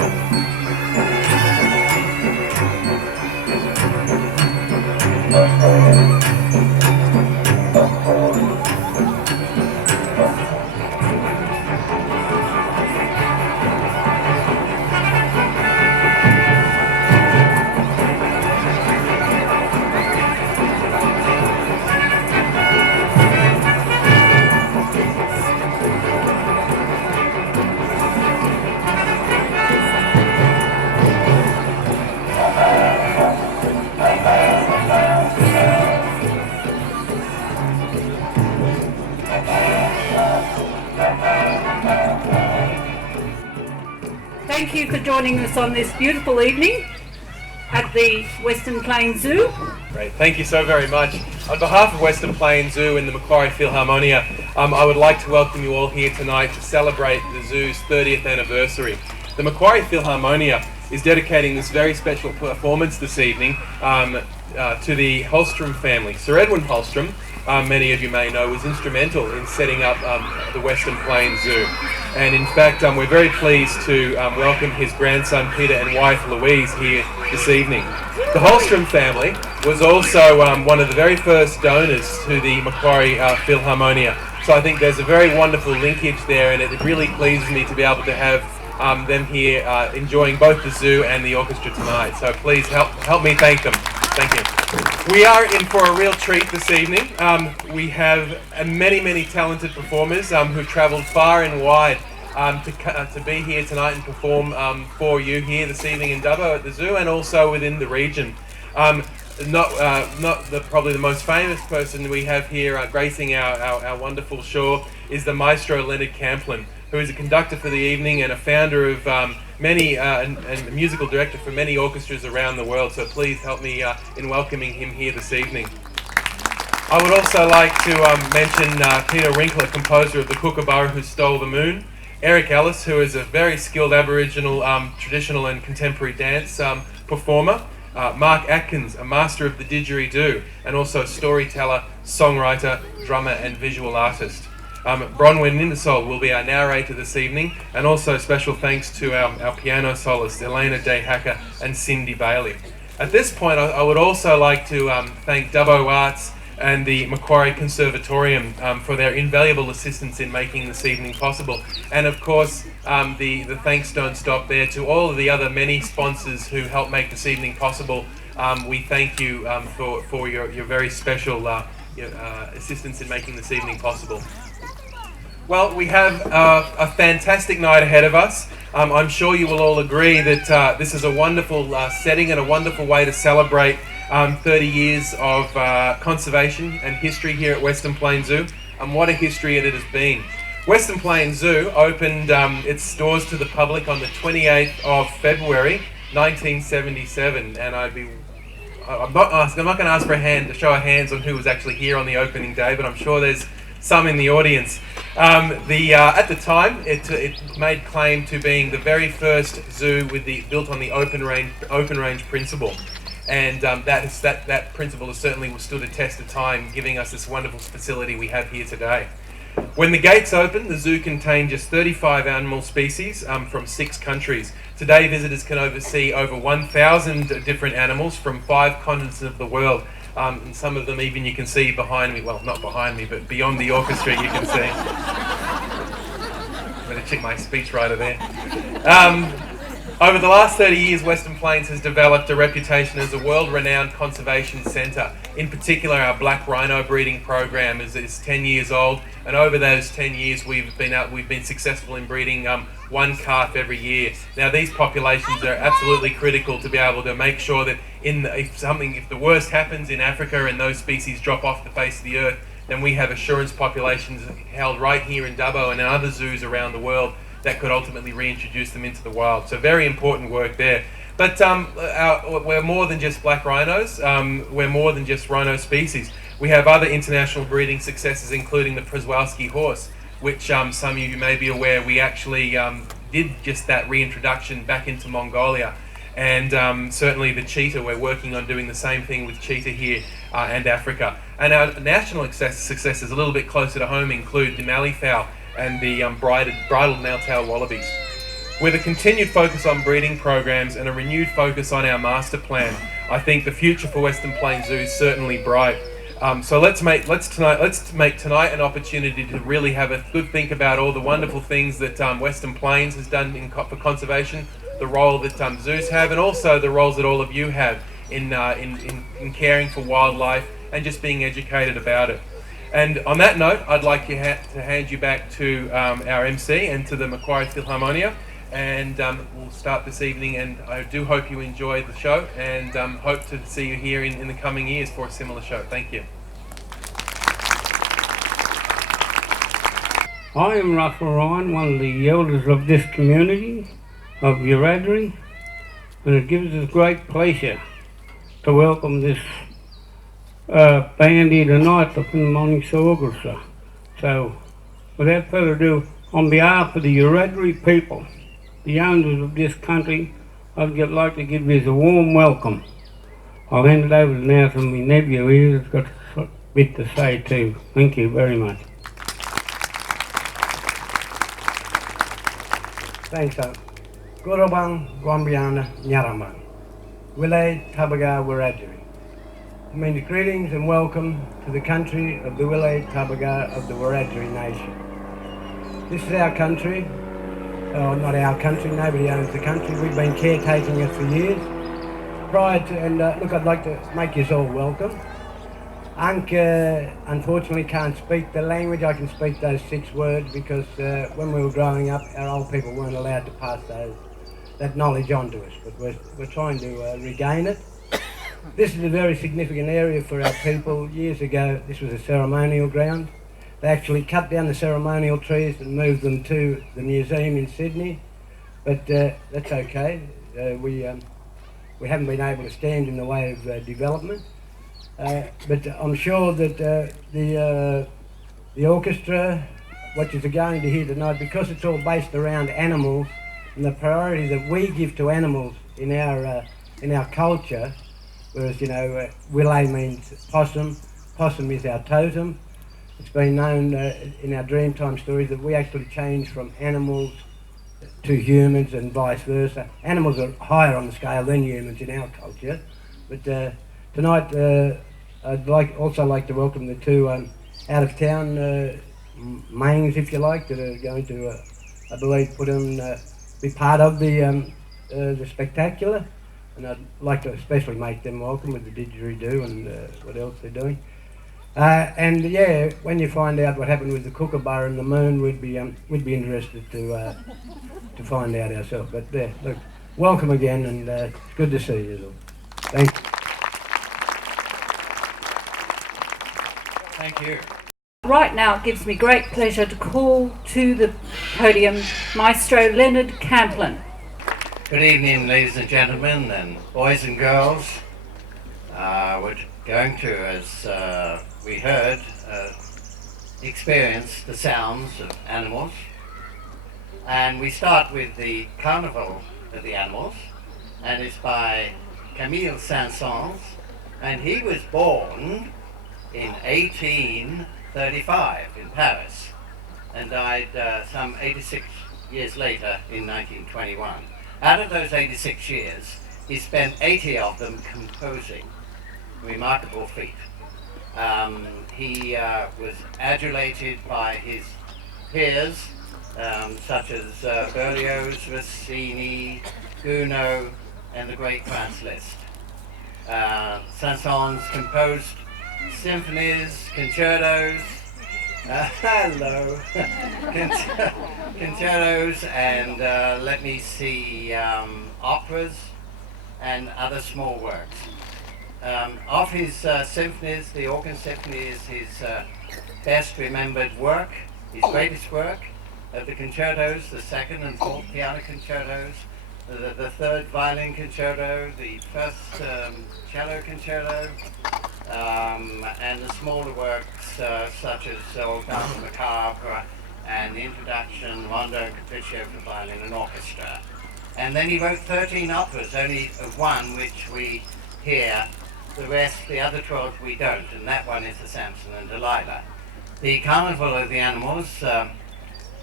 Thank you for joining us on this beautiful evening at the Western Plains Zoo. Great, thank you so very much. On behalf of Western Plains Zoo and the Macquarie Philharmonia, I would like to welcome you all here tonight to celebrate the zoo's 30th anniversary. The Macquarie Philharmonia is dedicating this very special performance this evening to the Holstrom family. Sir Edwin Holstrom, many of you may know, was instrumental in setting up the Western Plains Zoo. And in fact, we're very pleased to welcome his grandson Peter and wife Louise here this evening. The Holstrom family was also one of the very first donors to the Macquarie Philharmonia. So I think there's a very wonderful linkage there, and it really pleases me to be able to have them here enjoying both the zoo and the orchestra tonight. So please help me thank them. Thank you. We are in for a real treat this evening. We have many talented performers who've travelled far and wide to be here tonight and perform for you here this evening in Dubbo at the zoo and also within the region. Probably the most famous person we have here gracing our wonderful shore is the maestro Leonard Camplin, who is a conductor for the evening and a founder of many and a musical director for many orchestras around the world. So please help me in welcoming him here this evening. I would also like to mention Peter Winkler, composer of the Kookaburra Who Stole the Moon, Eric Ellis, who is a very skilled Aboriginal traditional and contemporary dance performer, Mark Atkins, a master of the didgeridoo, and also storyteller, songwriter, drummer and visual artist. Bronwyn Indersol will be our narrator this evening, and also special thanks to our piano soloists, Elena Day Hacker and Cindy Bailey. At this point, I would also like to thank Dubbo Arts and the Macquarie Conservatorium for their invaluable assistance in making this evening possible. And of course, the thanks don't stop there to all of the other many sponsors who help make this evening possible. We thank you for your very special assistance in making this evening possible. Well, we have a fantastic night ahead of us. I'm sure you will all agree that this is a wonderful setting and a wonderful way to celebrate 30 years of conservation and history here at Western Plains Zoo, and what a history it has been. Western Plains Zoo opened its doors to the public on the 28th of February 1977, and I'm not going to ask for a show of hands on who was actually here on the opening day, but I'm sure there's some in the audience. At the time, it made claim to being the very first zoo built on the open range principle, and that principle has certainly stood the test of time, giving us this wonderful facility we have here today. When the gates opened, the zoo contained just 35 animal species from 6 countries. Today, visitors can oversee over 1,000 different animals from 5 continents of the world. And some of them even you can see behind me, well, not behind me, but beyond the orchestra you can see. I'm going to check my speechwriter there. Over the last 30 years, Western Plains has developed a reputation as a world-renowned conservation centre. In particular, our black rhino breeding program is 10 years old, and over those 10 years we've been successful in breeding 1 calf every year. Now, these populations are absolutely critical to be able to make sure that if the worst happens in Africa and those species drop off the face of the earth, then we have assurance populations held right here in Dubbo and in other zoos around the world that could ultimately reintroduce them into the wild. So very important work there. But we're more than just black rhinos. We're more than just rhino species. We have other international breeding successes, including the Przewalski horse, which some of you may be aware, we actually did just that reintroduction back into Mongolia. And certainly the cheetah, we're working on doing the same thing with cheetah here and Africa. And our national successes a little bit closer to home include the malleefowl and the bridled nail-tail wallabies. With a continued focus on breeding programs and a renewed focus on our master plan, I think the future for Western Plains Zoo is certainly bright. So let's make tonight an opportunity to really have a good think about all the wonderful things that Western Plains has done for conservation, the role that zoos have, and also the roles that all of you have in caring for wildlife and just being educated about it. And on that note, I'd like to hand you back to our MC and to the Macquarie Philharmonia, and we'll start this evening. And I do hope you enjoy the show, and hope to see you here in the coming years for a similar show. Thank you. I am Russell Ryan, one of the elders of this community of Wiradjuri, and it gives us great pleasure to welcome this band here tonight, the Philharmonia Orchestra. So, without further ado, on behalf of the Wiradjuri people, the owners of this country, I'd like to give you a warm welcome. I'll hand it over now to my nephew here who's got a bit to say too. Thank you very much. Thanks, sir. Gorobang, Gwambiana, Nyaramang. Wilay, Tabaga, Wiradjuri. I mean, greetings and welcome to the country of the Wilay, Tabaga of the Wiradjuri nation. This is our country. Oh, not our country, nobody owns the country. We've been caretaking it for years. Prior to, and look, I'd like to make you all welcome. Unfortunately can't speak the language. I can speak those 6 words because when we were growing up, our old people weren't allowed to pass that knowledge on to us, but we're trying to regain it. This is a very significant area for our people. Years ago, this was a ceremonial ground. They actually cut down the ceremonial trees and moved them to the museum in Sydney, but that's okay. We haven't been able to stand in the way of development, but I'm sure that the orchestra, what you're going to hear tonight, because it's all based around animals and the priority that we give to animals in our culture, whereas Wilay means possum. Possum is our totem. It's been known in our Dreamtime stories that we actually change from animals to humans and vice versa. Animals are higher on the scale than humans in our culture. But tonight I'd also like to welcome the 2 out-of-town mains, if you like, that are going to, I believe, be part of the spectacular. And I'd like to especially make them welcome with the didgeridoo and what else they're doing. And yeah, when you find out what happened with the Kookaburra and the moon, we'd be interested to find out ourselves. But there, look, welcome again, and it's good to see you all. Thank you. Thank you. Right now, it gives me great pleasure to call to the podium Maestro Leonard Camplin. Good evening, ladies and gentlemen, and boys and girls. We're going to, as we heard, experience the sounds of animals. And we start with the Carnival of the Animals, and it's by Camille Saint-Saëns, and he was born in 1835 in Paris and died some 86 years later in 1921. Out of those 86 years, he spent 80 of them composing. Remarkable feat. He was adulated by his peers, such as Berlioz, Rossini, Gounod, and the great Franz Liszt. Saint-Saëns composed symphonies, concertos, concertos, and let me see, operas and other small works. Of his symphonies, the Organ Symphony is his best remembered work, his greatest work. Of the concertos, the 2nd and 4th piano concertos, the 3rd violin concerto, the 1st cello concerto, and the smaller works such as Danse Macabre and the introduction, Rondo and Capriccio for violin and orchestra. And then he wrote 13 operas, only of one which we hear. The rest, the other 12, we don't, and that one is the Samson and Delilah. The Carnival of the Animals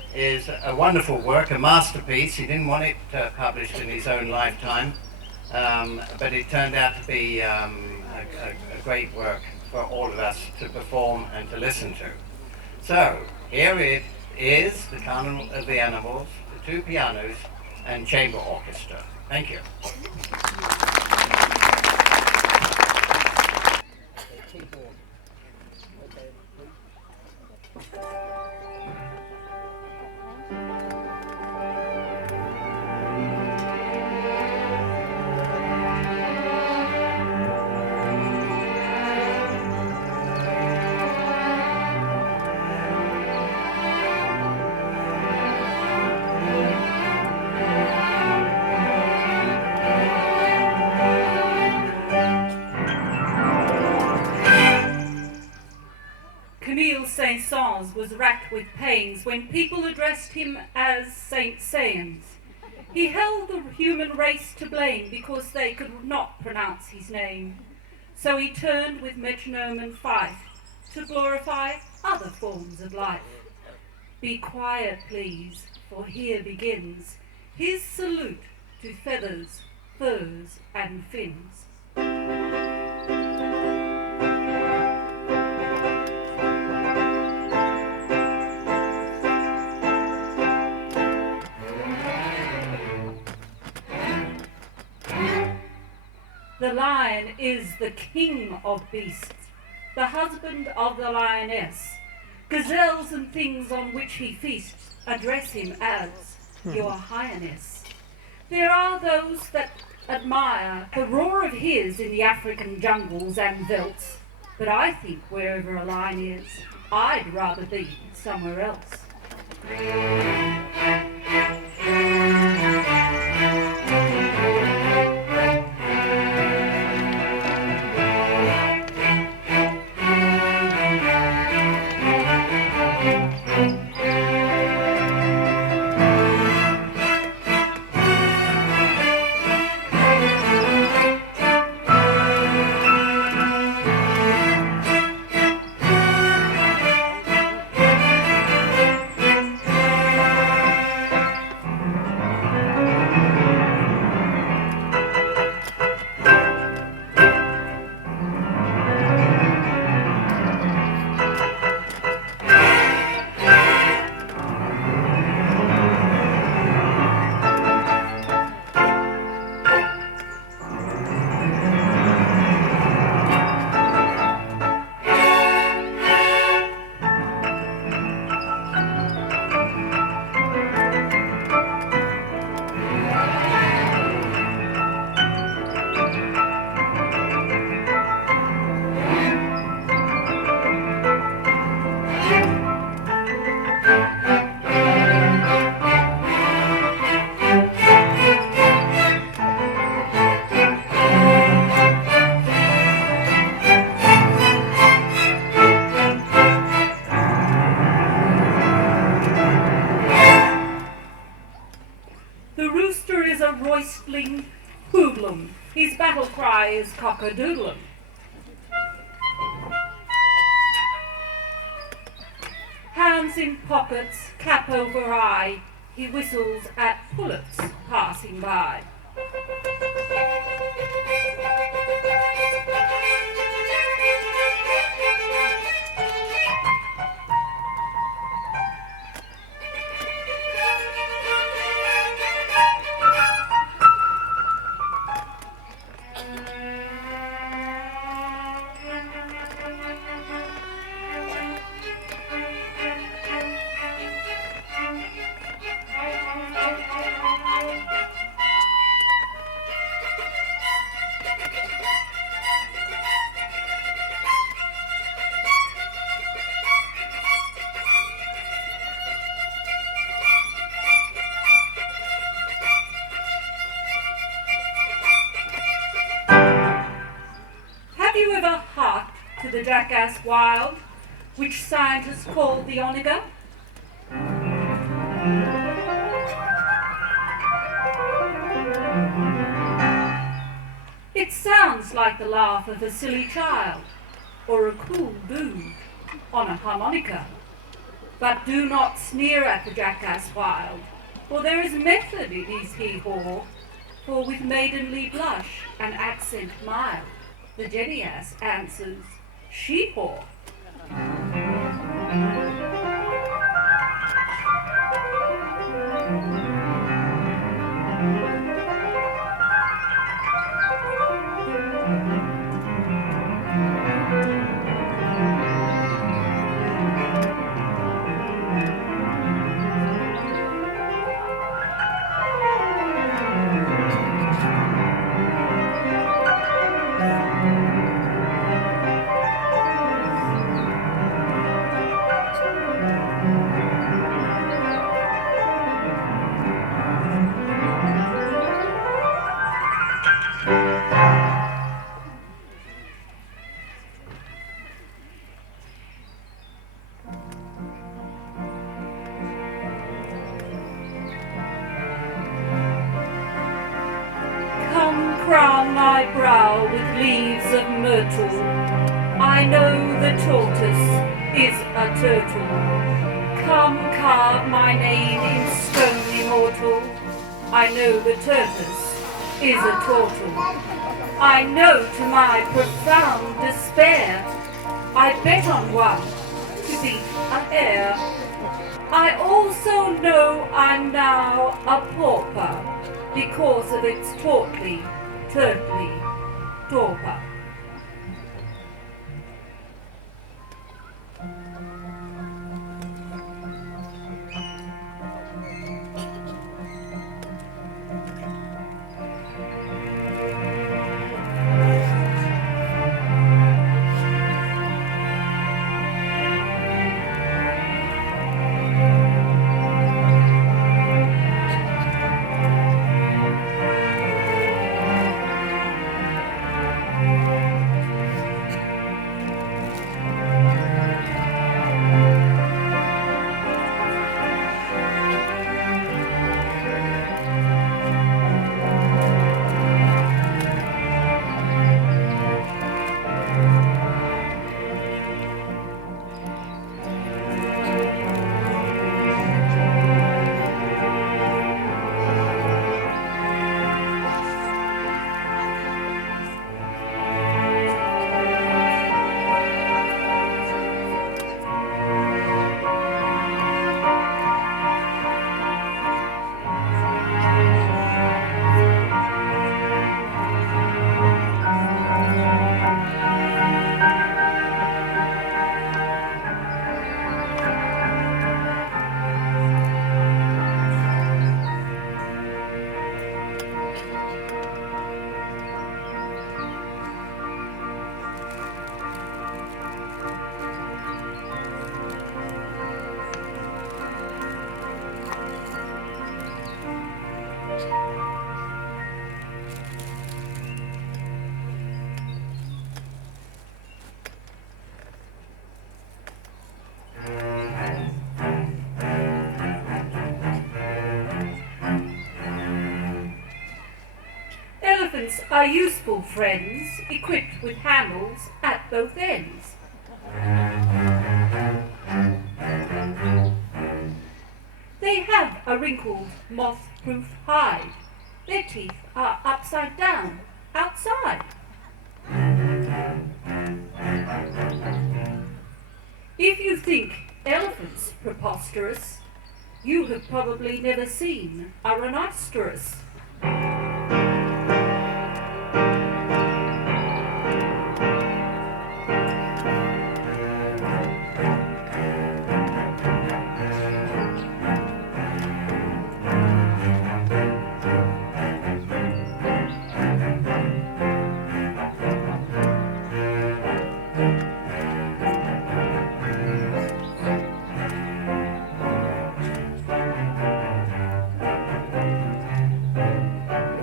is a wonderful work, a masterpiece. He didn't want it published in his own lifetime, but it turned out to be a great work for all of us to perform and to listen to. So, here it is, the Carnival of the Animals, the two pianos, and chamber orchestra. Thank you. Saint-Saëns was racked with pains when people addressed him as Saint Saëns. He held the human race to blame because they could not pronounce his name. So he turned with metronome and fife to glorify other forms of life. Be quiet, please, for here begins his salute to feathers, furs, and fins. The lion is the king of beasts, the husband of the lioness. Gazelles and things on which he feasts address him as your highness. There are those that admire the roar of his in the African jungles and velds, but I think wherever a lion is, I'd rather be somewhere else. Roistling hoodlum, his battle cry is cock-a-doodlum. Hands in pockets, cap over eye, he whistles at pullets passing by. The jackass wild, which scientists call the onager. It sounds like the laugh of a silly child or a cool dude on a harmonica. But do not sneer at the jackass wild, for there is method in his hee-haw. For with maidenly blush and accent mild, the jenny-ass answers, she-haw. Crown my brow with leaves of myrtle. I know the tortoise is a turtle. Come carve my name in stone immortal. I know the tortoise is a turtle. I know to my profound despair, I bet on one to beat a hare. I also know I'm now a pauper because of its turtly torpor. Elephants are useful friends, equipped with handles at both ends. They have a wrinkled, moth-proof hide. Their teeth are upside down, outside. If you think elephants preposterous, you have probably never seen a rhinoceros.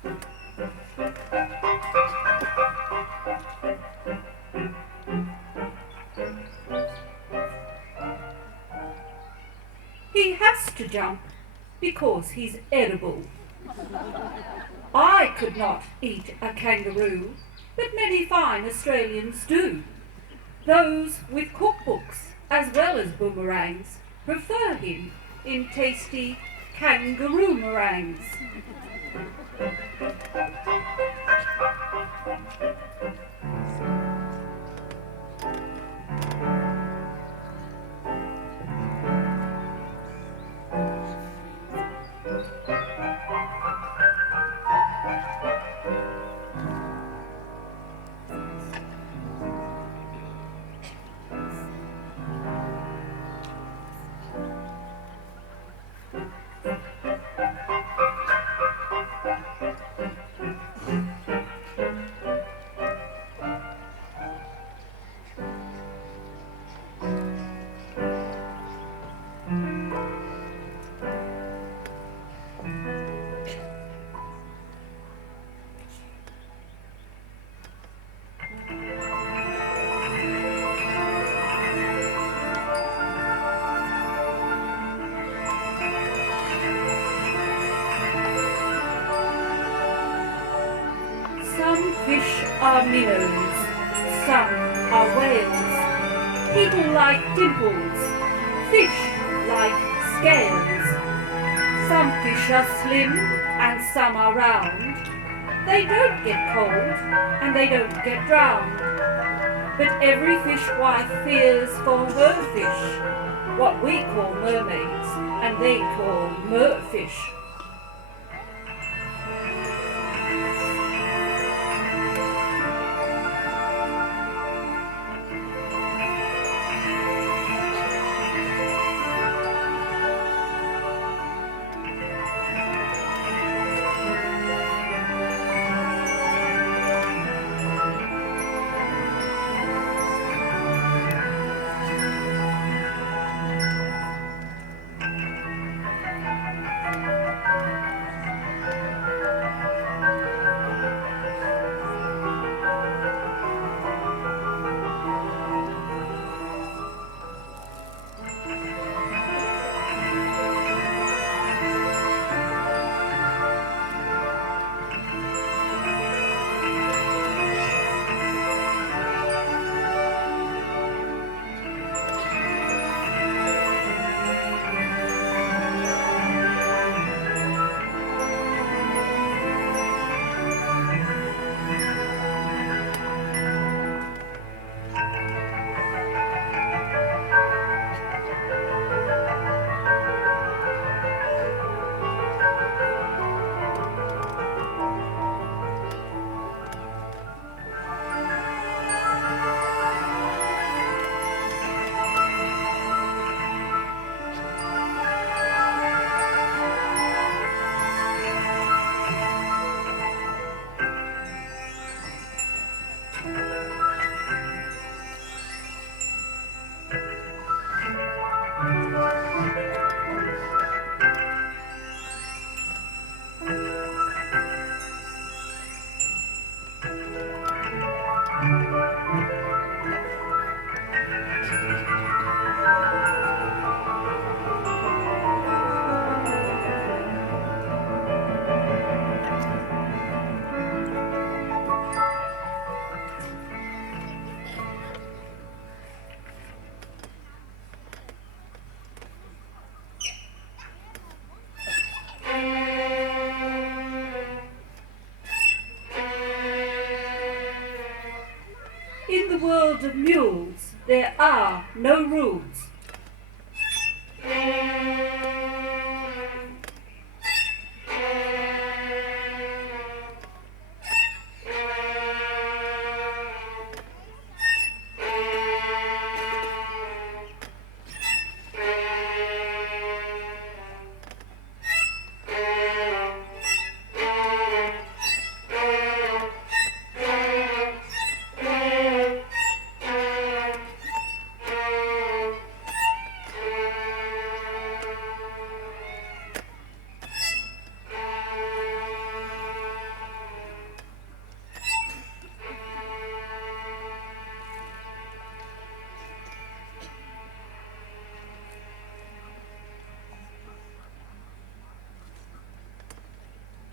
He has to jump because he's edible. I could not eat a kangaroo, but many fine Australians do. Those with cookbooks as well as boomerangs prefer him in tasty kangaroo meringues. Some fish are minnows, some are whales. People like dimples, fish like scales. Some fish are slim and some are round. They don't get cold and they don't get drowned. But every fish wife fears for her fish, what we call mermaids and they call merfish. In the world of mules, there are no rules.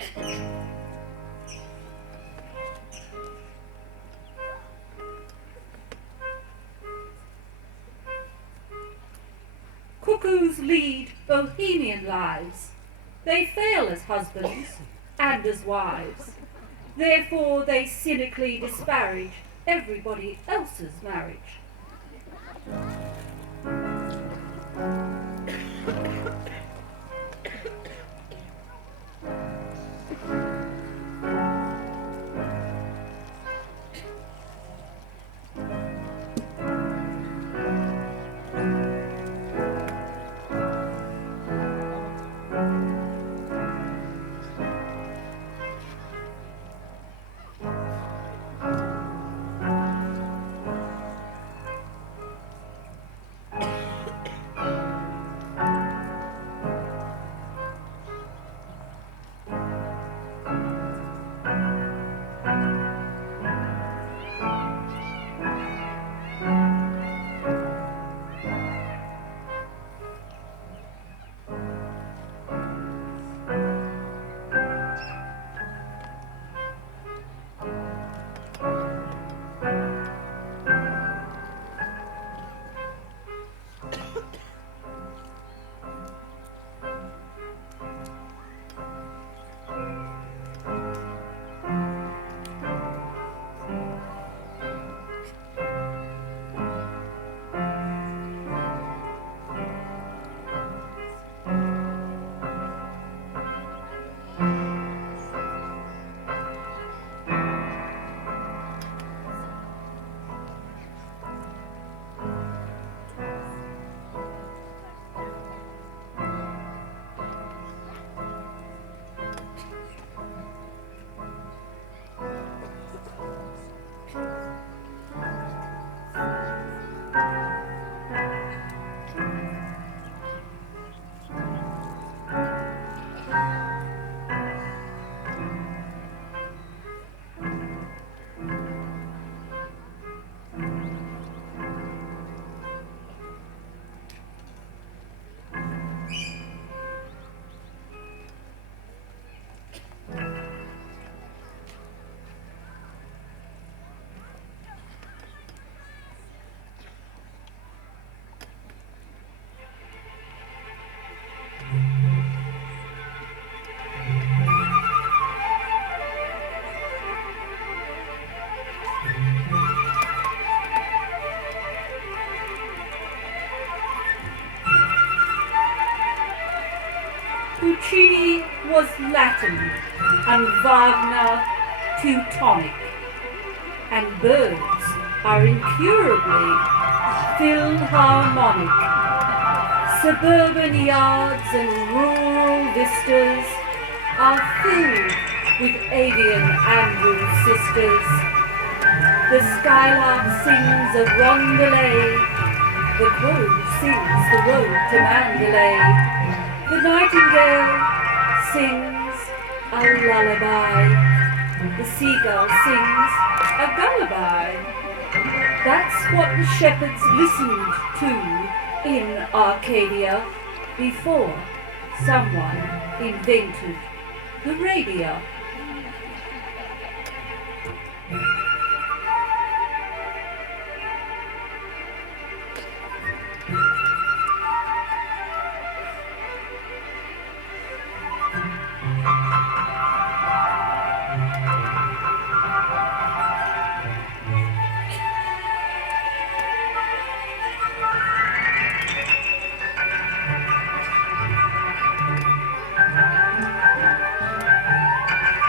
Cuckoos lead bohemian lives. They fail as husbands and as wives. Therefore they cynically disparage everybody else's marriage. Puccini was Latin and Wagner Teutonic, and birds are incurably philharmonic. Suburban yards and rural vistas are filled with avian Andrew sisters. The skylark sings a rondelay, the crow sings the road to Mandalay. The nightingale sings a lullaby. The seagull sings a lullaby. That's what the shepherds listened to in Arcadia before someone invented the radio.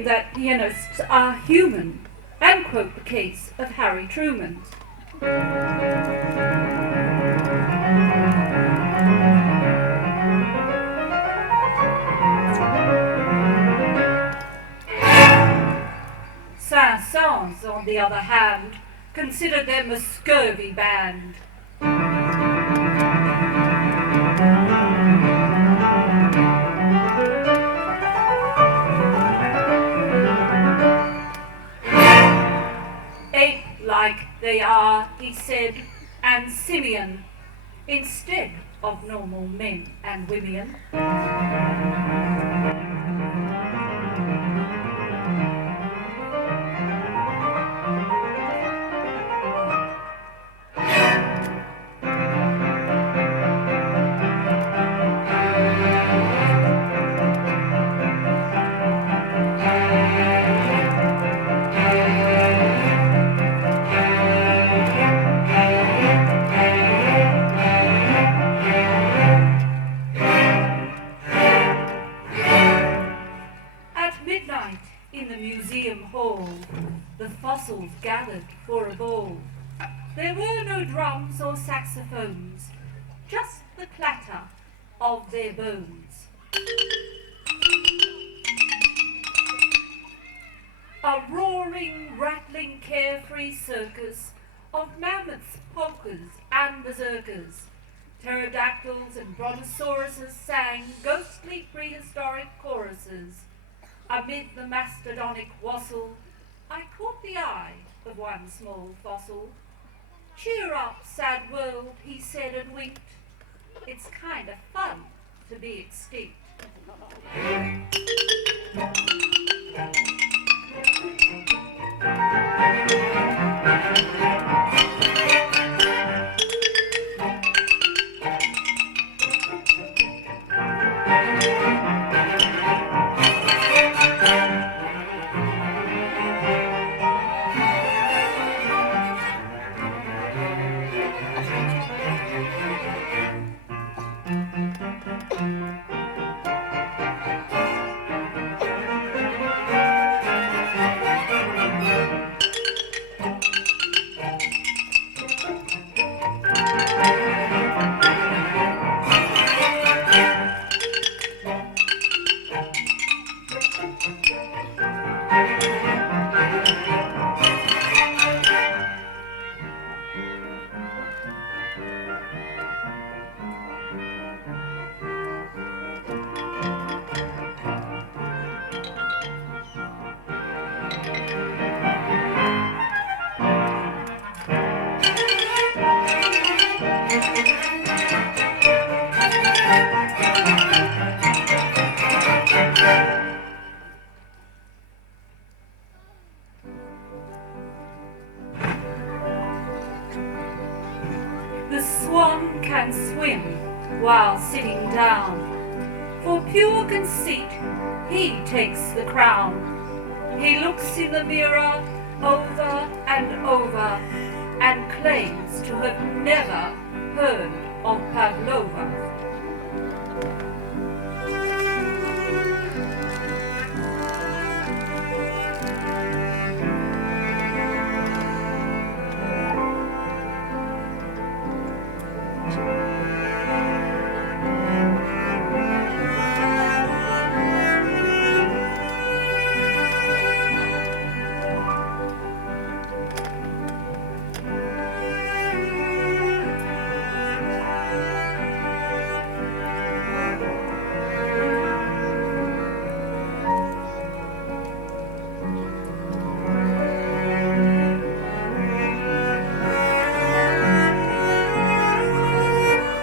claim that pianists are human and quote the case of Harry Truman. Saint-Saëns, on the other hand, considered them a scurvy band. Ape-like they are, he said, and simian, instead of normal men and women. Fossils gathered for a ball. There were no drums or saxophones, just the clatter of their bones. A roaring, rattling, carefree circus of mammoths, polkas, and berserkers. Pterodactyls and brontosauruses sang ghostly prehistoric choruses. Amid the mastodonic wassail, I caught the eye of one small fossil. Cheer up, sad world, he said and winked. It's kind of fun to be extinct. The swan can swim while sitting down. For pure conceit, he takes the crown. He looks in the mirror over and over and claims to have never heard of Pavlova.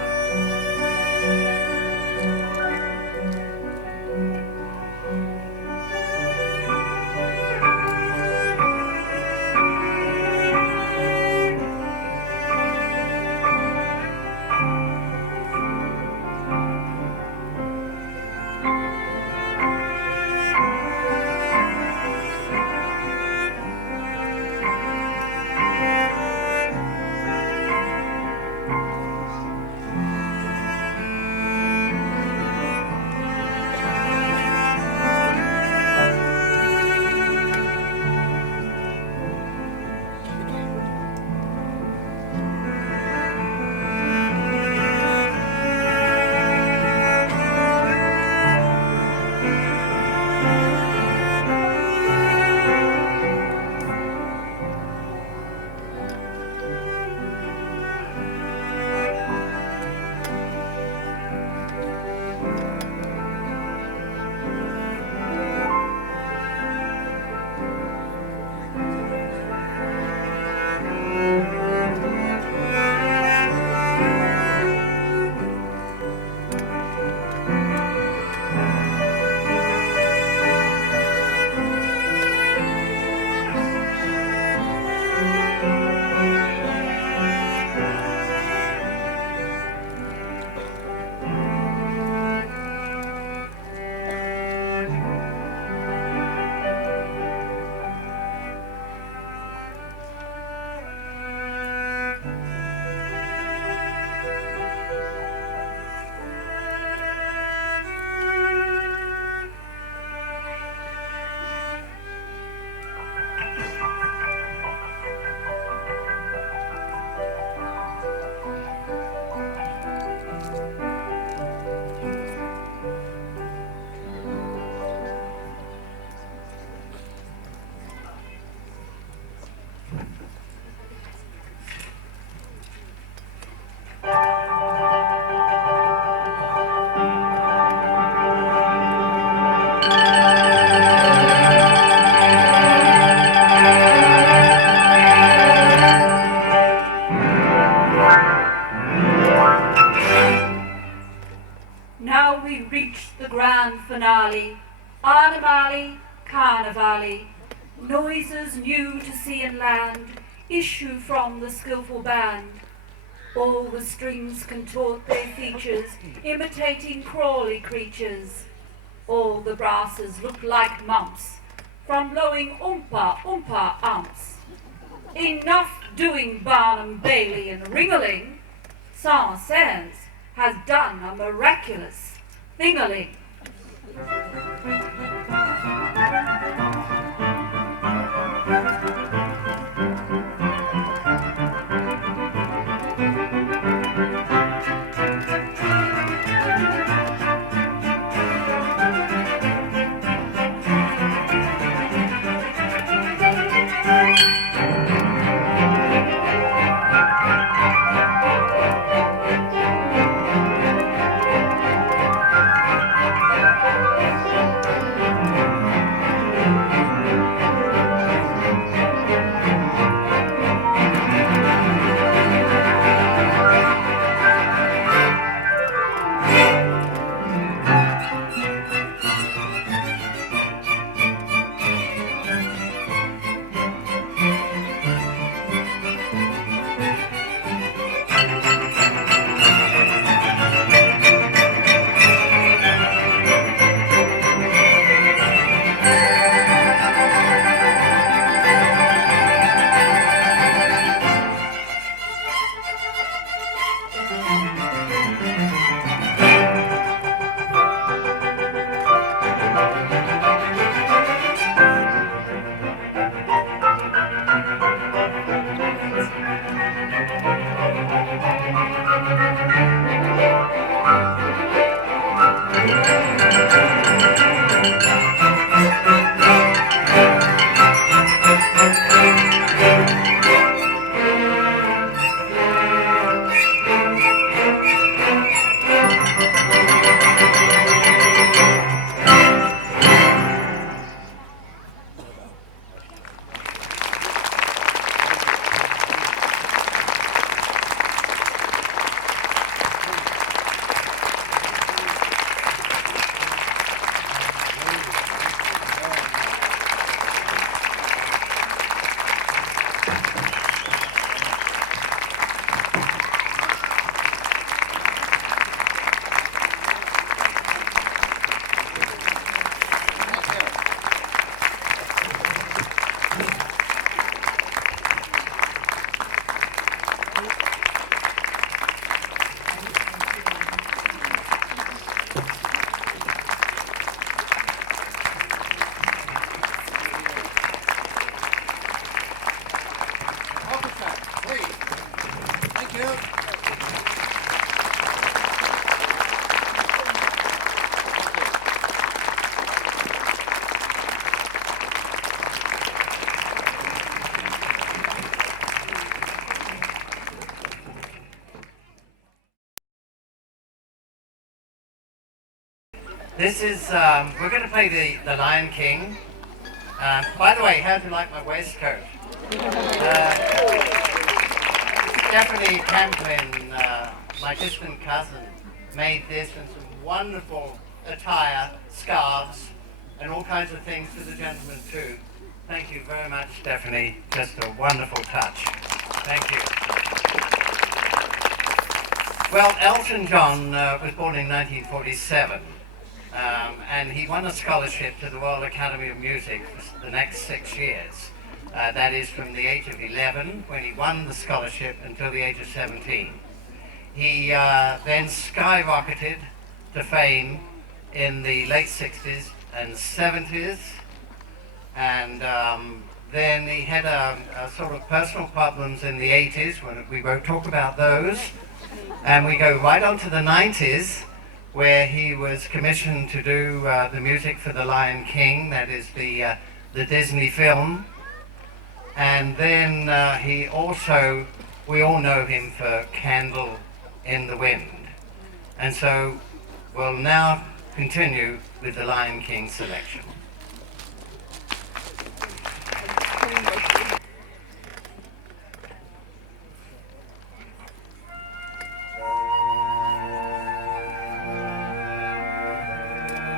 grand finale, Animali, Carnivali, noises new to sea and land issue from the skillful band. All the strings contort their features, imitating crawly creatures. All the brasses look like mumps, from blowing oompa oompa umps. Enough doing Barnum, Bailey and Ringaling. Saint-Saëns has done a miraculous thing-a-ling. This is, we're going to play the Lion King. By the way, how do you like my waistcoat? Stephanie Camplin, my distant cousin, made this and some wonderful attire, scarves, and all kinds of things for the gentlemen too. Thank you very much, Stephanie. Just a wonderful touch. Thank you. Well, Elton John was born in 1947. And he won a scholarship to the Royal Academy of Music for the next 6 years. That is from the age of 11, when he won the scholarship, until the age of 17. He then skyrocketed to fame in the late 60s and 70s. And then he had a sort of personal problems in the 80s, when we won't talk about those. And we go right on to the 90s, where he was commissioned to do the music for The Lion King, that is the Disney film. And then he also, we all know him for Candle in the Wind. And so we'll now continue with the Lion King selection.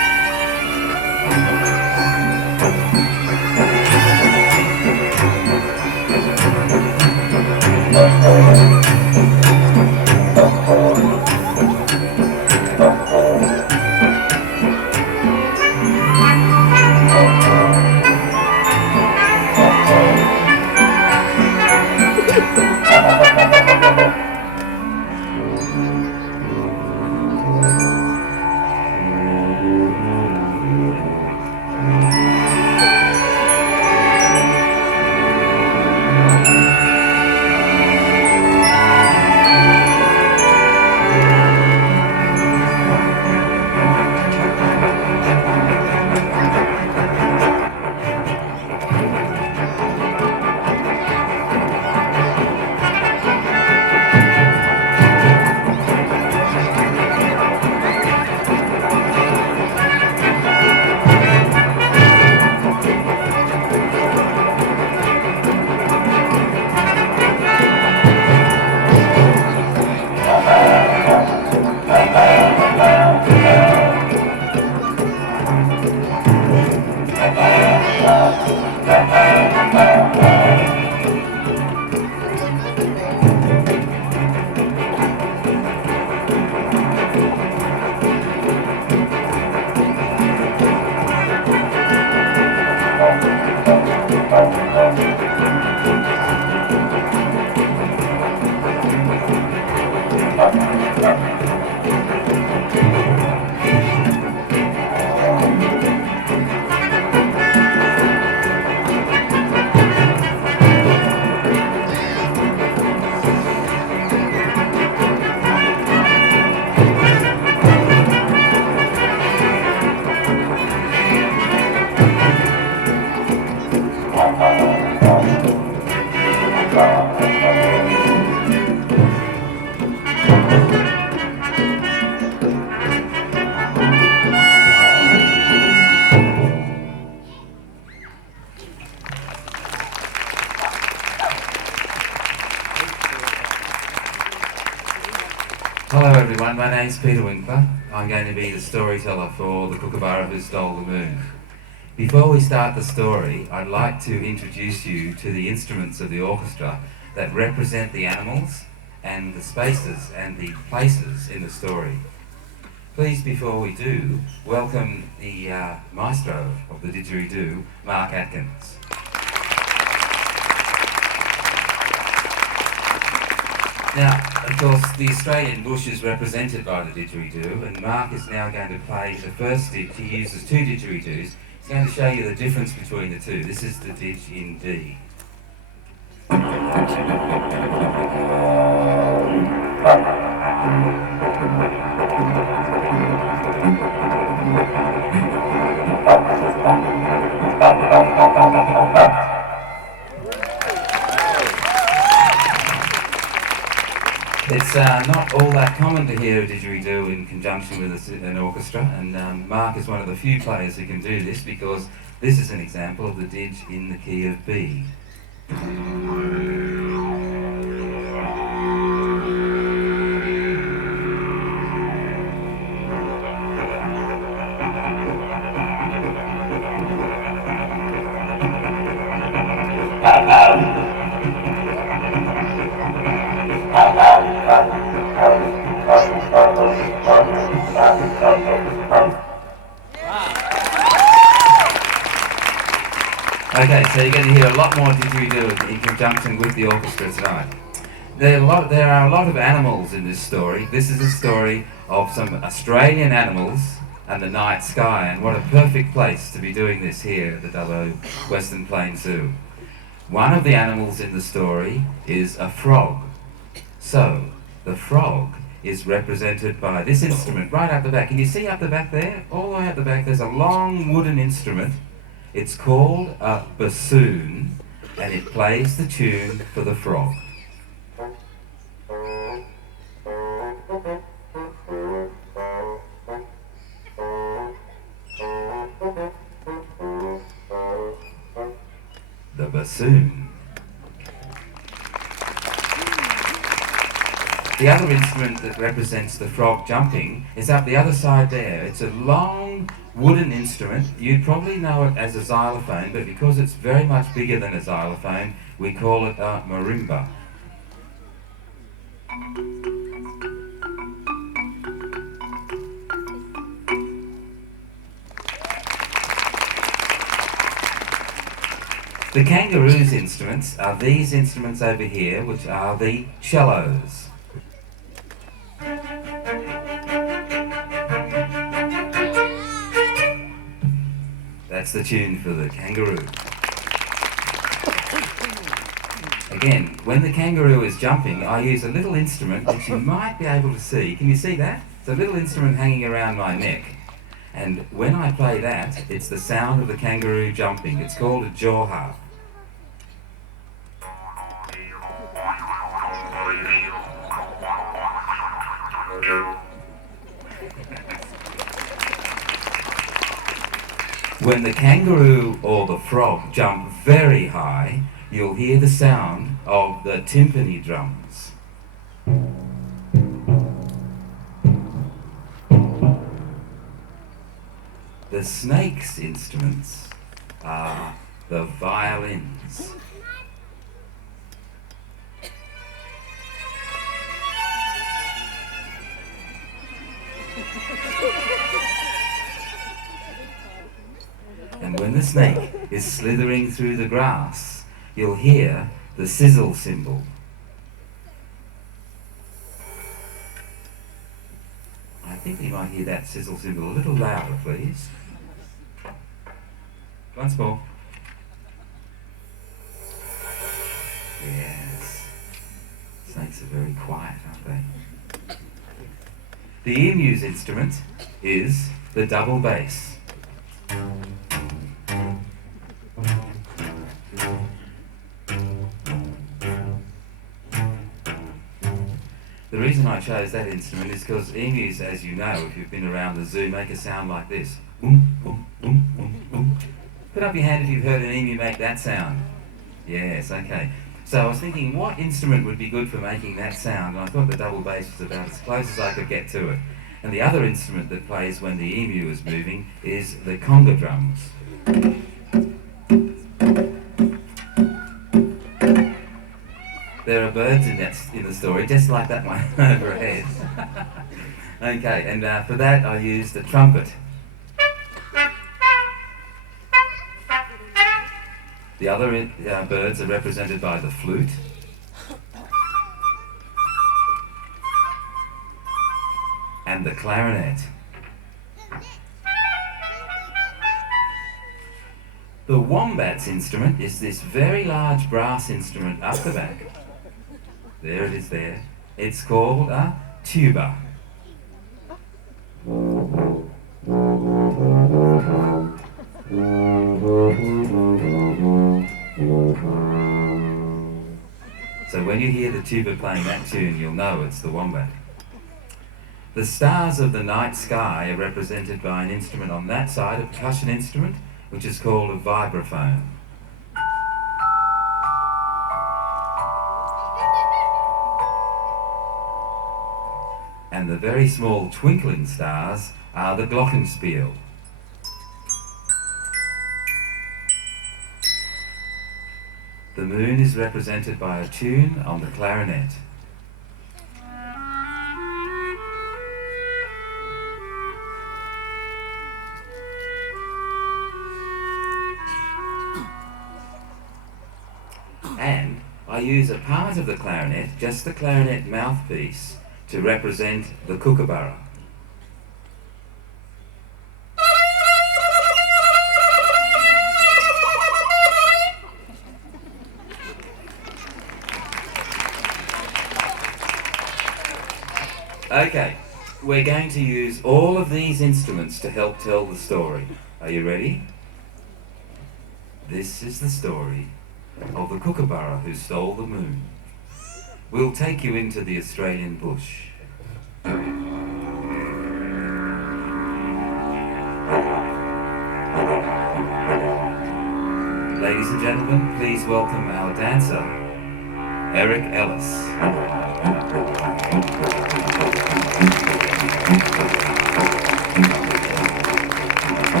Hello everyone, my name's Peter Winkler. I'm going to be the storyteller for the Kookaburra Who Stole the Moon. Before we start the story, I'd like to introduce you to the instruments of the orchestra that represent the animals and the spaces and the places in the story. Please, before we do, welcome the maestro of the didgeridoo, Mark Atkins. Now, of course, the Australian bush is represented by the didgeridoo, and Mark is now going to play the first didge. He uses two didgeridoos. He's going to show you the difference between the two. This is the didge in D. It's not all that common to hear a didgeridoo in conjunction with an orchestra, and Mark is one of the few players who can do this because this is an example of the didge in the key of B. Okay, so you're going to hear a lot more didgeridoo in conjunction with the orchestra tonight. There are a lot of animals in this story. This is a story of some Australian animals and the night sky, and what a perfect place to be doing this here at the Dubbo Western Plains Zoo. One of the animals in the story is a frog. So, the frog is represented by this instrument right up the back. Can you see up the back there? All the way up the back there's a long wooden instrument. It's called a bassoon, and it plays the tune for the frog. The bassoon. The other instrument that represents the frog jumping is up the other side there. It's a long wooden instrument. You'd probably know it as a xylophone, but because it's very much bigger than a xylophone, we call it a marimba. The kangaroo's instruments are these instruments over here, which are the cellos. That's the tune for the kangaroo. Again, when the kangaroo is jumping, I use a little instrument which you might be able to see. Can you see that? It's a little instrument hanging around my neck. And when I play that, it's the sound of the kangaroo jumping. It's called a jaw harp. When the kangaroo or the frog jump very high, you'll hear the sound of the timpani drums. The snake's instruments are the violins. And when the snake is slithering through the grass, you'll hear the sizzle cymbal. I think you might hear that sizzle cymbal a little louder, please. Once more. Yes. Snakes are very quiet, aren't they? The emu's instrument is the double bass. The reason I chose that instrument is because emus, as you know, if you've been around the zoo, make a sound like this. Put up your hand if you've heard an emu make that sound. Yes, okay. So I was thinking, what instrument would be good for making that sound? And I thought the double bass was about as close as I could get to it. And the other instrument that plays when the emu is moving is the conga drums. There are birds in the story, just like that one overhead. Okay, and for that I use the trumpet. The other birds are represented by the flute. And the clarinet. The wombat's instrument is this very large brass instrument up the back. There it is there. It's called a tuba. So when you hear the tuba playing that tune, you'll know it's the wombat. The stars of the night sky are represented by an instrument on that side, a percussion instrument, which is called a vibraphone. And the very small twinkling stars are the glockenspiel. The moon is represented by a tune on the clarinet. And I use a part of the clarinet, just the clarinet mouthpiece, to represent the Kookaburra. Okay, we're going to use all of these instruments to help tell the story. Are you ready? This is the story of the Kookaburra who stole the moon. We'll take you into the Australian bush. Ladies and gentlemen, please welcome our dancer, Eric Ellis.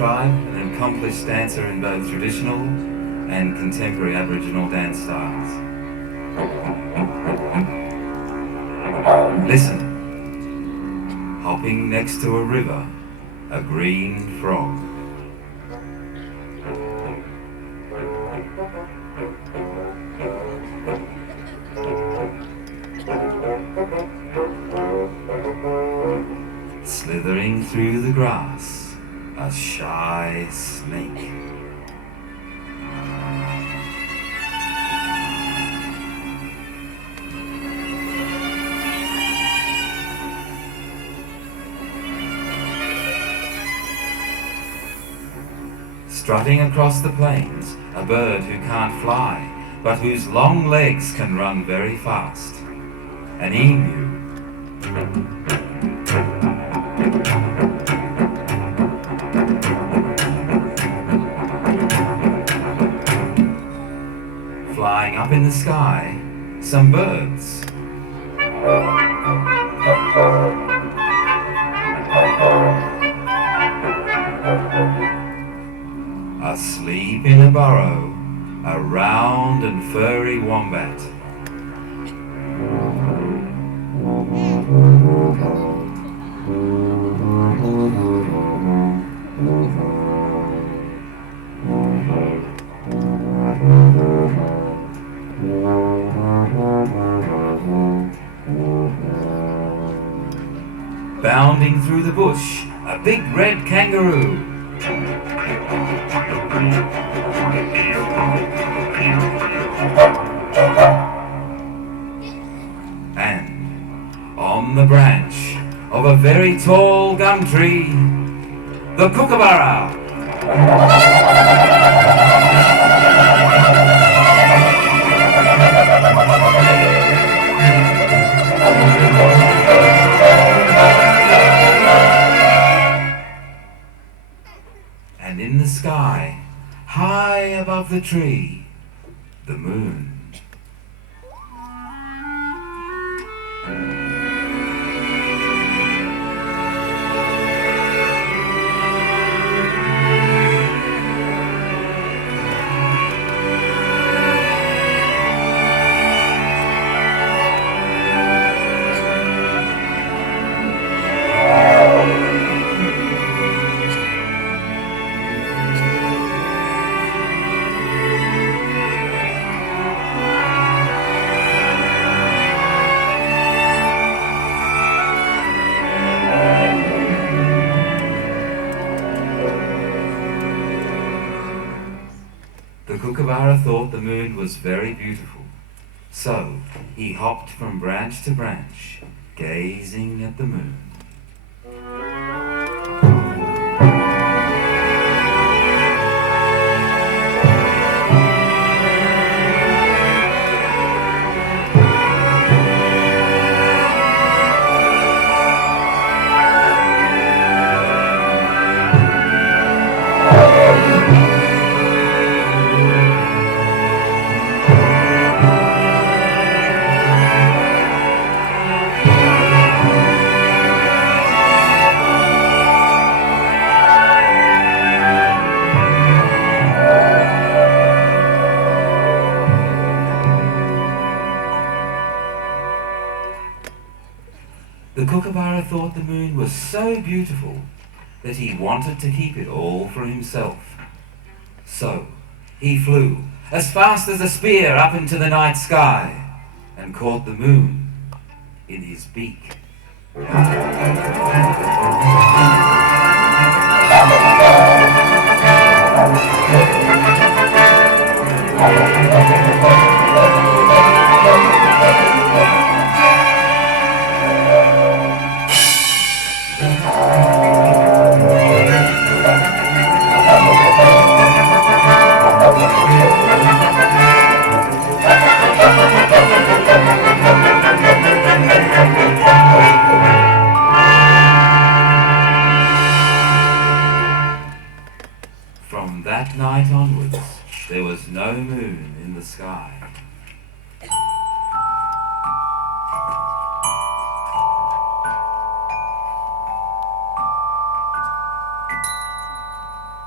tribe, an accomplished dancer in both traditional and contemporary Aboriginal dance styles. Listen, hopping next to a river, a green frog. Slithering through the grass, a shy snake. Strutting across the plains, a bird who can't fly, but whose long legs can run very fast. An emu. Flying up in the sky, some birds. Asleep in a burrow, a round and furry wombat. Bounding through the bush, a big red kangaroo. And on the branch of a very tall gum tree, the Kookaburra. And in the sky, high above the tree, the moon. The Kookaburra thought the moon was very beautiful, so he hopped from branch to branch, gazing at the moon. The Kookaburra thought the moon was so beautiful that he wanted to keep it all for himself. So he flew as fast as a spear up into the night sky and caught the moon in his beak. From that night onwards, there was no moon in the sky.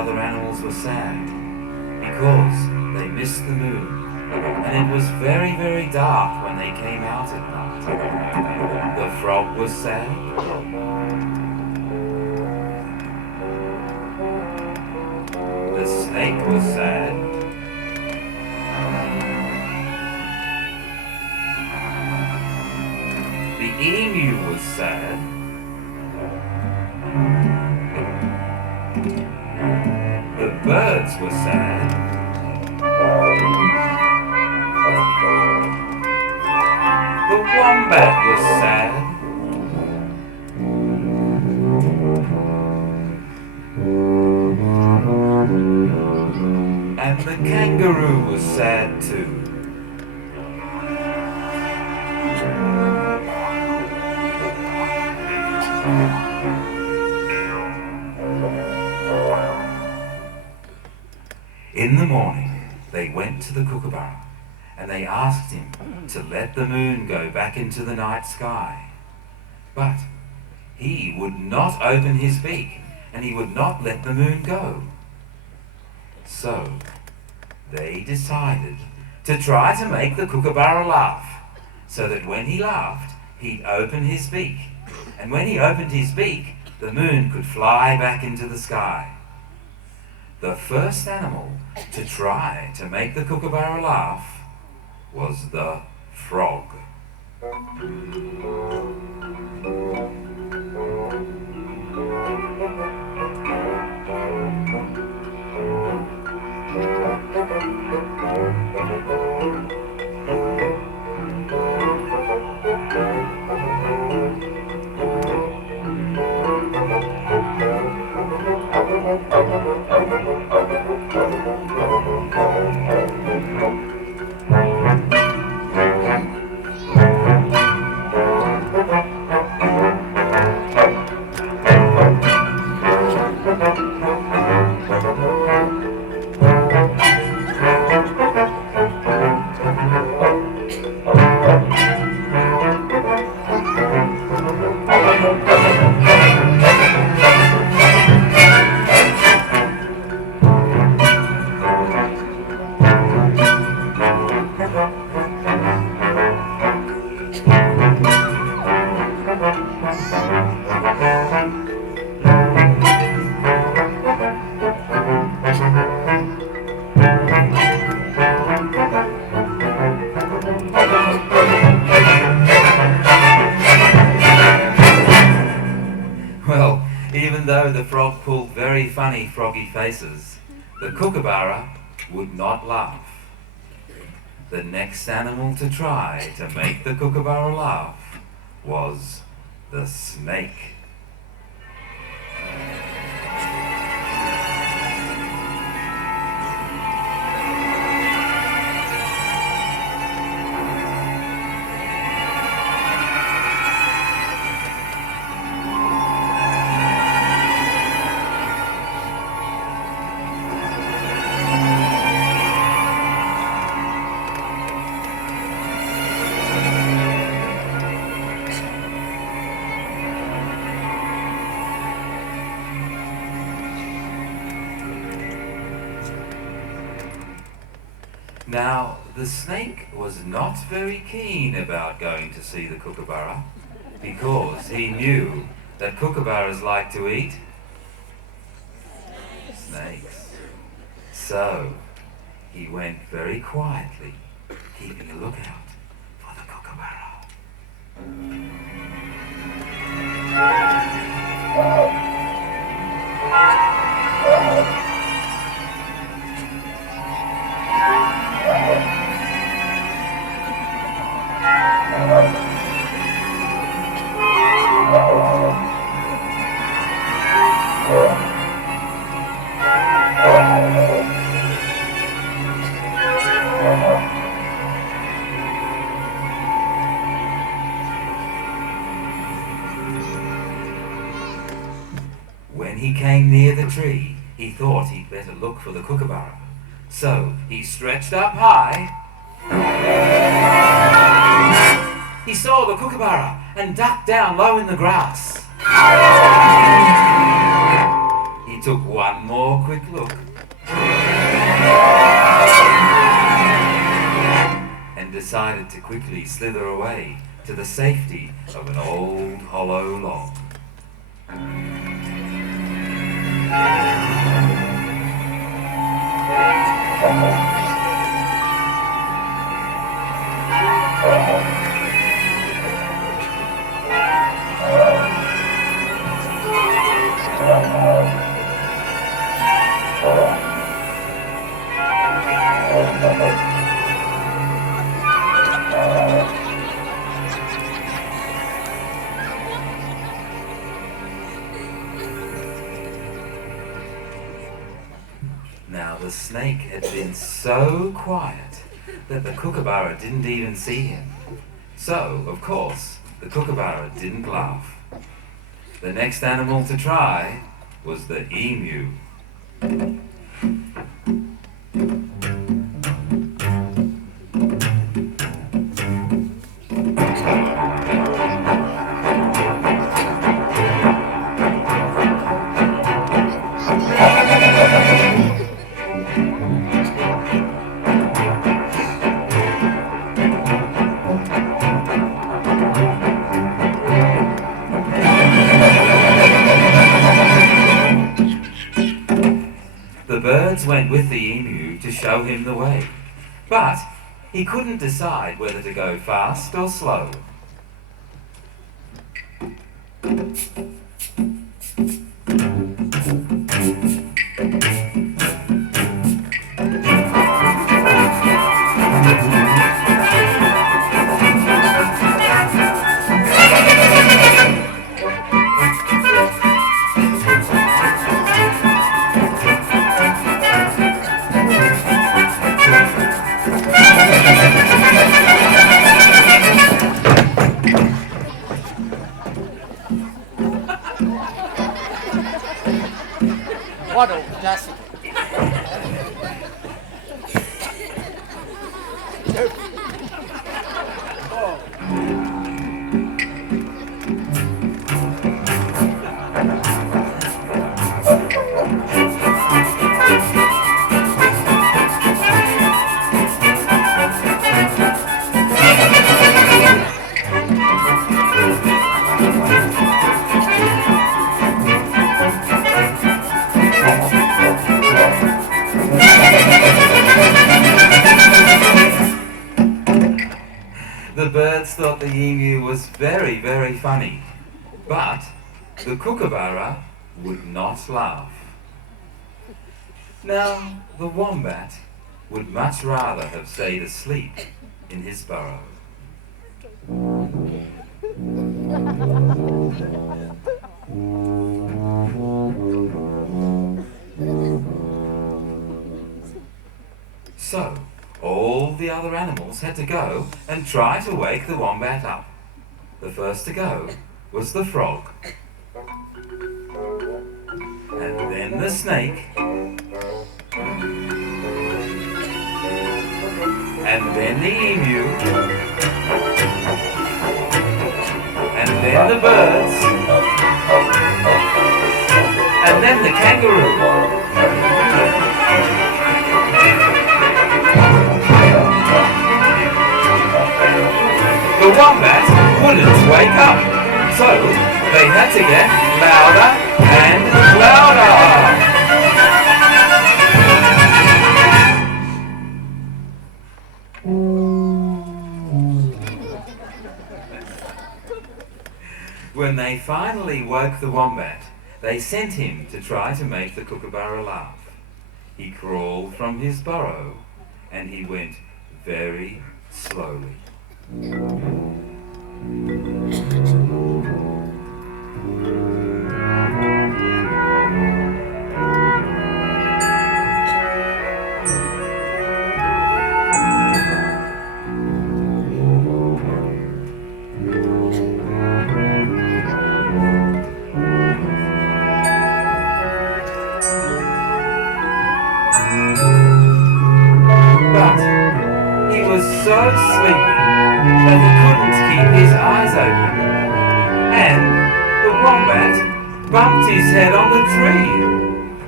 other animals were sad because they missed the moon. And it was very, very dark when they came out at night. The frog was sad. The snake was sad. The emu was sad. The birds were sad. The wombat was sad. And the kangaroo was sad too. In the morning, they went to the Kookaburra and they asked him to let the moon go back into the night sky. But he would not open his beak and he would not let the moon go. So they decided to try to make the Kookaburra laugh, so that when he laughed, he'd open his beak. And when he opened his beak, the moon could fly back into the sky. The first animal to try to make the Kookaburra laugh was the frog. Well, even though the frog pulled very funny froggy faces, the Kookaburra would not laugh. The next animal to try to make the Kookaburra laugh was the snake. Now, the snake was not very keen about going to see the Kookaburra because he knew that kookaburras like to eat snakes. So, he went very quietly, keeping a lookout for the Kookaburra. When he came near the tree, he thought he'd better look for the Kookaburra. So he stretched up high. He saw the Kookaburra and ducked down low in the grass. He took one more quick look and decided to quickly slither away to the safety of an old hollow log. Now the snake had been so quiet that the Kookaburra didn't even see him. So, of course, the Kookaburra didn't laugh. The next animal to try was the emu. The birds went with the emu to show him the way, but he couldn't decide whether to go fast or slow. What audacity! The birds thought the emu was very, very funny, but the Kookaburra would not laugh. Now, the wombat would much rather have stayed asleep in his burrow. So, all the other animals had to go and try to wake the wombat up. The first to go was the frog, and then the snake, and then the emu, and then the birds, and then the kangaroo. The wombat wouldn't wake up, so they had to get louder and louder. When they finally woke the wombat, they sent him to try to make the Kookaburra laugh. He crawled from his burrow and he went very slowly. But he was so sleepy that he couldn't keep his eyes open, and the wombat bumped his head on the tree.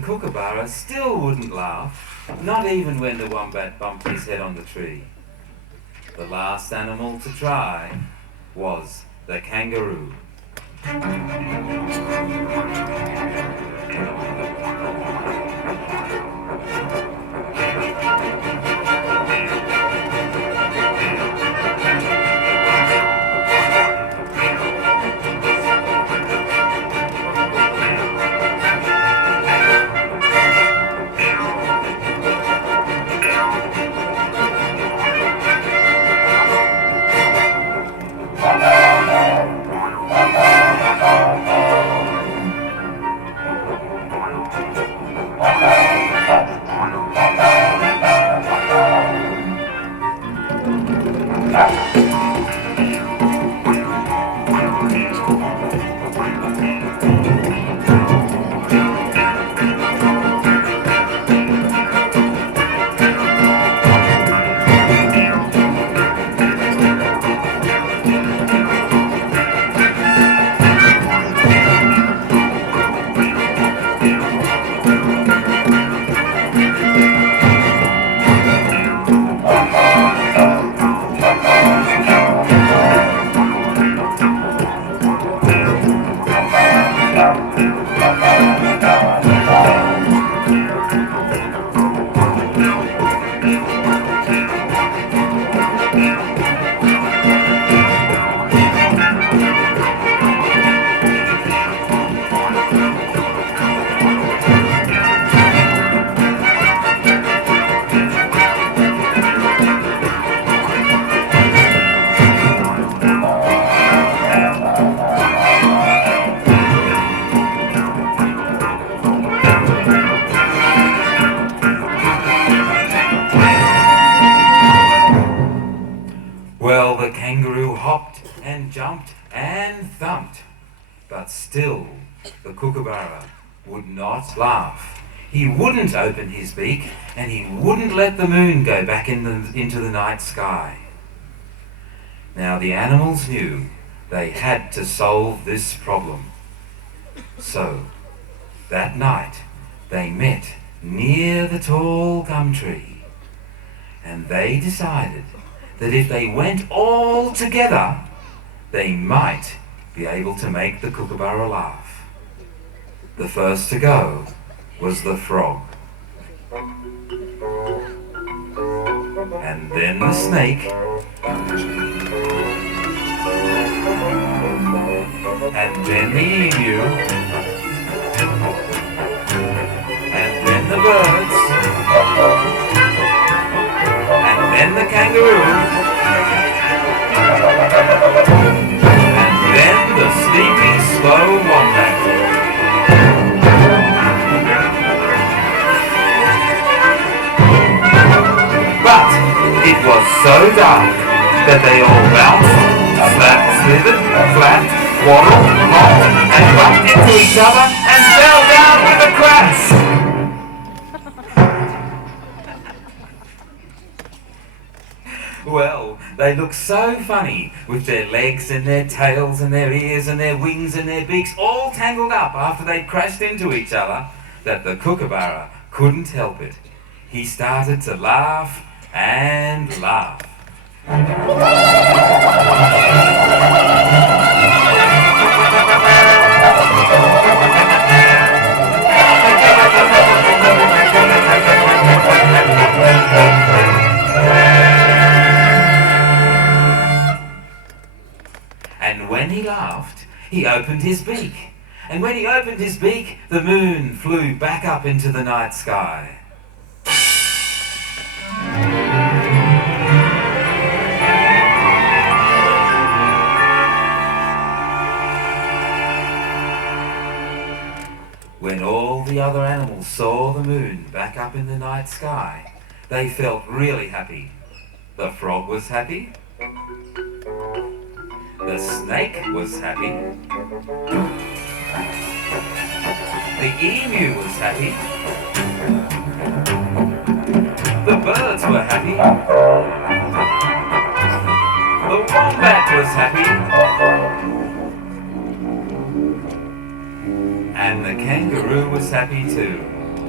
Kookaburra still wouldn't laugh, not even when the wombat bumped his head on the tree. The last animal to try was the kangaroo. Well, the kangaroo hopped and jumped and thumped, but still the Kookaburra would not laugh. He wouldn't open his beak, and he wouldn't let the moon go back into the night sky. Now the animals knew they had to solve this problem. So, that night they met near the tall gum tree, and they decided that if they went all together, they might be able to make the Kookaburra laugh. The first to go was the frog. And then the snake. And then the emu. And then the birds. And then the kangaroo. And then the sleepy, slow wombat. But it was so dark that they all bounced, slapped, slithered, flapped, waddled, hopped, and bumped into each other and fell down with a crash. Well, they looked so funny with their legs and their tails and their ears and their wings and their beaks all tangled up after they'd crashed into each other that the Kookaburra couldn't help it. He started to laugh and laugh. And when he laughed, he opened his beak. And when he opened his beak, the moon flew back up into the night sky. When all the other animals saw the moon back up in the night sky, they felt really happy. The frog was happy. The snake was happy. The emu was happy. The birds were happy. The wombat was happy. And the kangaroo was happy too.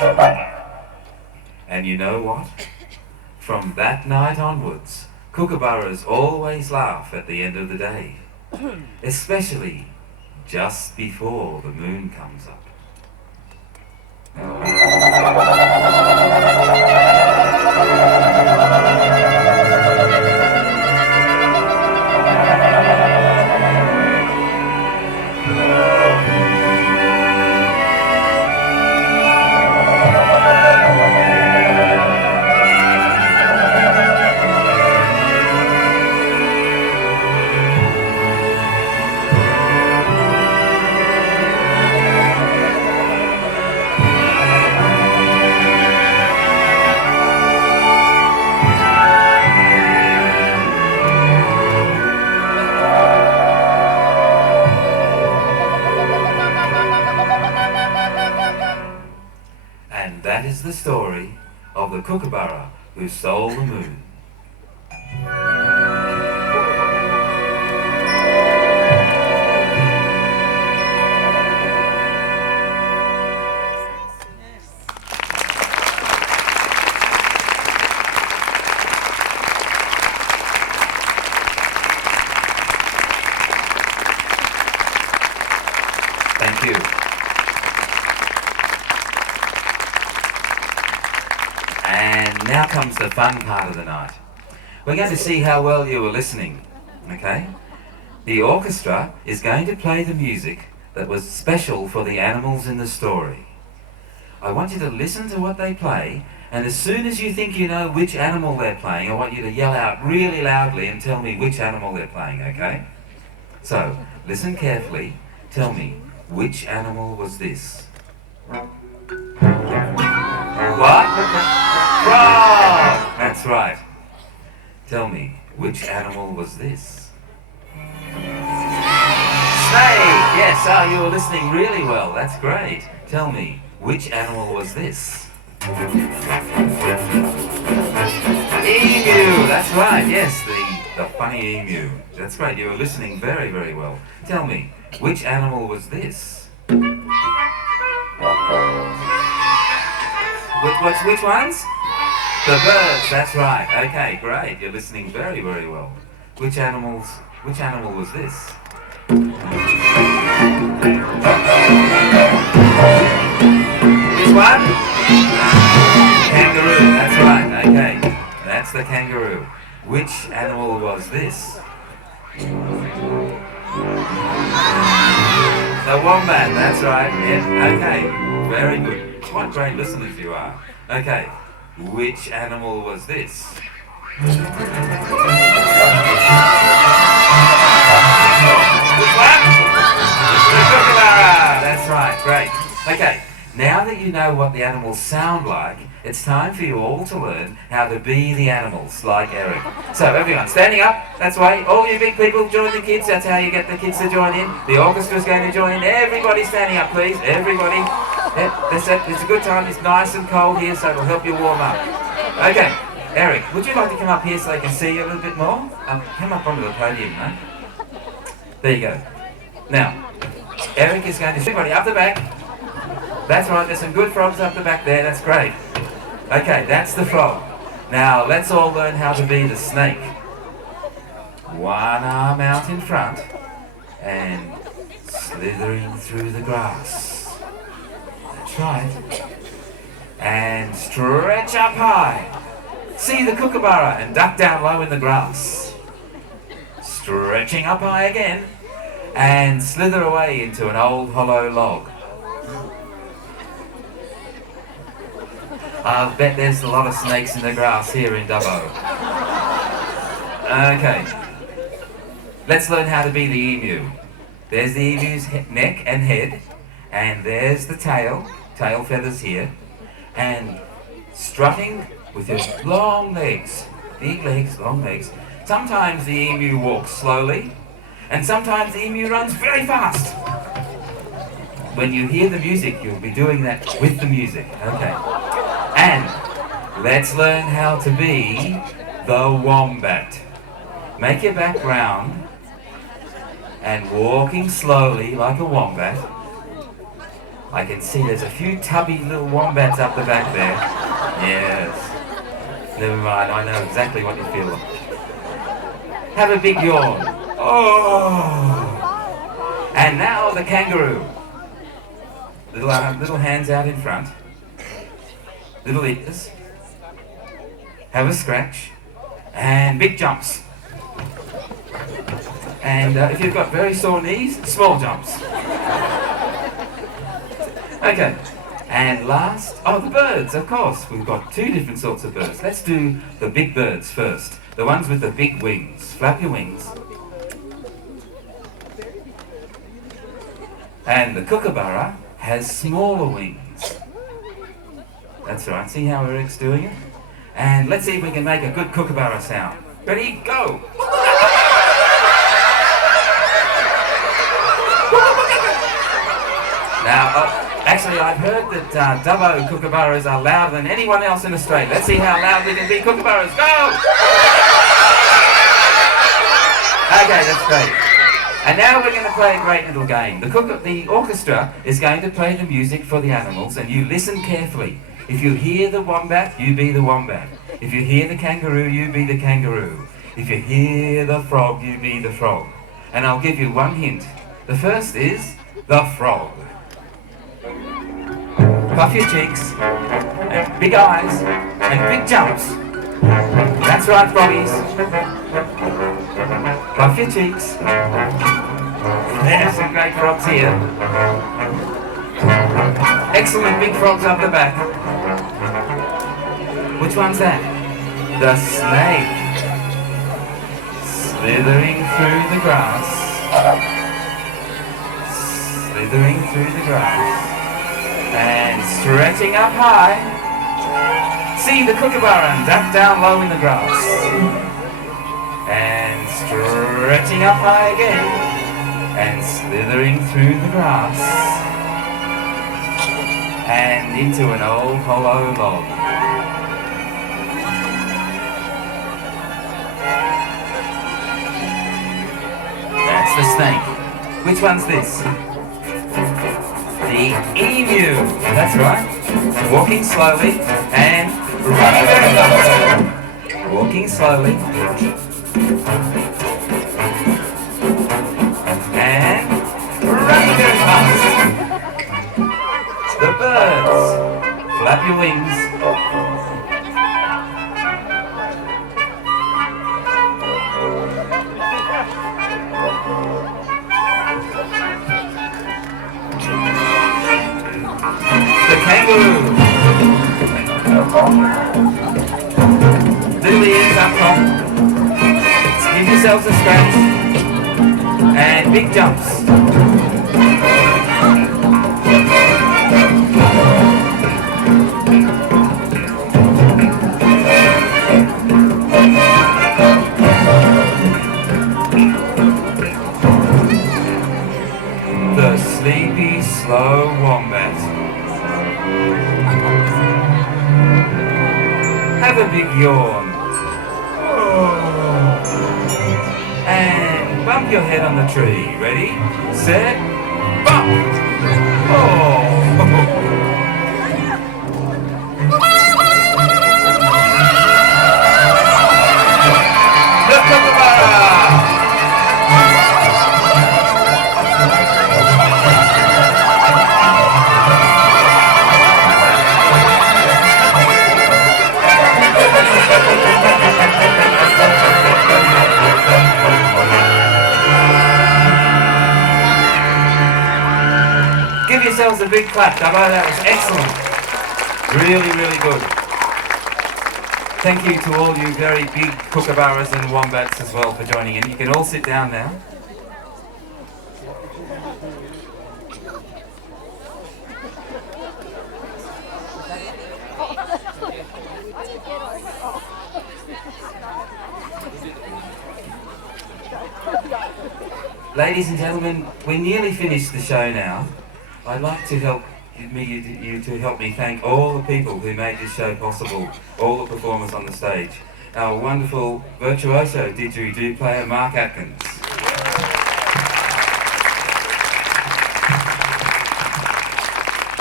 And you know what? From that night onwards, kookaburras always laugh at the end of the day, especially just before the moon comes up. And that is the story of the kookaburra who stole the moon. Thank you. And now comes the fun part of the night. We're going to see how well you were listening, okay? The orchestra is going to play the music that was special for the animals in the story. I want you to listen to what they play, and as soon as you think you know which animal they're playing, I want you to yell out really loudly and tell me which animal they're playing, okay? So, listen carefully. Tell me, which animal was this? What? Frog! That's right. Tell me, which animal was this? Snake! Yes, oh, you were listening really well. That's great. Tell me, which animal was this? Emu! That's right, yes, the funny emu. That's great, you were listening very, very well. Tell me, which animal was this? Which ones? The birds, that's right. Okay, great. You're listening very, very well. Which animal was this? Which one? Kangaroo, that's right. Okay, that's the kangaroo. Which animal was this? The wombat, that's right. Yeah, okay, very good. What great listeners you are. Okay, which animal was this? Which one? The kookaburra! That's right, great. Okay, now that you know what the animals sound like, it's time for you all to learn how to be the animals, like Eric. So everyone, standing up, that's right. All you big people, join the kids, that's how you get the kids to join in. The orchestra's going to join in. Everybody standing up, please, everybody. Yeah, that's it. It's a good time. It's nice and cold here, so it'll help you warm up. Okay, Eric, would you like to come up here so they can see you a little bit more? Come up onto the podium, mate. There you go. Now, Eric is going to... Everybody, up the back. That's right, there's some good frogs up the back there. That's great. Okay, that's the frog. Now, let's all learn how to be the snake. One arm out in front and slithering through the grass. That's right. And stretch up high. See the kookaburra and duck down low in the grass. Stretching up high again and slither away into an old hollow log. I bet there's a lot of snakes in the grass here in Dubbo. Okay. Let's learn how to be the emu. There's the emu's neck and head, and there's the tail feathers here, and strutting with your long legs, big legs, long legs. Sometimes the emu walks slowly, and sometimes the emu runs very fast. When you hear the music, you'll be doing that with the music, okay? And let's learn how to be the wombat. Make your back round and walking slowly like a wombat. I can see there's a few tubby little wombats up the back there. Yes. Never mind, I know exactly what you feel like. Have a big yawn. Oh! And now the kangaroo. Little hands out in front. Little ears. Have a scratch. And big jumps. And if you've got very sore knees, small jumps. Okay. And last, the birds, of course. We've got two different sorts of birds. Let's do the big birds first. The ones with the big wings. Flap your wings. And the kookaburra has smaller wings. That's right. See how Eric's doing it? And let's see if we can make a good kookaburra sound. Ready? Go! Now, actually, I've heard that Dubbo kookaburras are louder than anyone else in Australia. Let's see how loud we can be. Kookaburras, go! Okay, that's great. And now we're going to play a great little game. The orchestra is going to play the music for the animals, and you listen carefully. If you hear the wombat, you be the wombat. If you hear the kangaroo, you be the kangaroo. If you hear the frog, you be the frog. And I'll give you one hint. The first is the frog. Puff your cheeks, and big eyes, and big jumps. That's right, froggies. Puff your cheeks. There's some great frogs here. Excellent big frogs up the back. Which one's that? The snake. Slithering through the grass. Slithering through the grass. And stretching up high. See the kookaburra and duck down low in the grass. And stretching up high again. And slithering through the grass. And into an old hollow log. That's the snake. Which one's this? The emu. That's right. Walking slowly and running very fast. Walking slowly. And running very fast. The birds. Flap your wings. The kangaroo. Little ears up top. Give yourselves a scratch. And big jumps. The sleepy, slow wombat. Have a big yawn. And bump your head on the tree. Ready, set, bump. The kookaburra. Give yourselves a big clap, Dubbo. That was excellent. Really, really good. Thank you to all you very big kookaburras and wombats as well for joining in. You can all sit down now. Ladies and gentlemen, we're nearly finished the show now. I'd like to help you to help me thank all the people who made this show possible, all the performers on the stage. Our wonderful virtuoso didgeridoo player, Mark Atkins.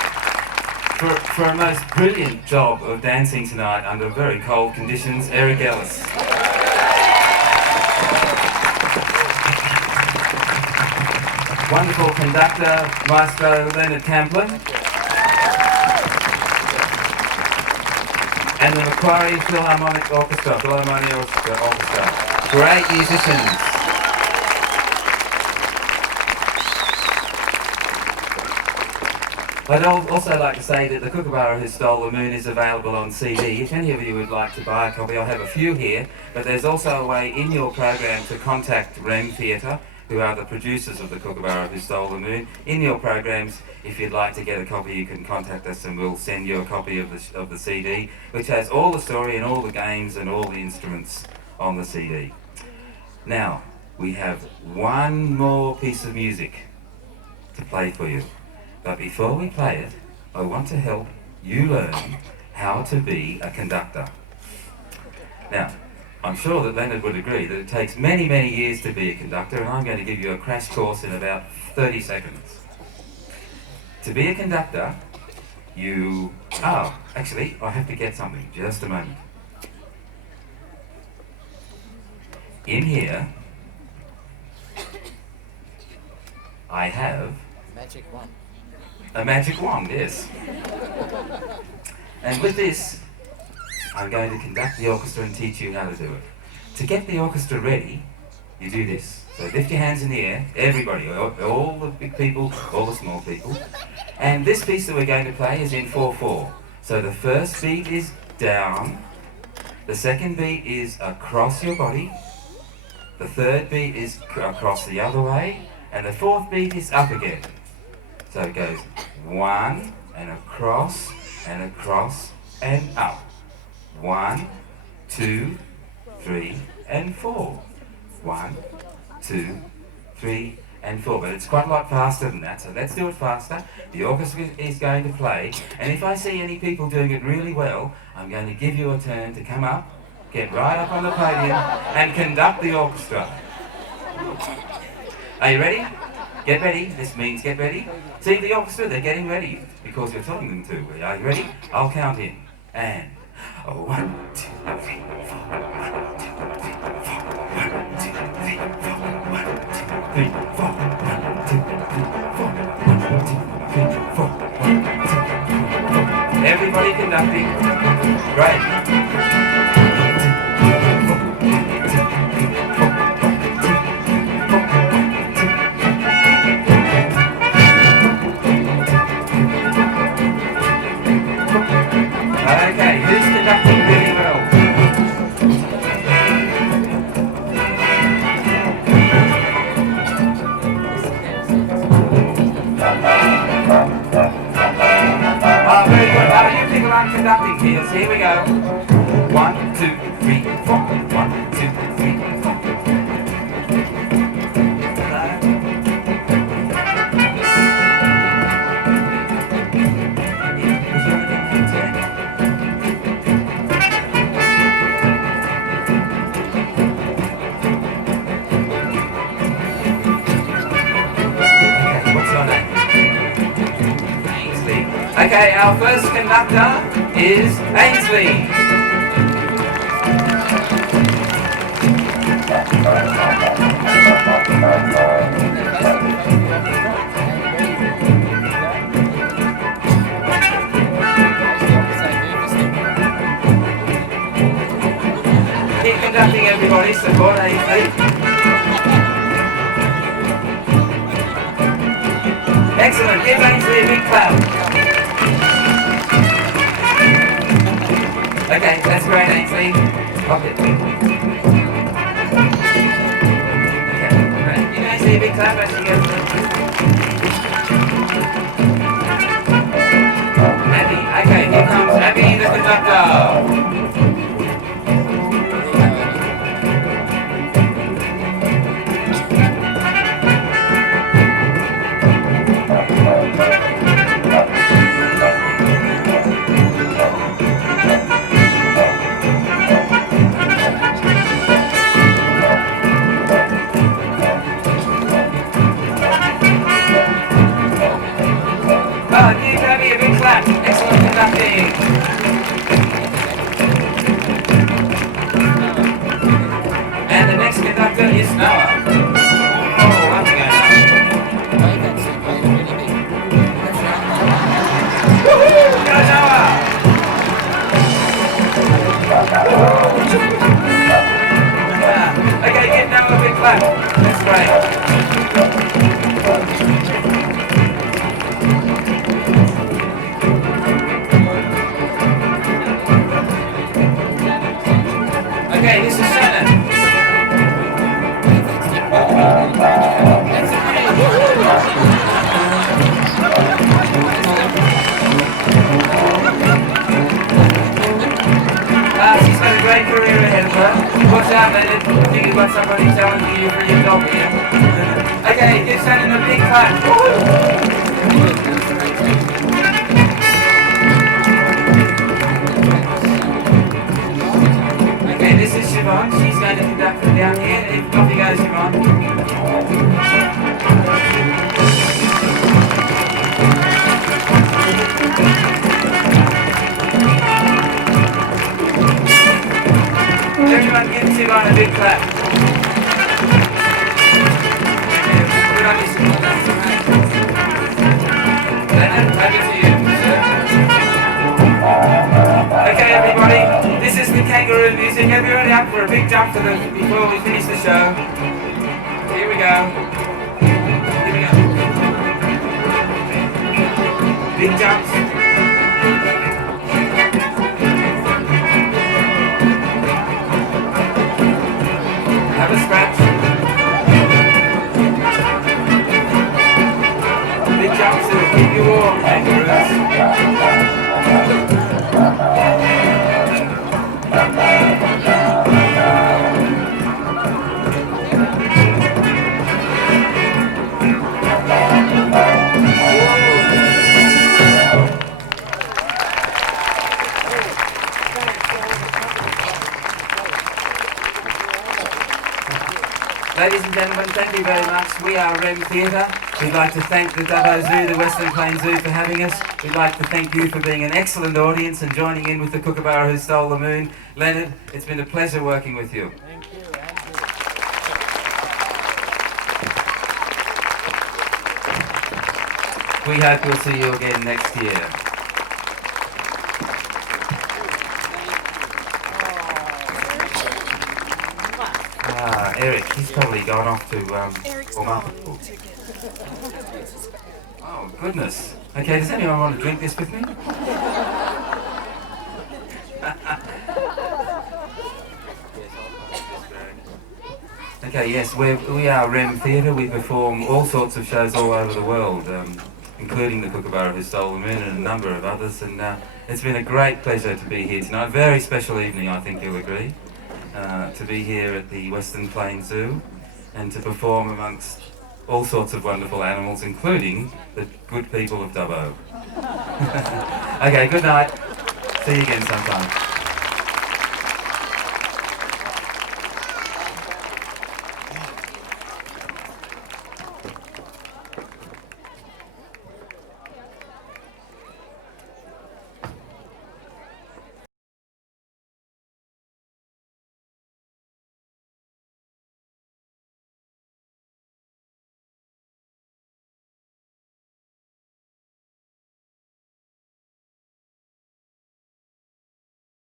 for a most brilliant job of dancing tonight under very cold conditions, Eric Ellis. Wonderful conductor, Maestro Leonard Camplin. And the Macquarie Philharmonia Orchestra. Great musicians. I'd also like to say that the Kookaburra Who Stole the Moon is available on CD. If any of you would like to buy a copy, I'll have a few here, but there's also a way in your program to contact Rem Theatre, who are the producers of the Kookaburra Who Stole the Moon. In your programs, if you'd like to get a copy, you can contact us and we'll send you a copy of the CD, which has all the story and all the games and all the instruments on the CD. Now, we have one more piece of music to play for you. But before we play it, I want to help you learn how to be a conductor. Now, I'm sure that Leonard would agree that it takes many, many years to be a conductor, and I'm going to give you a crash course in about 30 seconds. To be a conductor, actually, I have to get something. Just a moment. In here, I have Magic wand. a magic wand, yes. And with this, I'm going to conduct the orchestra and teach you how to do it. To get the orchestra ready, you do this. So lift your hands in the air, everybody, all the big people, all the small people. And this piece that we're going to play is in 4/4. So the first beat is down, the second beat is across your body, the third beat is across the other way, and the fourth beat is up again. So it goes 1 and across and up. 1, 2, 3, and 4. 1, 2, 3, and 4. But it's quite a lot faster than that, so let's do it faster. The orchestra is going to play, and if I see any people doing it really well, I'm going to give you a turn to come up, get right up on the podium, and conduct the orchestra. Are you ready? Get ready. This means get ready. See the orchestra, they're getting ready because you're telling them to. Are you ready? I'll count in. And 1, 2, 3, 4. 1, 2, 3, 4. 1, 2, 3, 4. 1, 2, 3, 4. 1, 2, 3, 4. 1, 2, 3, 4. 1, 2, 3, 4. Everybody conducting. Great. Okay, who's conducting really well? Oh, very good. You people aren't conducting here, so here we go. 1, 2, 3, 4. 1, 2, 3, 4. Okay, our first conductor is Ainsley. Keep conducting, everybody. Support Ainsley. Excellent. Give Ainsley a big clap. Okay, that's great, Ainsley. Okay. Okay, great. Give Ainsley a big clap as she goes. Abby. Okay, here comes Abby, the conductor. Give Abby a big clap. Excellent. clapping. And the next conductor is Noah. Oh, up we go now. Woohoo! Go Noah! Okay, give Noah a big clap. That's great. Okay, this is Shannon. She's got a great career ahead of her. Watch out, Leonard. I think you've got somebody telling you for your dog here. Okay, give Shannon a big clap. Okay, this is Siobhan. She's going to conduct from down here. Off you go, Siobhan. Everyone give Siobhan a big clap. Good on you, Siobhan. Leonard, over to you, sir. Okay, everybody, this is the kangaroo music. Everybody up for a big jump before we finish the show. Here we go. Here we go. Big jumps. Have a scratch. Big jumps to keep you warm, kangaroos. Ladies and gentlemen, thank you very much. We are Rem Theatre. We'd like to thank the Dubbo Zoo, the Western Plains Zoo, for having us. We'd like to thank you for being an excellent audience and joining in with the Kookaburra who stole the moon. Leonard, it's been a pleasure working with you. Thank you, Andrew. We hope we'll see you again next year. Eric, he's probably gone off to warm up. Oh, goodness. Okay, does anyone want to drink this with me? Okay, yes, we are Rem Theatre. We perform all sorts of shows all over the world, including the Kookaburra Who Stole the Moon and a number of others. And it's been a great pleasure to be here tonight. Very special evening, I think you'll agree. To be here at the Western Plains Zoo and to perform amongst all sorts of wonderful animals, including the good people of Dubbo. Okay, good night. See you again sometime.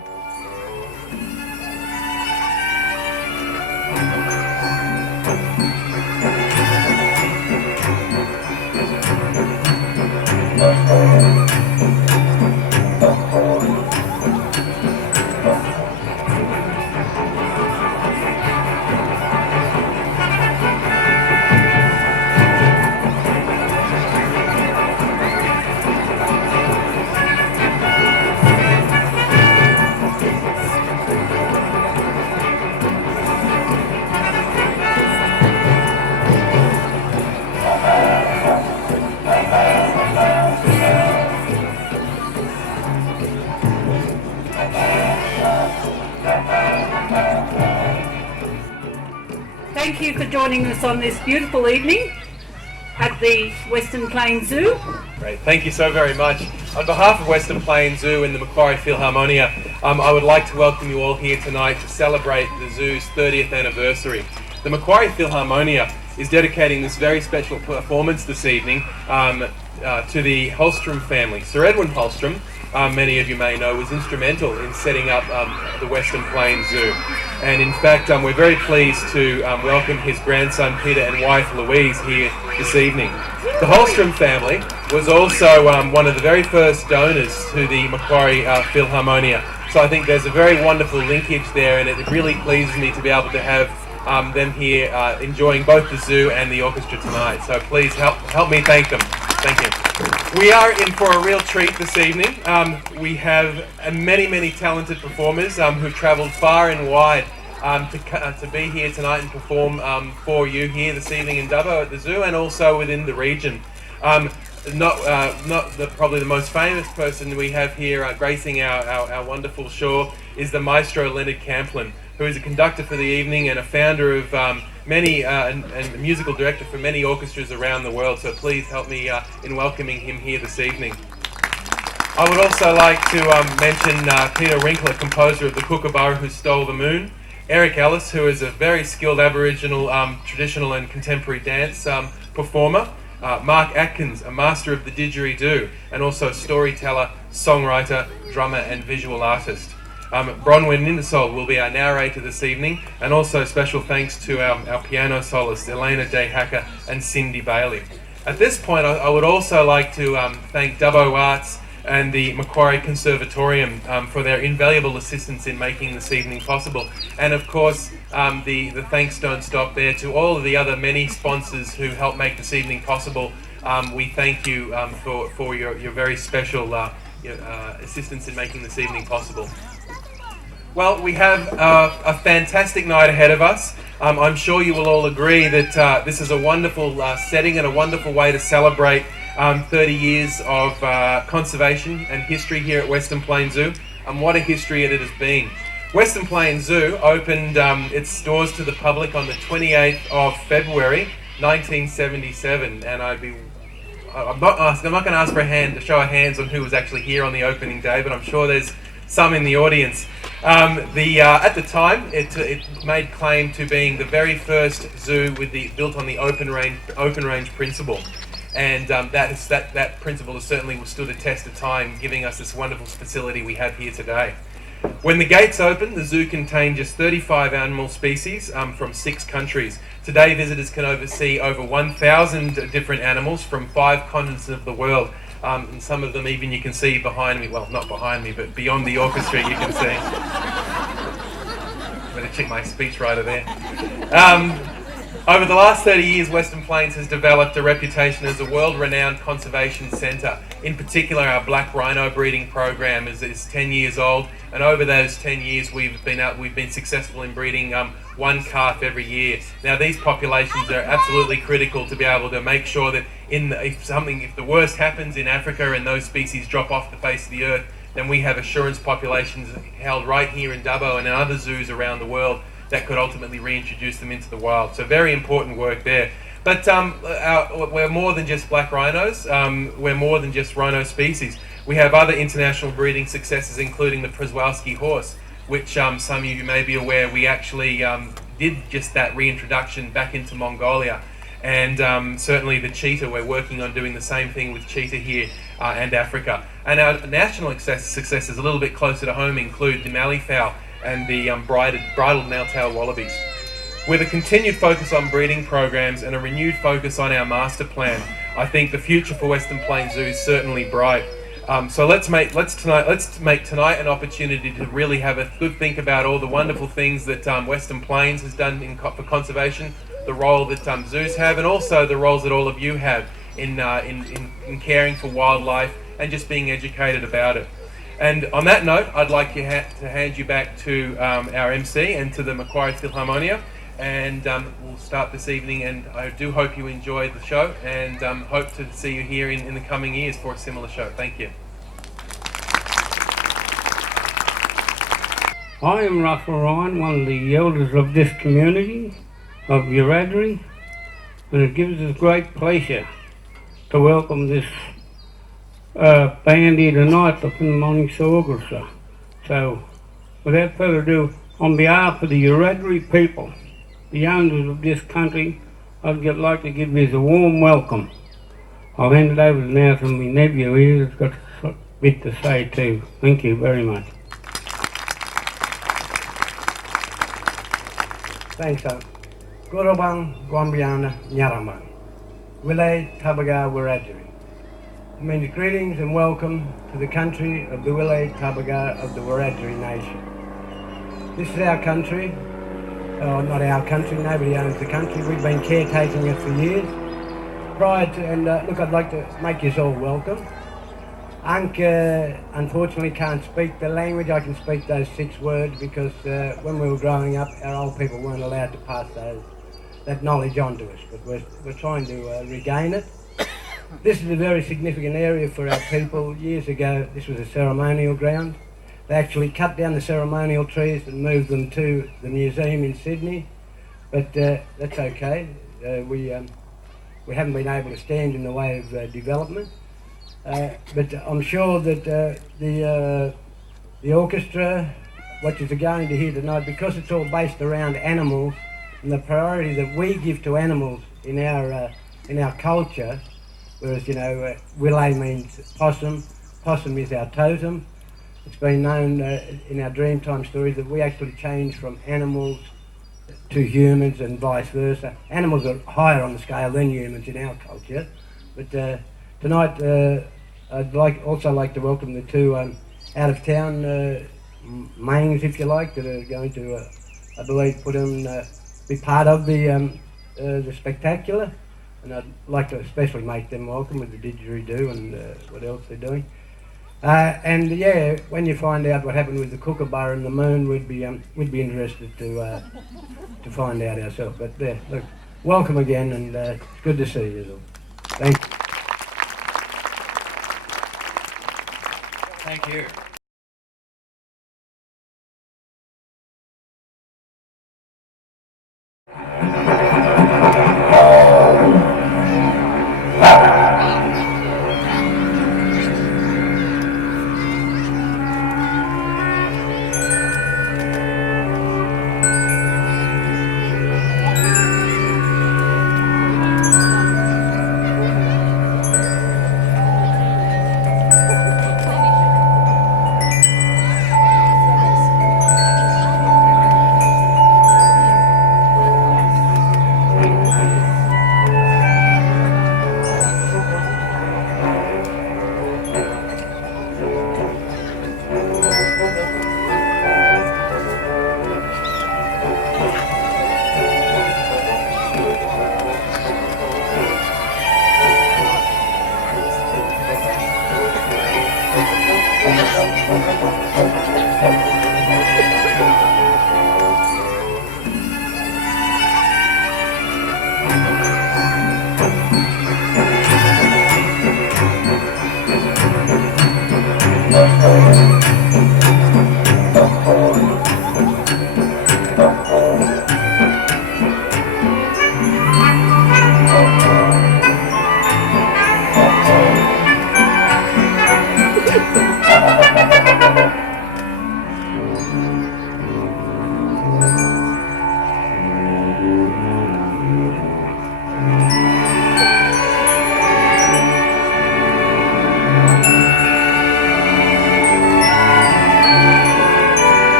you for joining us on this beautiful evening at the Western Plains Zoo. Great, thank you so very much. On behalf of Western Plains Zoo and the Macquarie Philharmonia, I would like to welcome you all here tonight to celebrate the zoo's 30th anniversary. The Macquarie Philharmonia is dedicating this very special performance this evening to the Holstrom family. Sir Edwin Holstrom, many of you may know, was instrumental in setting up the Western Plains Zoo. And in fact, we're very pleased to welcome his grandson Peter and wife Louise here this evening. The Holstrom family was also one of the very first donors to the Macquarie Philharmonia. So I think there's a very wonderful linkage there, and it really pleases me to be able to have them here enjoying both the zoo and the orchestra tonight. So please help me thank them. Thank you. We are in for a real treat this evening. We have many talented performers who've travelled far and wide to be here tonight and perform for you here this evening in Dubbo at the zoo and also within the region. Probably the most famous person we have here gracing our wonderful shore is the maestro Leonard Camplin, who is a conductor for the evening and a founder of many and a musical director for many orchestras around the world. So please help me in welcoming him here this evening. I would also like to mention Peter Winkler, composer of the Kookaburra Who Stole the Moon, Eric Ellis, who is a very skilled Aboriginal traditional and contemporary dance performer, Mark Atkins, a master of the didgeridoo, and also storyteller, songwriter, drummer and visual artist. Bronwyn Ingersoll will be our narrator this evening, and also special thanks to our piano soloists Elena Day Hacker and Cindy Bailey. At this point, I would also like to thank Dubbo Arts and the Macquarie Conservatorium for their invaluable assistance in making this evening possible. And of course, the thanks don't stop there to all of the other many sponsors who help make this evening possible. We thank you for your very special assistance in making this evening possible. Well, we have a fantastic night ahead of us. I'm sure you will all agree that this is a wonderful setting and a wonderful way to celebrate 30 years of conservation and history here at Western Plains Zoo, and what a history it has been. Western Plains Zoo opened its doors to the public on the 28th of February 1977, and I'm not going to ask for a show of hands on who was actually here on the opening day, but I'm sure there's some in the audience. At the time, it made claim to being the very first zoo built on the open range principle, and that principle has certainly stood the test of time, giving us this wonderful facility we have here today. When the gates opened, the zoo contained just 35 animal species from 6 countries. Today, visitors can oversee over 1,000 different animals from 5 continents of the world. And some of them even you can see behind me, well, not behind me, but beyond the orchestra you can see. Better check my speechwriter there. Over the last 30 years, Western Plains has developed a reputation as a world-renowned conservation centre. In particular, our black rhino breeding program is 10 years old, and over those 10 years we've been successful in breeding 1 calf every year. Now, these populations are absolutely critical to be able to make sure that if the worst happens in Africa and those species drop off the face of the earth, then we have assurance populations held right here in Dubbo and in other zoos around the world that could ultimately reintroduce them into the wild. So very important work there. But we're more than just black rhinos. We're more than just rhino species. We have other international breeding successes, including the Przewalski horse, which some of you may be aware we actually did just that reintroduction back into Mongolia. And certainly the cheetah, we're working on doing the same thing with cheetah here and Africa. And our national successes a little bit closer to home include the malleefowl and the bridled nail-tail wallabies. With a continued focus on breeding programs and a renewed focus on our master plan, I think the future for Western Plains Zoo is certainly bright. So let's make tonight an opportunity to really have a good think about all the wonderful things that Western Plains has done for conservation, the role that zoos have, and also the roles that all of you have in caring for wildlife and just being educated about it. And on that note, I'd like to hand you back to our MC and to the Macquarie Philharmonia, and we'll start this evening. And I do hope you enjoyed the show, and hope to see you here in the coming years for a similar show. Thank you. I am Russell Ryan, one of the elders of this community, of Wiradjuri, and it gives us great pleasure to welcome this band here tonight, the Philharmonia Orchestra. So, without further ado, on behalf of the Wiradjuri people, the owners of this country, I'd like to give you a warm welcome. I'll hand it over now to my nephew here, who's got a bit to say too. Thank you very much. Thanks, sir. Gorobang Gwambiana Nyaramang. Wilay Tabaga Wiradjuri. It means greetings and welcome to the country of the Wilay Tabaga of the Wiradjuri nation. This is our country. Oh, not our country, nobody owns the country. We've been caretaking it for years. Prior to, and look, I'd like to make you all welcome. Ankh unfortunately can't speak the language. I can speak those 6 words because when we were growing up, our old people weren't allowed to pass that knowledge on to us, but we're trying to regain it. This is a very significant area for our people. Years ago, this was a ceremonial ground. They actually cut down the ceremonial trees and moved them to the museum in Sydney, but that's okay. We haven't been able to stand in the way of development, but I'm sure that the orchestra, what you're going to hear tonight, because it's all based around animals and the priority that we give to animals in our culture, whereas, you know, Wilay means possum, possum is our totem. It's been known in our Dreamtime stories that we actually change from animals to humans and vice versa. Animals are higher on the scale than humans in our culture. But tonight I'd also like to welcome the 2 out-of-town mains, if you like, that are going to, I believe, put on, be part of the spectacular. And I'd like to especially make them welcome with the didgeridoo and what else they're doing. And yeah, when you find out what happened with the Kookaburra and the moon, we'd be interested to find out ourselves. But there, look, welcome again, and it's good to see you all. Thank you. Thank you.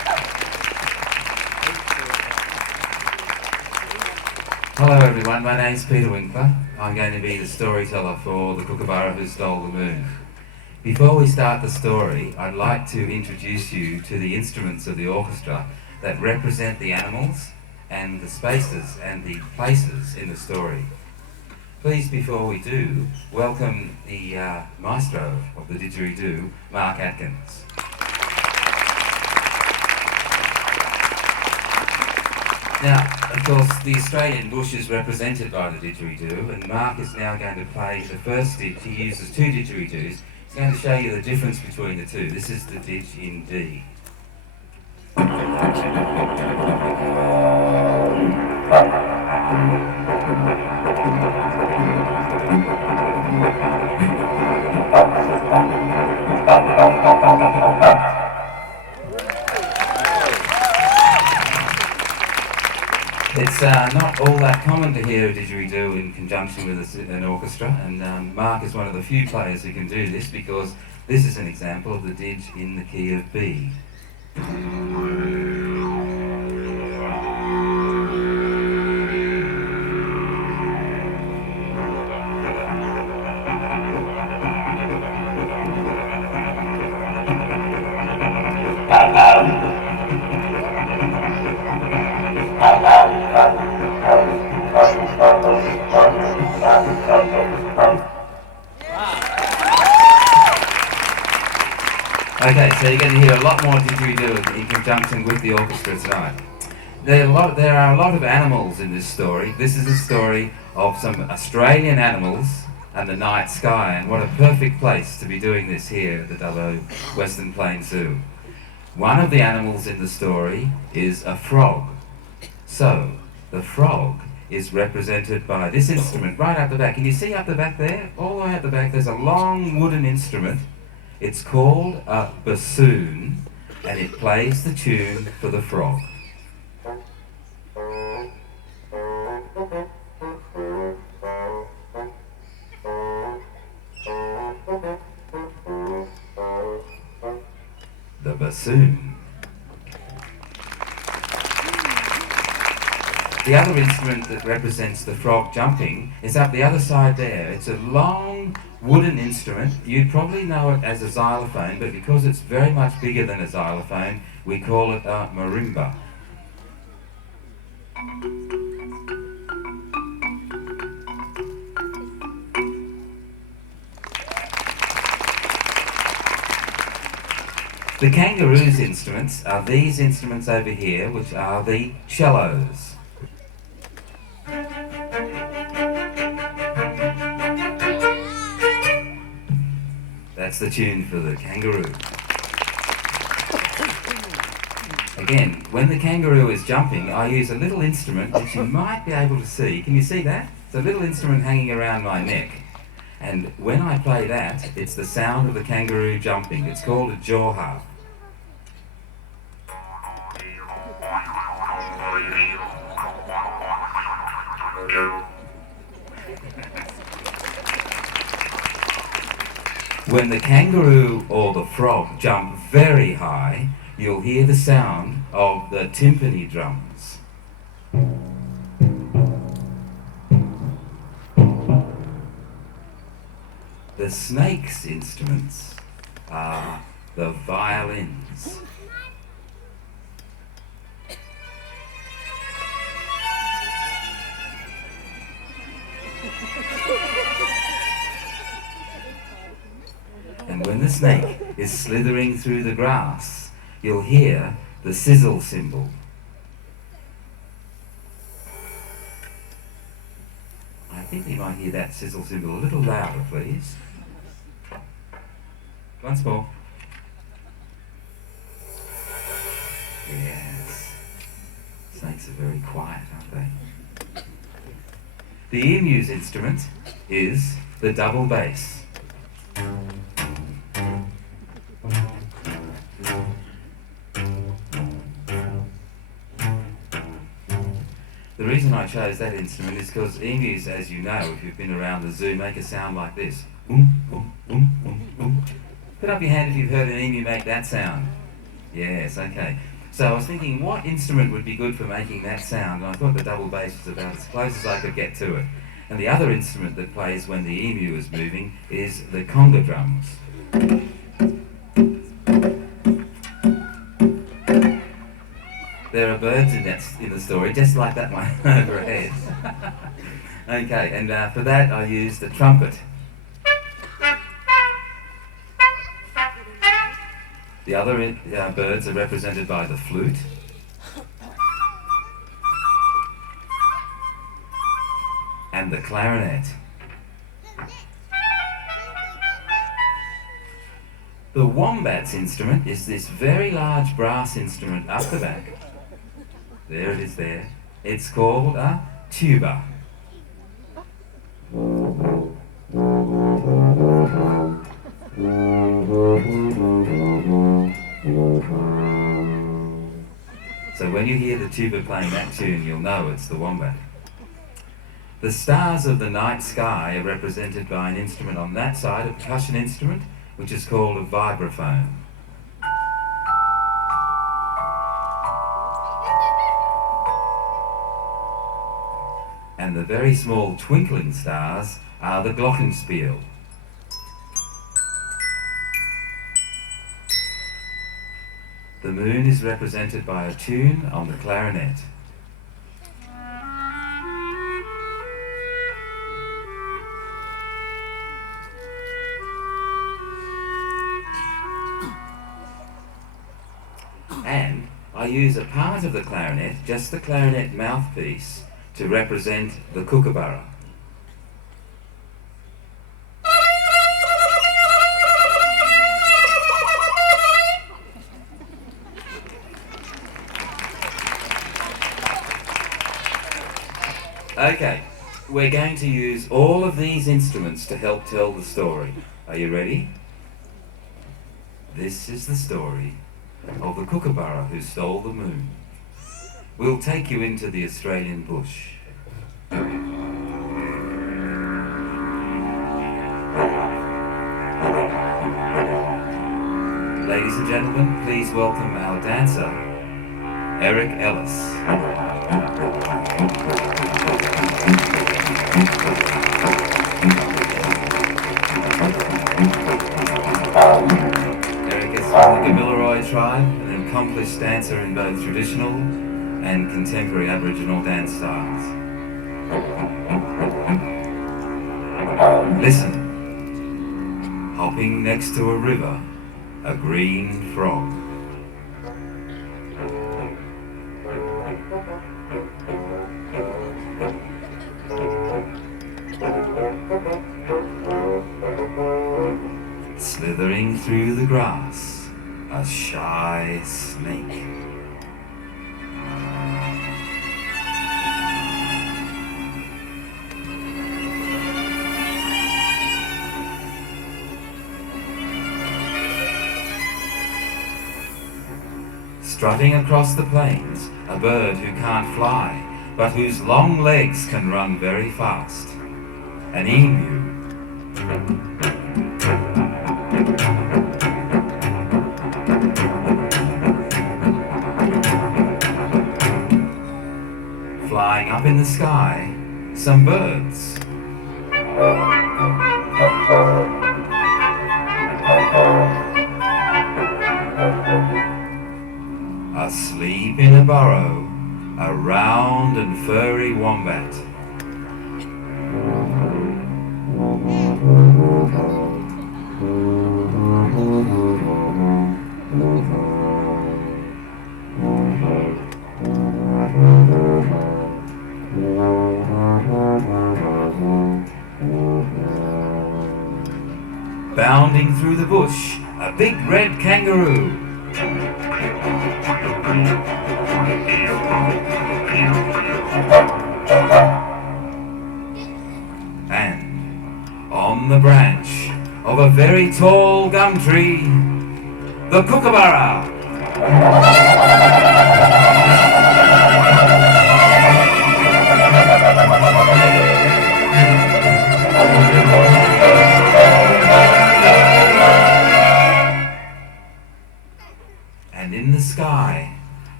Hello everyone, my name's Peter Winkler. I'm going to be the storyteller for the Kookaburra Who Stole the Moon. Before we start the story, I'd like to introduce you to the instruments of the orchestra that represent the animals and the spaces and the places in the story. Please, before we do, welcome the maestro of the didgeridoo, Mark Atkins. Now, of course, the Australian bush is represented by the didgeridoo, and Mark is now going to play the first didge. He uses two didgeridoos. He's going to show you the difference between the two. This is the didge in D. It's not all that common to hear a didgeridoo in conjunction with an orchestra, and Mark is one of the few players who can do this because this is an example of the didge in the key of B. Okay, so you're going to hear a lot more didgeridoo in conjunction with the orchestra tonight. There are a lot of animals in this story. This is a story of some Australian animals and the night sky, and what a perfect place to be doing this here at the Dubbo Western Plains Zoo. One of the animals in the story is a frog. So, the frog is represented by this instrument right up the back. Can you see up the back there? All the way up the back there's a long wooden instrument. It's called a bassoon, and it plays the tune for the frog. The bassoon. The other instrument that represents the frog jumping is up the other side there. It's a long wooden instrument. You'd probably know it as a xylophone, but because it's very much bigger than a xylophone, we call it a marimba. The kangaroo's instruments are these instruments over here, which are the cellos. That's the tune for the kangaroo. Again, when the kangaroo is jumping, I use a little instrument which you might be able to see. Can you see that? It's a little instrument hanging around my neck. And when I play that, it's the sound of the kangaroo jumping. It's called a jaw harp. When the kangaroo or the frog jump very high, you'll hear the sound of the timpani drums. The snake's instruments are the violins. And when the snake is slithering through the grass, you'll hear the sizzle cymbal. I think you might hear that sizzle cymbal a little louder, please. Once more. Yes. Snakes are very quiet, aren't they? The emu's instrument is the double bass. The reason I chose that instrument is because emus, as you know, if you've been around the zoo, make a sound like this. Put up your hand if you've heard an emu make that sound. Yes, okay. So I was thinking, what instrument would be good for making that sound? And I thought the double bass was about as close as I could get to it. And the other instrument that plays when the emu is moving is the conga drums. There are birds in the story, just like that one overhead. Okay, and for that I used the trumpet. The other birds are represented by the flute. And the clarinet. The wombat's instrument is this very large brass instrument up the back. There it is there. It's called a tuba. So when you hear the tuba playing that tune, you'll know it's the wombat. The stars of the night sky are represented by an instrument on that side, a percussion instrument, which is called a vibraphone. And the very small twinkling stars are the glockenspiel. The moon is represented by a tune on the clarinet. And I use a part of the clarinet, just the clarinet mouthpiece, to represent the kookaburra. Okay, we're going to use all of these instruments to help tell the story. Are you ready? This is the story of the kookaburra who stole the moon. We'll take you into the Australian bush. Ladies and gentlemen, please welcome our dancer, Eric Ellis. Eric is from the Kookaburra tribe, an accomplished dancer in both traditional and contemporary Aboriginal dance styles. Listen, hopping next to a river, a green frog. Slithering through the grass, a shy snake. Strutting across the plains, a bird who can't fly, but whose long legs can run very fast. An emu. Flying up in the sky, some birds. Asleep in a burrow, a round and furry wombat. Bounding through the bush, a big red kangaroo. And on the branch of a very tall gum tree, the kookaburra. And in the sky,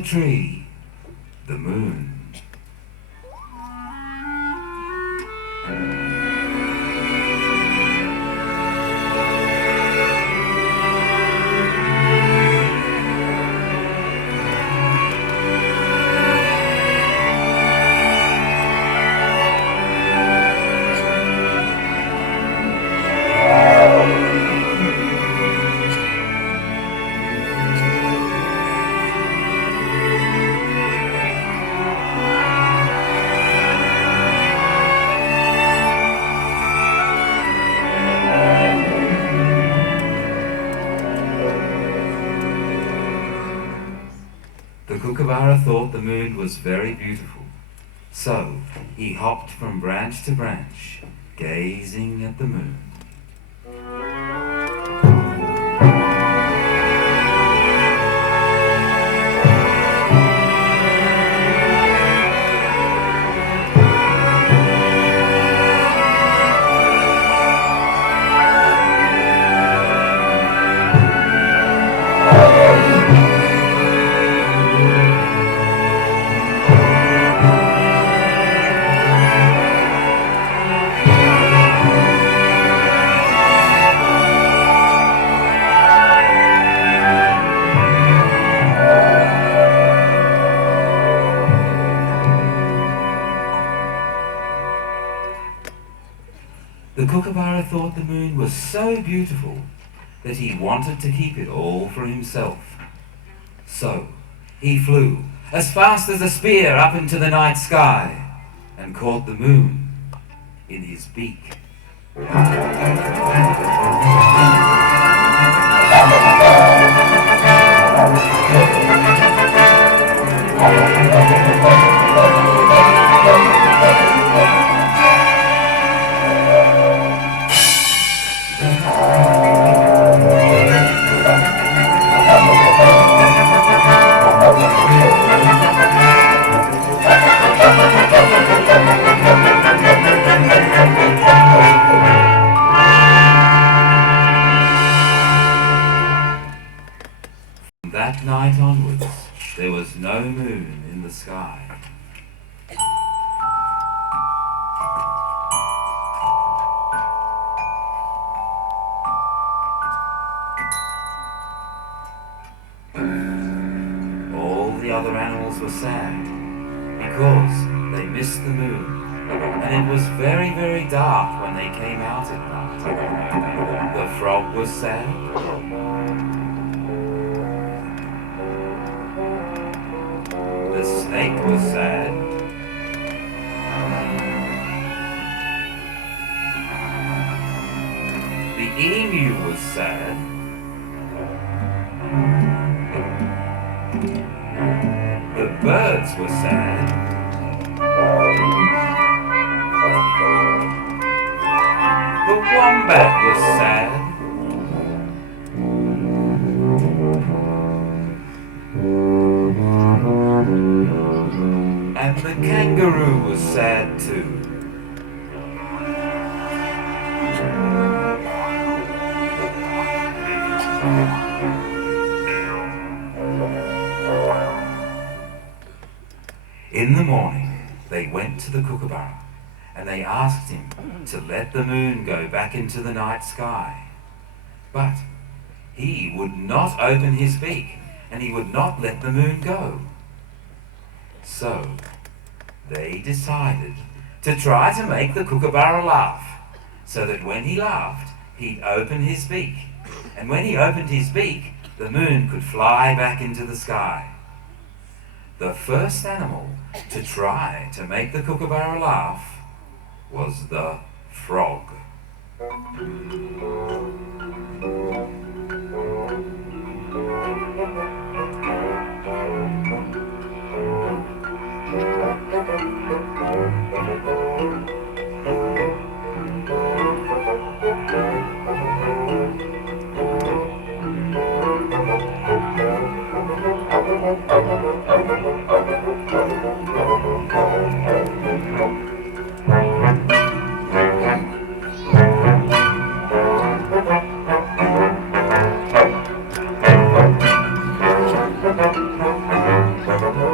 the tree, the moon. The Kookaburra thought the moon was very beautiful, so he hopped from branch to branch, gazing at the moon. The Kookaburra thought the moon was so beautiful that he wanted to keep it all for himself. So he flew as fast as a spear up into the night sky and caught the moon in his beak. From that night onwards, there was no moon in the sky. All the other animals were sad because they missed the moon, and it was very, very dark when they came out at night. The frog was sad. The snake was sad. The emu was sad. The birds were sad. The wombat was sad. And the kangaroo was sad too. In the morning, they went to the Kookaburra and they asked him to let the moon go back into the night sky. But he would not open his beak and he would not let the moon go. So they decided to try to make the Kookaburra laugh, so that when he laughed, he'd open his beak. And when he opened his beak, the moon could fly back into the sky. The first animal to try to make the Kookaburra laugh was the frog.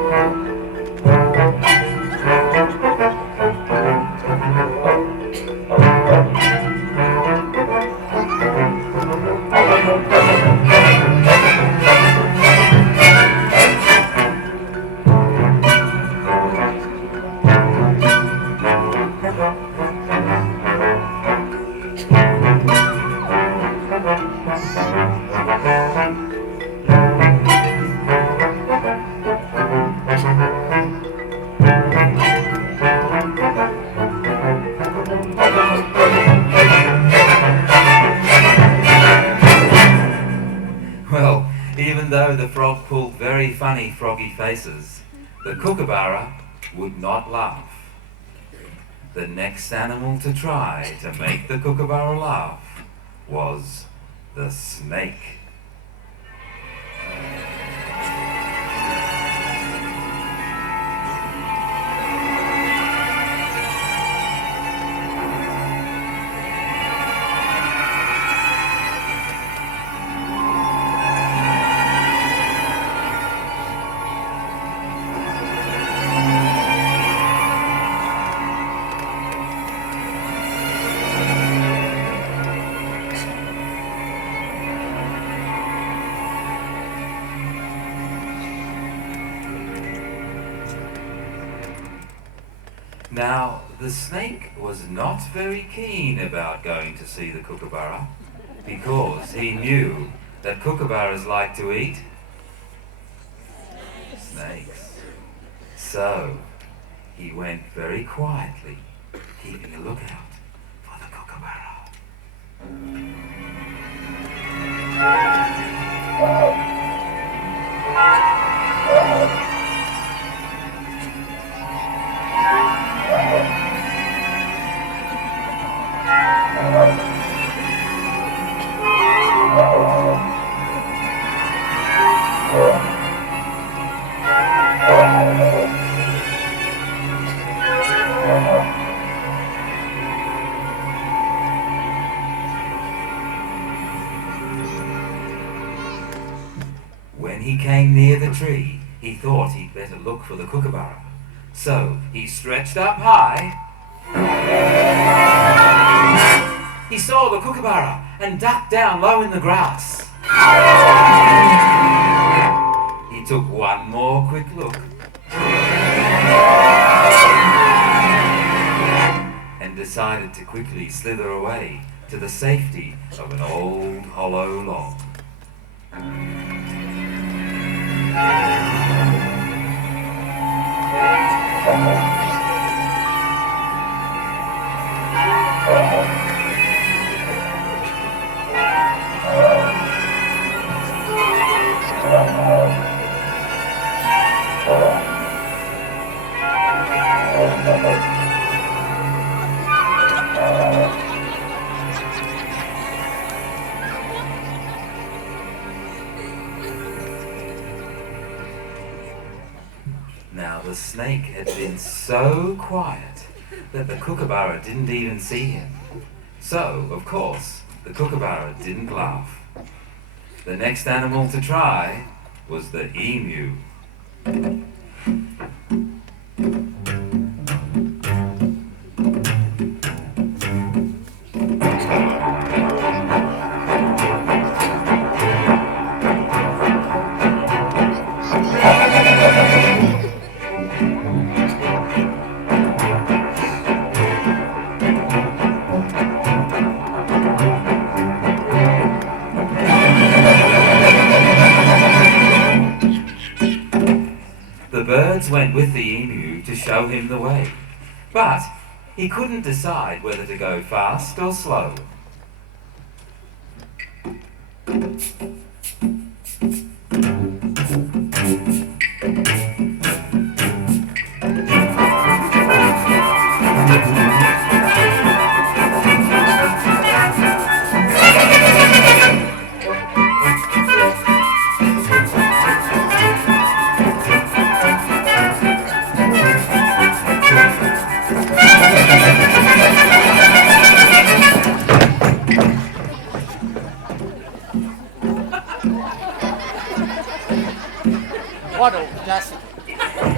Well, even though the frog pulled very funny froggy faces, the Kookaburra would not laugh. The next animal to try to make the Kookaburra laugh was the snake. Now, the snake was not very keen about going to see the Kookaburra because he knew that Kookaburras like to eat snakes. So, he went very quietly, keeping a lookout for the Kookaburra. When he came near the tree, he thought he'd better look for the Kookaburra. So he stretched up high. He saw the Kookaburra and ducked down low in the grass. He took one more quick look and decided to quickly slither away to the safety of an old hollow log. Now the snake had been so quiet that the Kookaburra didn't even see him. So, of course, the Kookaburra didn't laugh. The next animal to try was the emu. The birds went with the emu to show him the way, but he couldn't decide whether to go fast or slow. What audacity.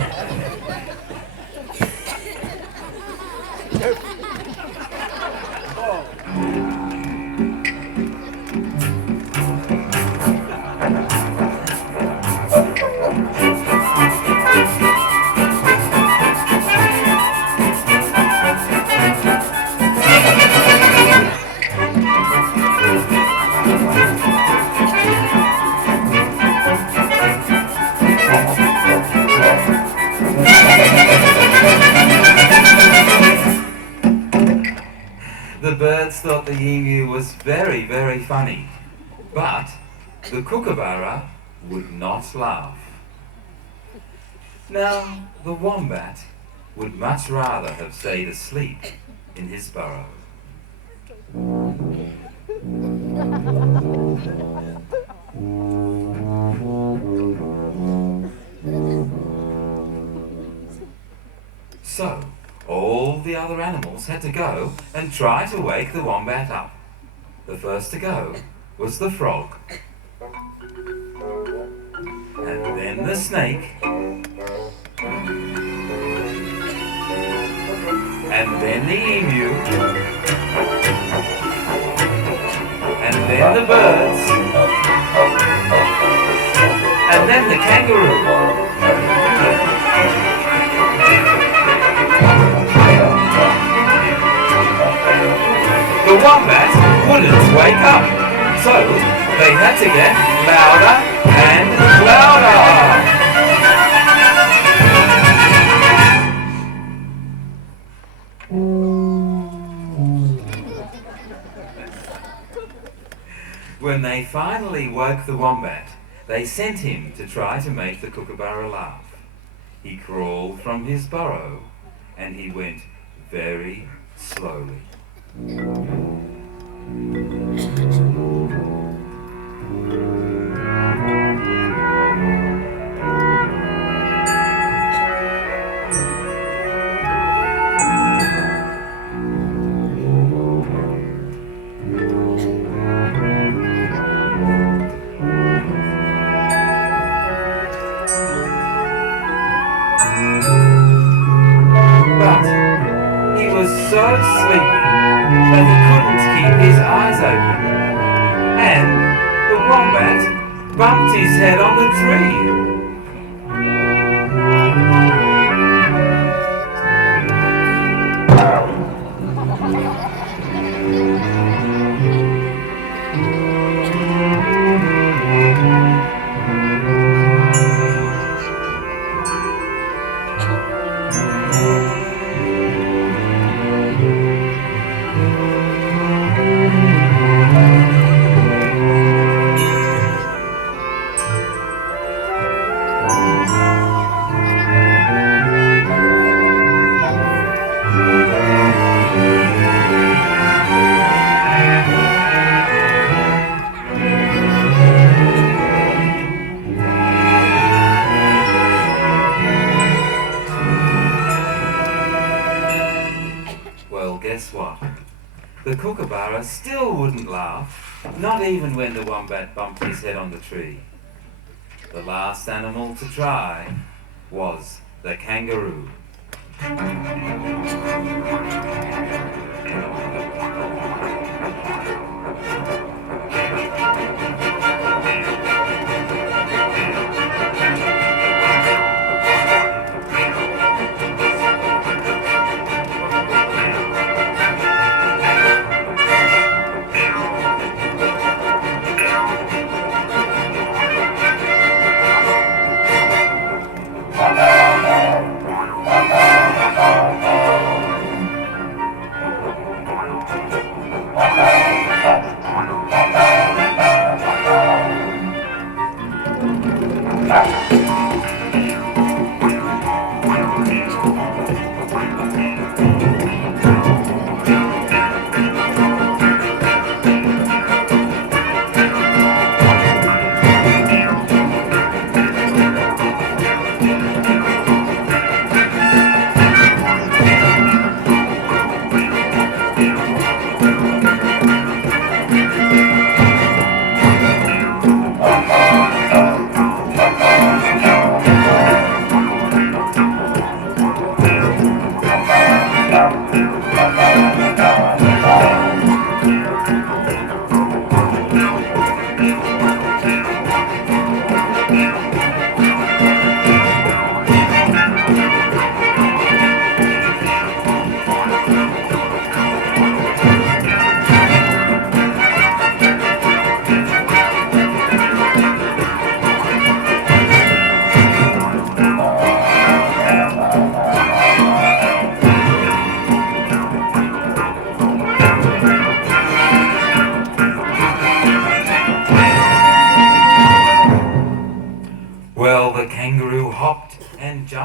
birds thought the emu was very, very funny, but the kookaburra would not laugh. Now, the wombat would much rather have stayed asleep in his burrow. So, all the other animals had to go and try to wake the wombat up. The first to go was the frog, and then the snake, and then the emu, and then the birds, and then the kangaroo. The wombat wouldn't wake up, so they had to get louder and louder. When they finally woke the wombat, they sent him to try to make the kookaburra laugh. He crawled from his burrow and he went very slowly. But he was so sleepy that he couldn't keep his eyes open, and the wombat bumped his head on the tree. Guess what? The kookaburra still wouldn't laugh, not even when the wombat bumped his head on the tree. The last animal to try was the kangaroo.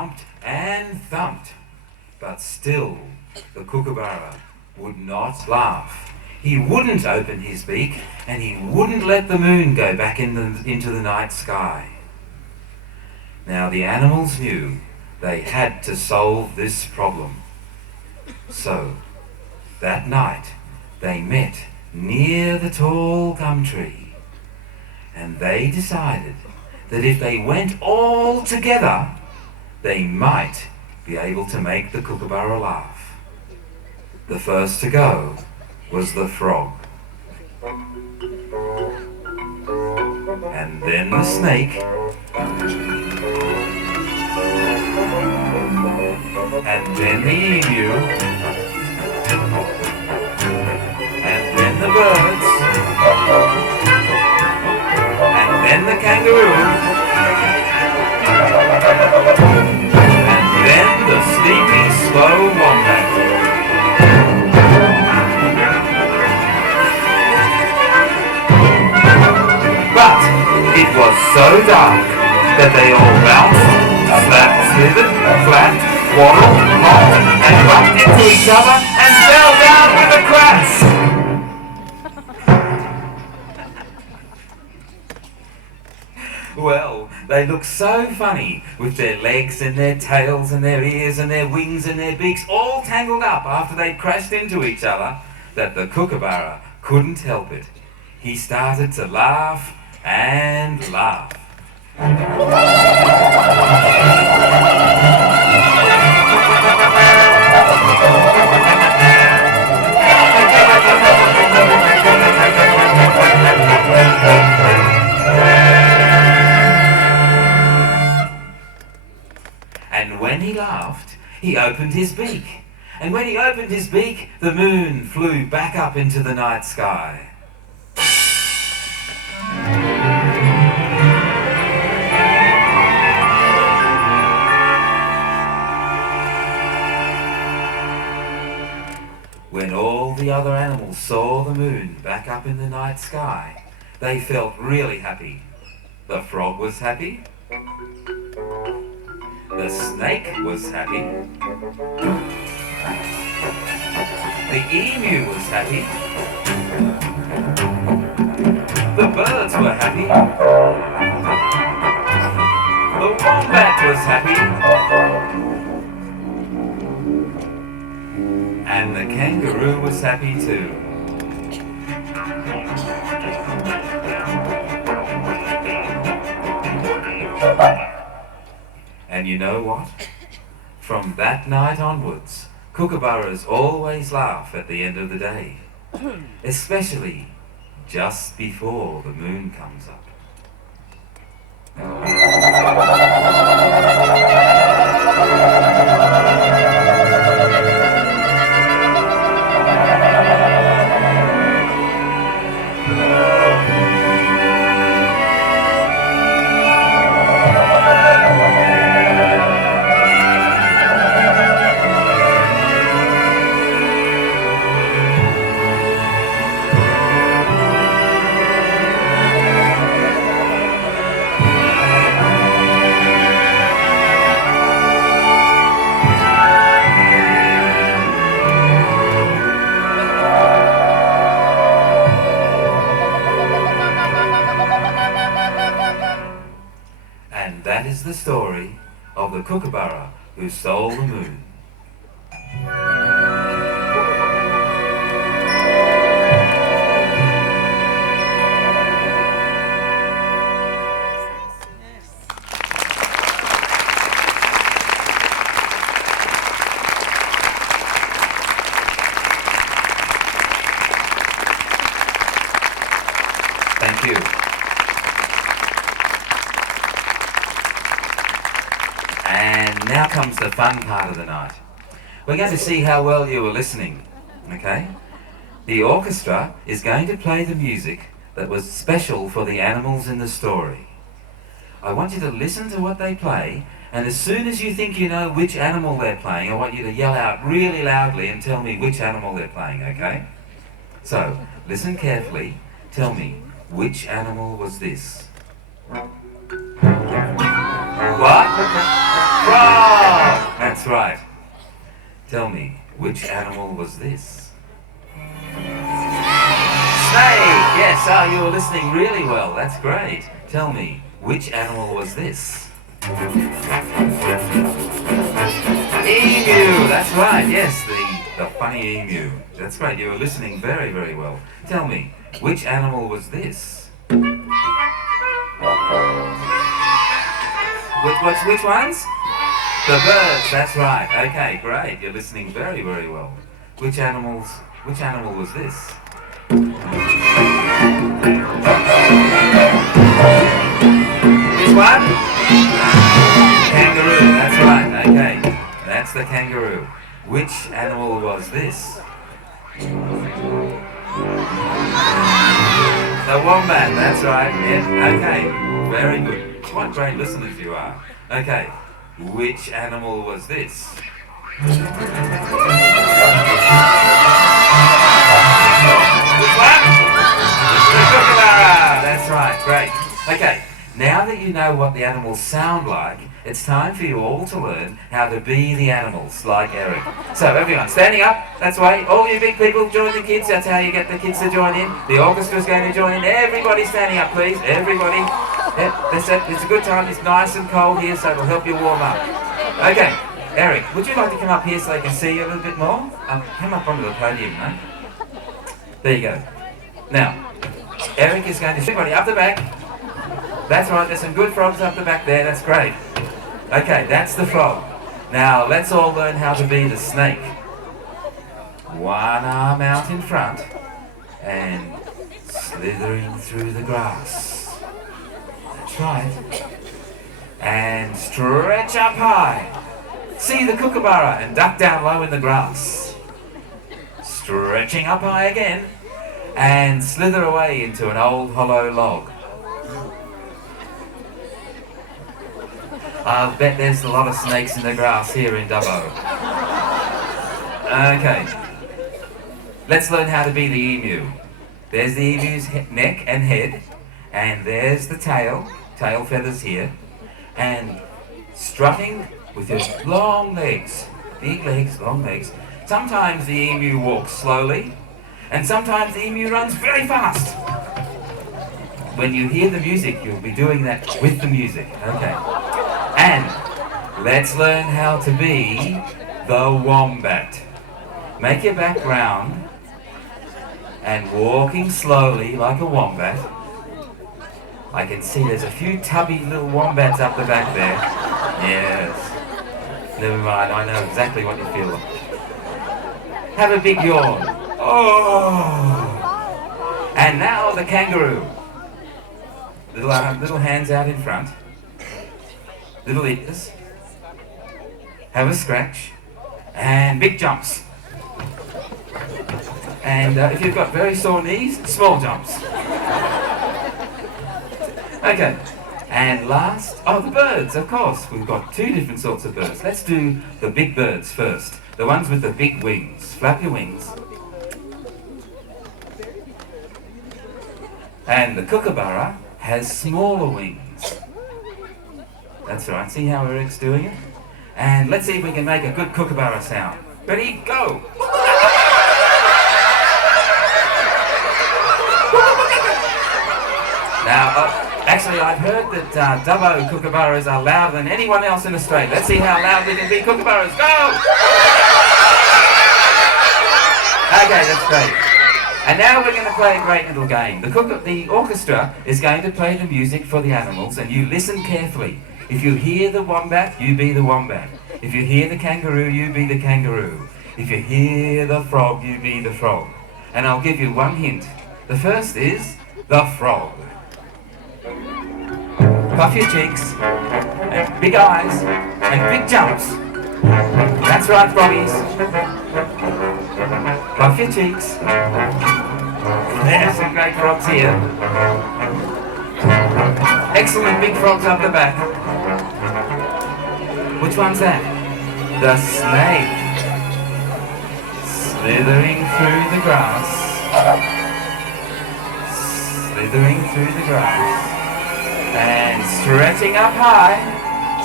stomped and thumped, but still the Kookaburra would not laugh. He wouldn't open his beak, and he wouldn't let the moon go back into the night sky. Now the animals knew they had to solve this problem. So, that night, they met near the tall gum tree, and they decided that if they went all together, they might be able to make the Kookaburra laugh. The first to go was the frog, and then the snake, and then the emu, and then the birds, and then the kangaroo, and then the sleepy, slow wombat. But it was so dark that they all bounced, slapped, slithered, flapped, waddled, hopped, and bumped into each other and fell down with a crash. Well, they looked so funny with their legs and their tails and their ears and their wings and their beaks all tangled up after they'd crashed into each other that the Kookaburra couldn't help it. He started to laugh and laugh. And when he laughed, he opened his beak. And when he opened his beak, the moon flew back up into the night sky. When all the other animals saw the moon back up in the night sky, they felt really happy. The frog was happy. The snake was happy. The emu was happy. The birds were happy. The wombat was happy. And the kangaroo was happy too. And you know what? From that night onwards, Kookaburras always laugh at the end of the day, especially just before the moon comes up. That is the story of the Kookaburra who stole the moon. Thank you. And now comes the fun part of the night. We're going to see how well you were listening, okay? The orchestra is going to play the music that was special for the animals in the story. I want you to listen to what they play, and as soon as you think you know which animal they're playing, I want you to yell out really loudly and tell me which animal they're playing, okay? So, listen carefully. Tell me, which animal was this? What? Frog! That's right. Tell me, which animal was this? Snake! Yes, oh, you were listening really well. That's great. Tell me, which animal was this? Emu! That's right, yes, the funny emu. That's right, you were listening very, very well. Tell me, which animal was this? Which ones? The birds, that's right. Okay, great. You're listening very, very well. Which animal was this? Which one? Kangaroo, that's right. Okay, that's the kangaroo. Which animal was this? The wombat, that's right. Yeah, okay, very good. What great listeners you are. Okay, which animal was this? Which one? The kookaburra! That's right, great. Okay, now that you know what the animals sound like, it's time for you all to learn how to be the animals, like Eric. So everyone, standing up, that's right. All you big people, join the kids. That's how you get the kids to join in. The orchestra's going to join in. Everybody standing up, please. Everybody. Yep, that's it. It's a good time. It's nice and cold here, so it'll help you warm up. Okay, Eric, would you like to come up here so they can see you a little bit more? Come up onto the podium, mate. There you go. Now, Eric is going to... Everybody, up the back. That's right, there's some good frogs up the back there. That's great. Okay, that's the frog. Now, let's all learn how to be the snake. One arm out in front and slithering through the grass. That's right. And stretch up high. See the kookaburra and duck down low in the grass. Stretching up high again and slither away into an old hollow log. I'll bet there's a lot of snakes in the grass here in Dubbo. Okay. Let's learn how to be the emu. There's the emu's neck and head, and there's the tail feathers here, and strutting with his long legs, big legs, long legs. Sometimes the emu walks slowly, and sometimes the emu runs very fast. When you hear the music, you'll be doing that with the music. Okay. And let's learn how to be the wombat. Make your back round and walking slowly like a wombat. I can see there's a few tubby little wombats up the back there. Yes. Never mind, I know exactly what you feel like. Have a big yawn. Oh! And now the kangaroo. Little hands out in front. Little ears. Have a scratch. And big jumps. And if you've got very sore knees, small jumps. Okay. And last, the birds, of course. We've got two different sorts of birds. Let's do the big birds first. The ones with the big wings. Flap your wings. And the kookaburra has smaller wings. That's right. See how Eric's doing it? And let's see if we can make a good kookaburra sound. Ready? Go! Now, actually, I've heard that Dubbo kookaburras are louder than anyone else in Australia. Let's see how loud we can be kookaburras. Go! Okay, that's great. And now we're going to play a great little game. The orchestra is going to play the music for the animals, and you listen carefully. If you hear the wombat, you be the wombat. If you hear the kangaroo, you be the kangaroo. If you hear the frog, you be the frog. And I'll give you one hint. The first is the frog. Puff your cheeks, and big eyes, and big jumps. That's right, froggies. Puff your cheeks. There's some great frogs here. Excellent big frogs up the back. Which one's that? The snake. Slithering through the grass. Slithering through the grass. And stretching up high.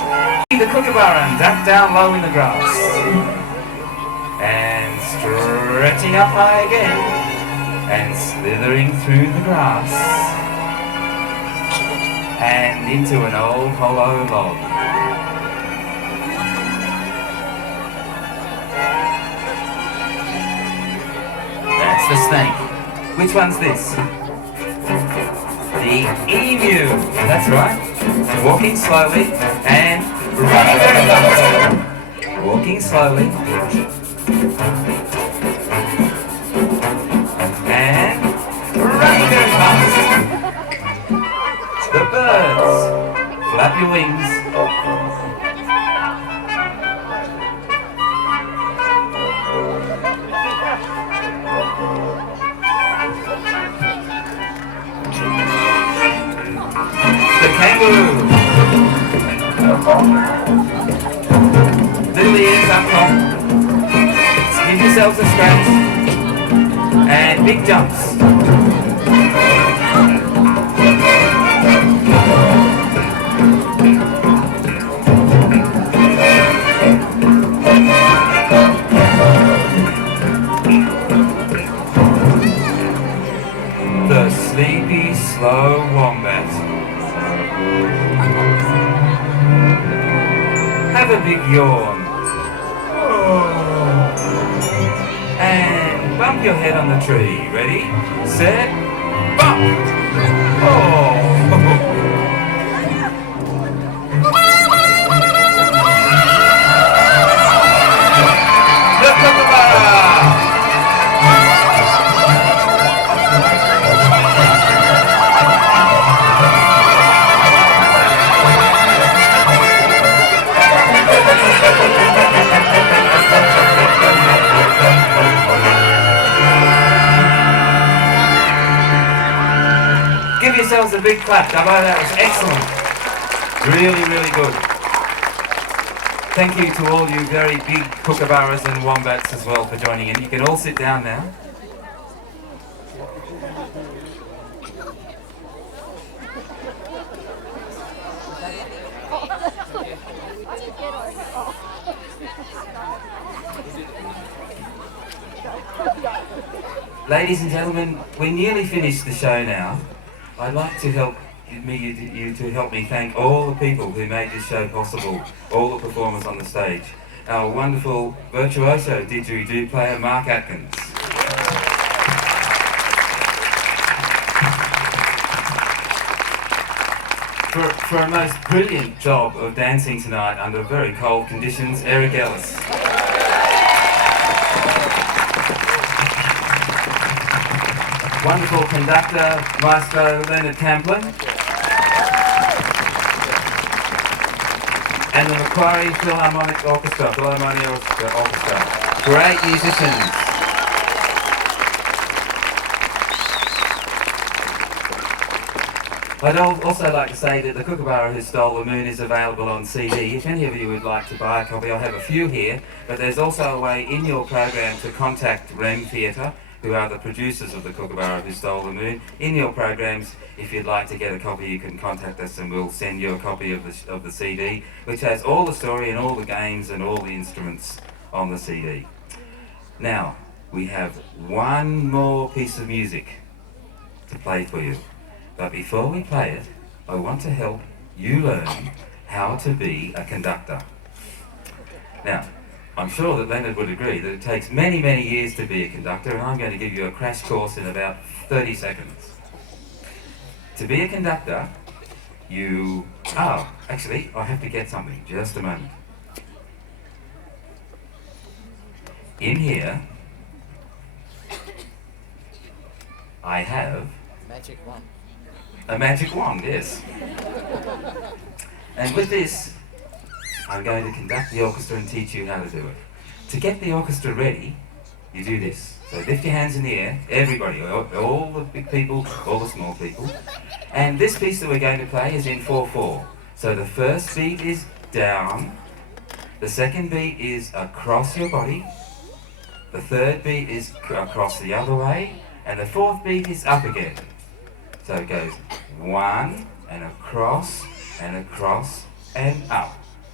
The Kookaburra duck down low in the grass. And stretching up high again. And slithering through the grass. And into an old hollow log. That's the snake. Which one's this? The emu. That's right. Walking slowly and running very fast. Walking slowly. And running very fast. The birds. Flap your wings. The kangaroo. Little ears up top. Give yourselves a scratch. And big jumps. The sleepy, slow wombat. Have a big yawn. And bump your head on the tree. Ready? Set? Bump! Oh! The Kookaburra! Give yourselves a big clap, Dubbo. That was excellent. Really, really good. Thank you to all you very big kookaburras and wombats as well for joining in. You can all sit down now. Ladies and gentlemen, we're nearly finished the show now. I'd like to help you to help me thank all the people who made this show possible, all the performers on the stage. Our wonderful virtuoso didgeridoo player Mark Atkins. For a most brilliant job of dancing tonight under very cold conditions, Eric Ellis. Wonderful conductor, Maestro Leonard Tamplin. And the Macquarie Philharmonia Orchestra, Great musicians. I'd also like to say that the Kookaburra Who Stole the Moon is available on CD. If any of you would like to buy a copy, I have a few here, but there's also a way in your program to contact Rem Theatre, who are the producers of the Kookaburra Who Stole the Moon. In your programs, if you'd like to get a copy, you can contact us and we'll send you a copy of the CD, which has all the story and all the games and all the instruments on the CD. Now, we have one more piece of music to play for you. But before we play it, I want to help you learn how to be a conductor. Now, I'm sure that Leonard would agree that it takes many, many years to be a conductor, and I'm going to give you a crash course in about 30 seconds. To be a conductor, actually, I have to get something. Just a moment. In here, I have... Magic wand. A magic wand, yes. And with this, I'm going to conduct the orchestra and teach you how to do it. To get the orchestra ready, you do this. So lift your hands in the air, everybody, all the big people, all the small people. And this piece that we're going to play is in 4/4. So the first beat is down, the second beat is across your body, the third beat is across the other way, and the fourth beat is up again. So it goes 1 and across and up.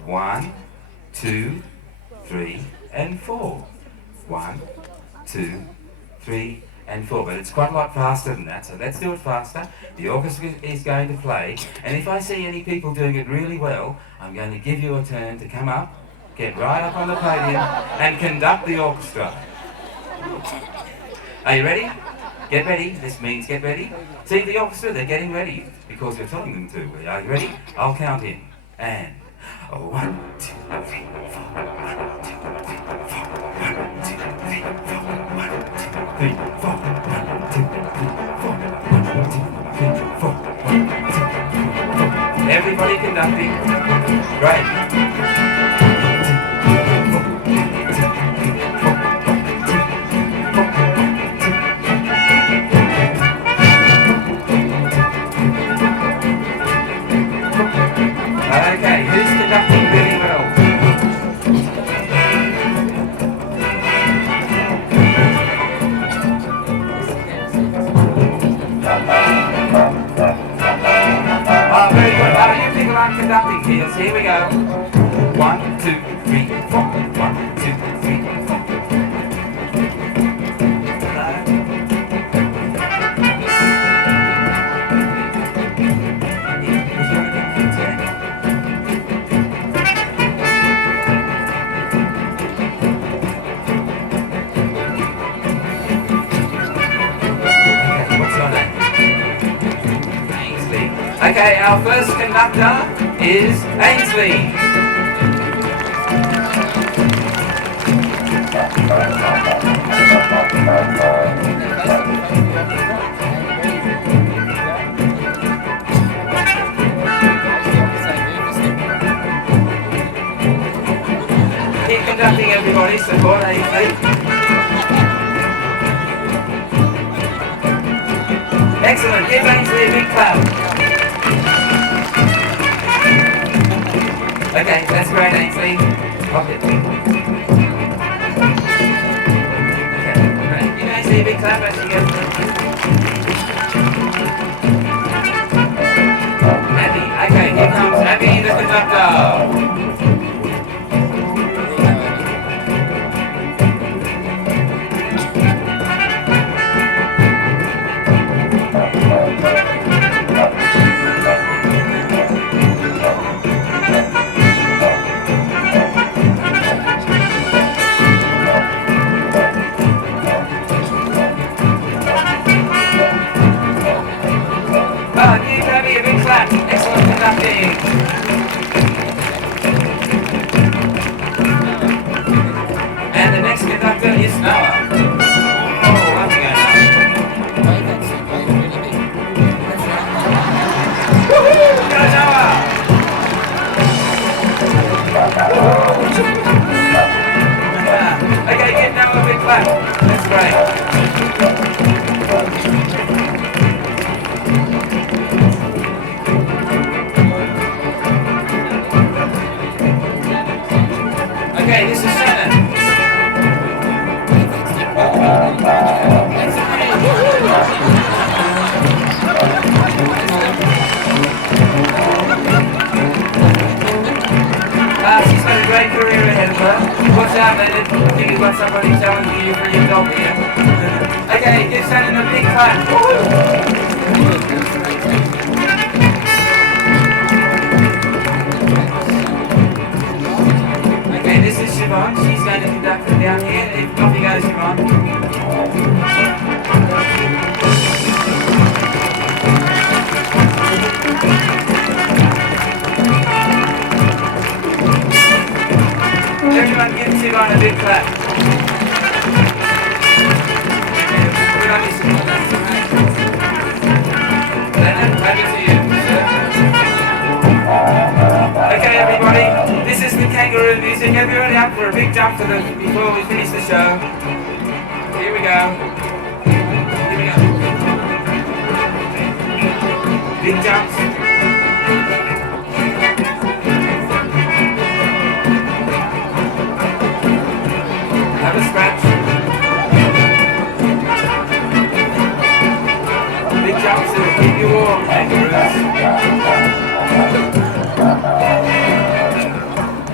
1, 2, 3, and 4. 1, 2, 3, and 4. But it's quite a lot faster than that, so let's do it faster. The orchestra is going to play, and if I see any people doing it really well, I'm going to give you a turn to come up, get right up on the podium, and conduct the orchestra. Are you ready? Get ready. This means get ready. See the orchestra, they're getting ready because you're telling them to. Are you ready? I'll count in. And 1, 2, 3, 4. 1, 2, 3, 4. 1, 2, 3, 4. 1, 2, 3, 4. 1, 2, 3, 4. 1, 2, 3, 4. Everybody conducting. Great. Okay, who's conducting really well? Oh, very good. How you people aren't conducting here? So here we go. 1, 2, 3, 4. 1, 2, 3, 4. Okay, our first conductor is Ainsley. Keep conducting, everybody. Support Ainsley. Excellent. Give Ainsley a big clap. Okay, that's great, Ainsley. Okay, great. Give Ainsley a big clap as she gets through. Abby, okay, here comes Abby the conductor. Excellent conducting. And the next conductor is Noah. Oh, up we go now. Woohoo! Go Noah! Okay, give Noah a big clap. That's great. Okay, this is Shannon. She's got a great career ahead of her. Watch out, man. I think you've got somebody challenging you for your job here. Okay, give Shannon a big clap. Okay, this is Siobhan. She's going to conduct from down here. Off you go, Siobhan. Everyone give Siobhan a big clap. Good on you, Siobhan. Leonard, over to you, sir. Okay, everybody, this is the kangaroo music. Everybody up for a big jump before we finish the show. Here we go. Here we go. Big jumps. Have a scratch. Big jumps that will keep you warm, kangaroos.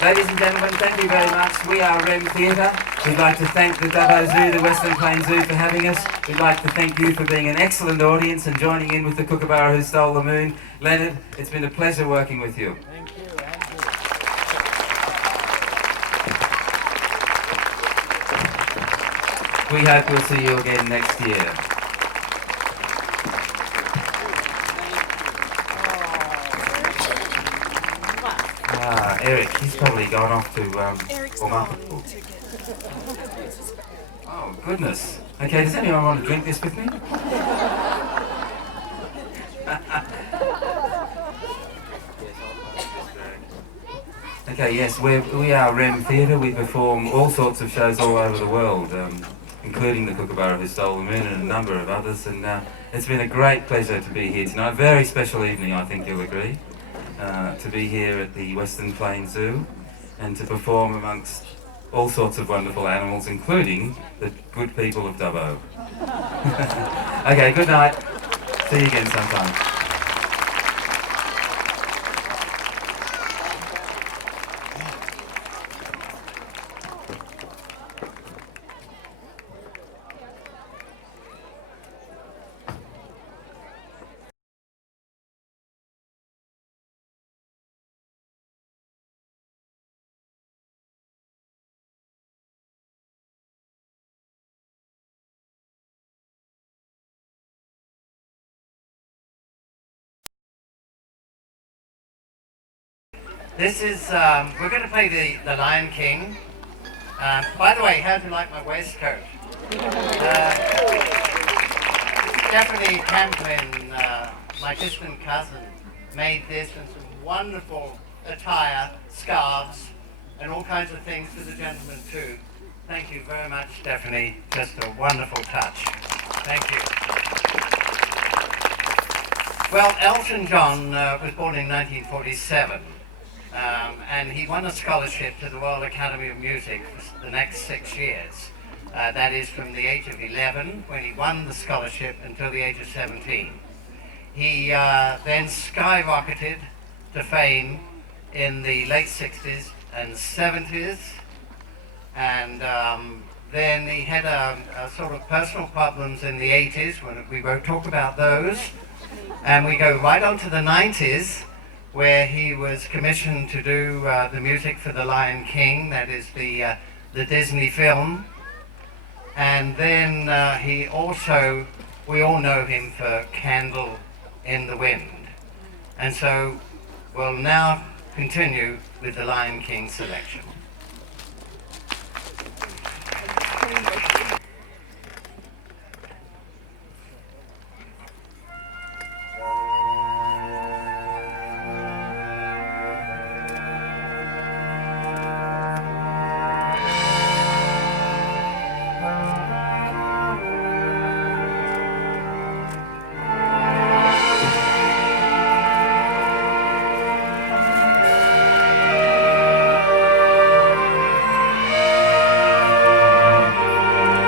Ladies and gentlemen, thank you very much. We are Rem Theatre. We'd like to thank the Dubbo Zoo, the Western Plains Zoo, for having us. We'd like to thank you for being an excellent audience and joining in with the Kookaburra who stole the moon. Leonard, it's been a pleasure working with you. Thank you, Andrew. We hope we'll see you again next year. Eric, he's probably gone off to warm up. Oh, goodness. Okay, does anyone want to drink this with me? Okay, yes, we are Rem Theatre. We perform all sorts of shows all over the world, including the Kookaburra Who Stole the Moon and a number of others. And it's been a great pleasure to be here tonight. Very special evening, I think you'll agree. To be here at the Western Plains Zoo and to perform amongst all sorts of wonderful animals, including the good people of Dubbo. Okay, good night. See you again sometime. This is, we're going to play the Lion King. By the way, how do you like my waistcoat? Stephanie Camplin, my distant cousin, made this and some wonderful attire, scarves, and all kinds of things for the gentlemen too. Thank you very much, Stephanie. Just a wonderful touch. Thank you. Well, Elton John was born in 1947. And he won a scholarship to the Royal Academy of Music for the next 6 years. That is from the age of 11, when he won the scholarship, until the age of 17. He then skyrocketed to fame in the late 60s and 70s. And then he had a sort of personal problems in the 80s, when we won't talk about those. And we go right on to the 90s, where he was commissioned to do the music for The Lion King, that is the Disney film. And then he also, we all know him for Candle in the Wind. And so we'll now continue with the Lion King selection.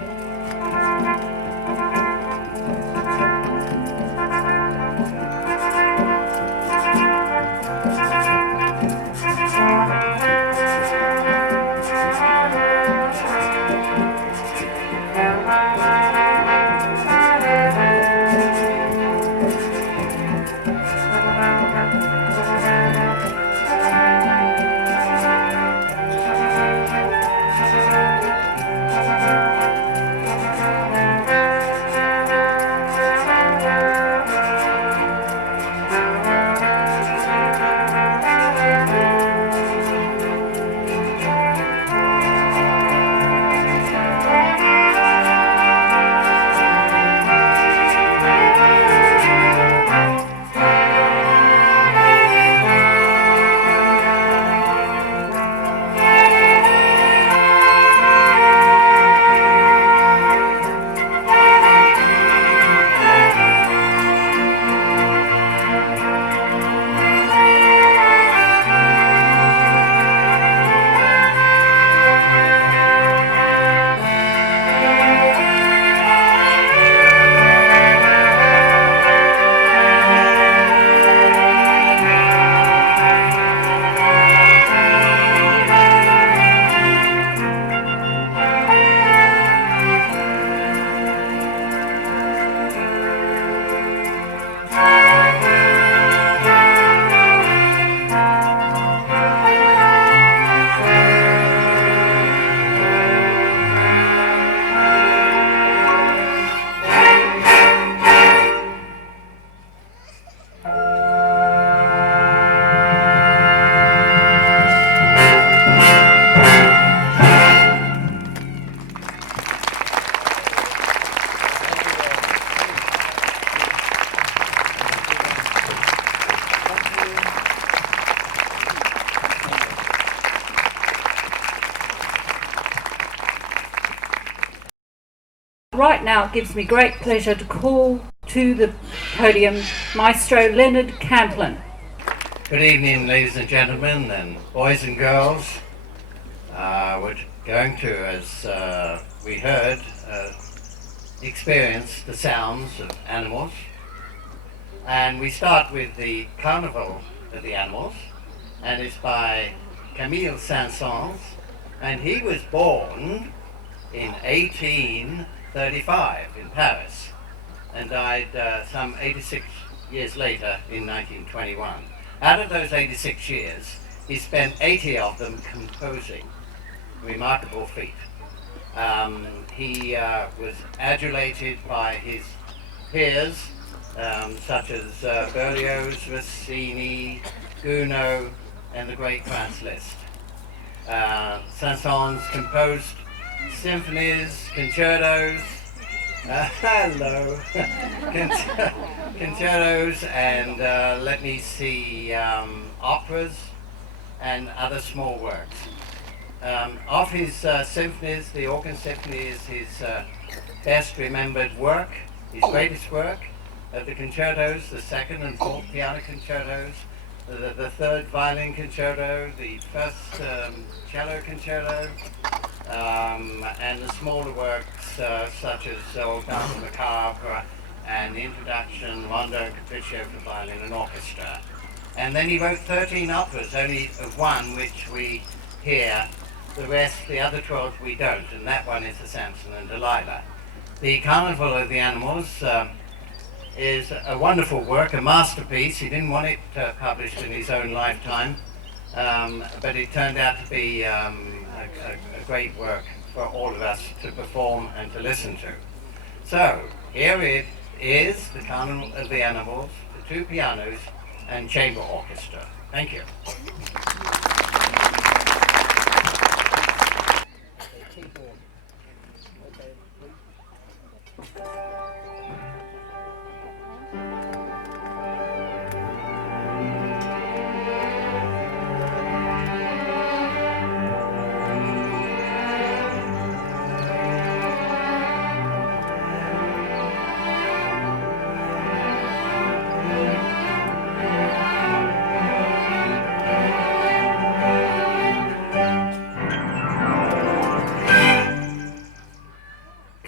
Right now it gives me great pleasure to call to the podium Maestro Leonard Camplin. Good evening, ladies and gentlemen, and boys and girls. We're going to, as we heard, experience the sounds of animals. And we start with the Carnival of the Animals, and it's by Camille Saint-Saëns, and he was born in 1835 in Paris and died some 86 years later in 1921. Out of those 86 years, he spent 80 of them composing. Remarkable feat. He was adulated by his peers, such as Berlioz, Rossini, Gounod, and the great Franz Liszt. Saint-Saëns composed symphonies, concertos, concertos, and let me see, operas and other small works. Of his symphonies, the Organ Symphony is his best remembered work, his greatest work. Of the concertos, the second and fourth piano concertos, the third violin concerto, the first cello concerto, and the smaller works such as Danse Macabre and the introduction, Rondo and Capriccio for violin and orchestra. And then he wrote 13 operas, only of one which we hear. The rest, the other 12, we don't, and that one is the Samson and Delilah. The Carnival of the Animals is a wonderful work, a masterpiece. He didn't want it published in his own lifetime, but it turned out to be a great work for all of us to perform and to listen to. So, here it is, the Carnival of the Animals, the two pianos and chamber orchestra. Thank you.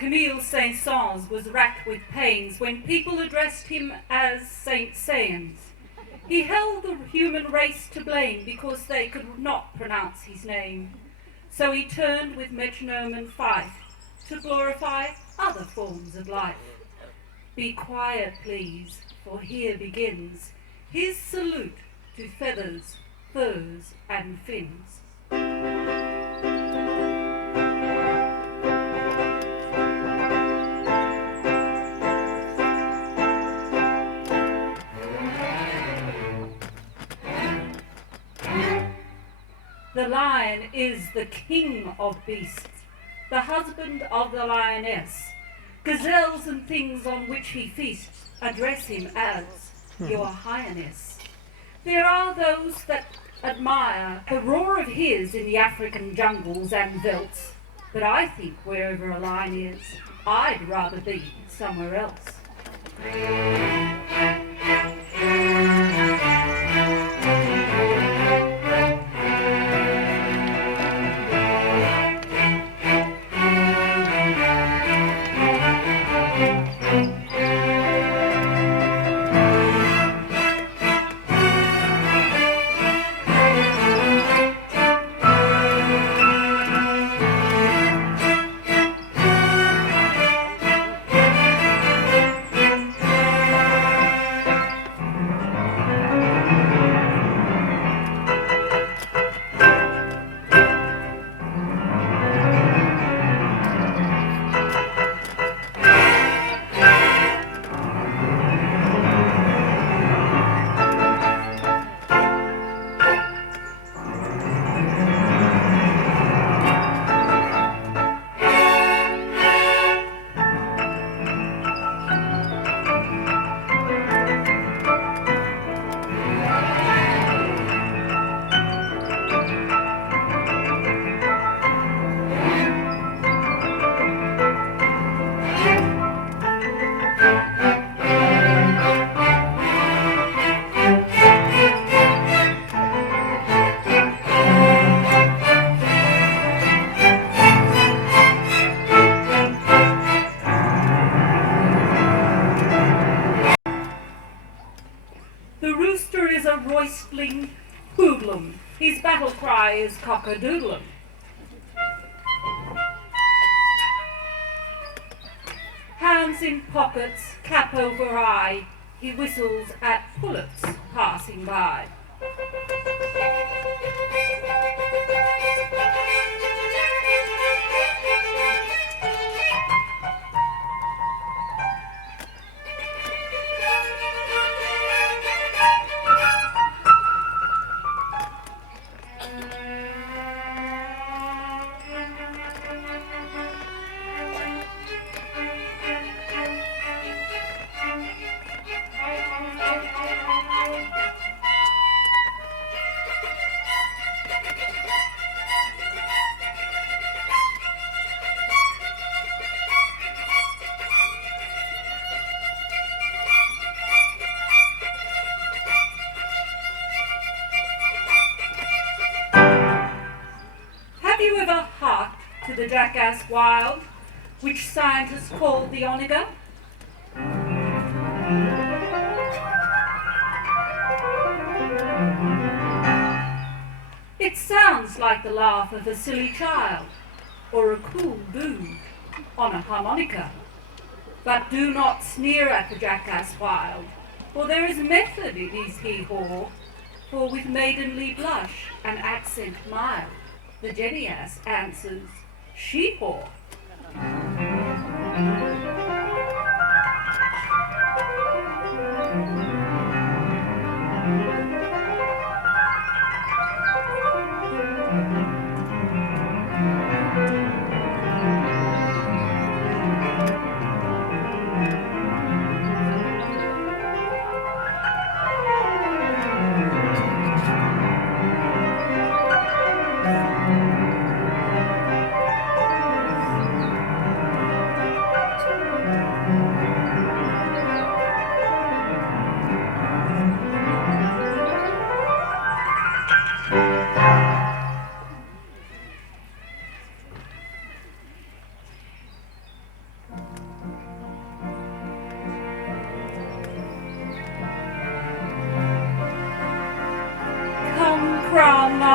Camille Saint-Saëns was racked with pains when people addressed him as Saint Saëns. He held the human race to blame because they could not pronounce his name. So he turned with metronome and fife to glorify other forms of life. Be quiet, please, for here begins his salute to feathers, furs, and fins. The lion is the king of beasts, the husband of the lioness. Gazelles and things on which he feasts address him as your highness. There are those that admire the roar of his in the African jungles and velds, but I think wherever a lion is, I'd rather be somewhere else. The rooster is a roistling hoodlum. His battle cry is cock-a-doodlum. Hands in pockets, cap over eye, he whistles at pullets passing by. To the jackass wild, which scientists call the onager? It sounds like the laugh of a silly child or a cool dude on a harmonica. But do not sneer at the jackass wild, for there is method in his hee-haw, for with maidenly blush and accent mild, the jenny-ass answers, she-haw.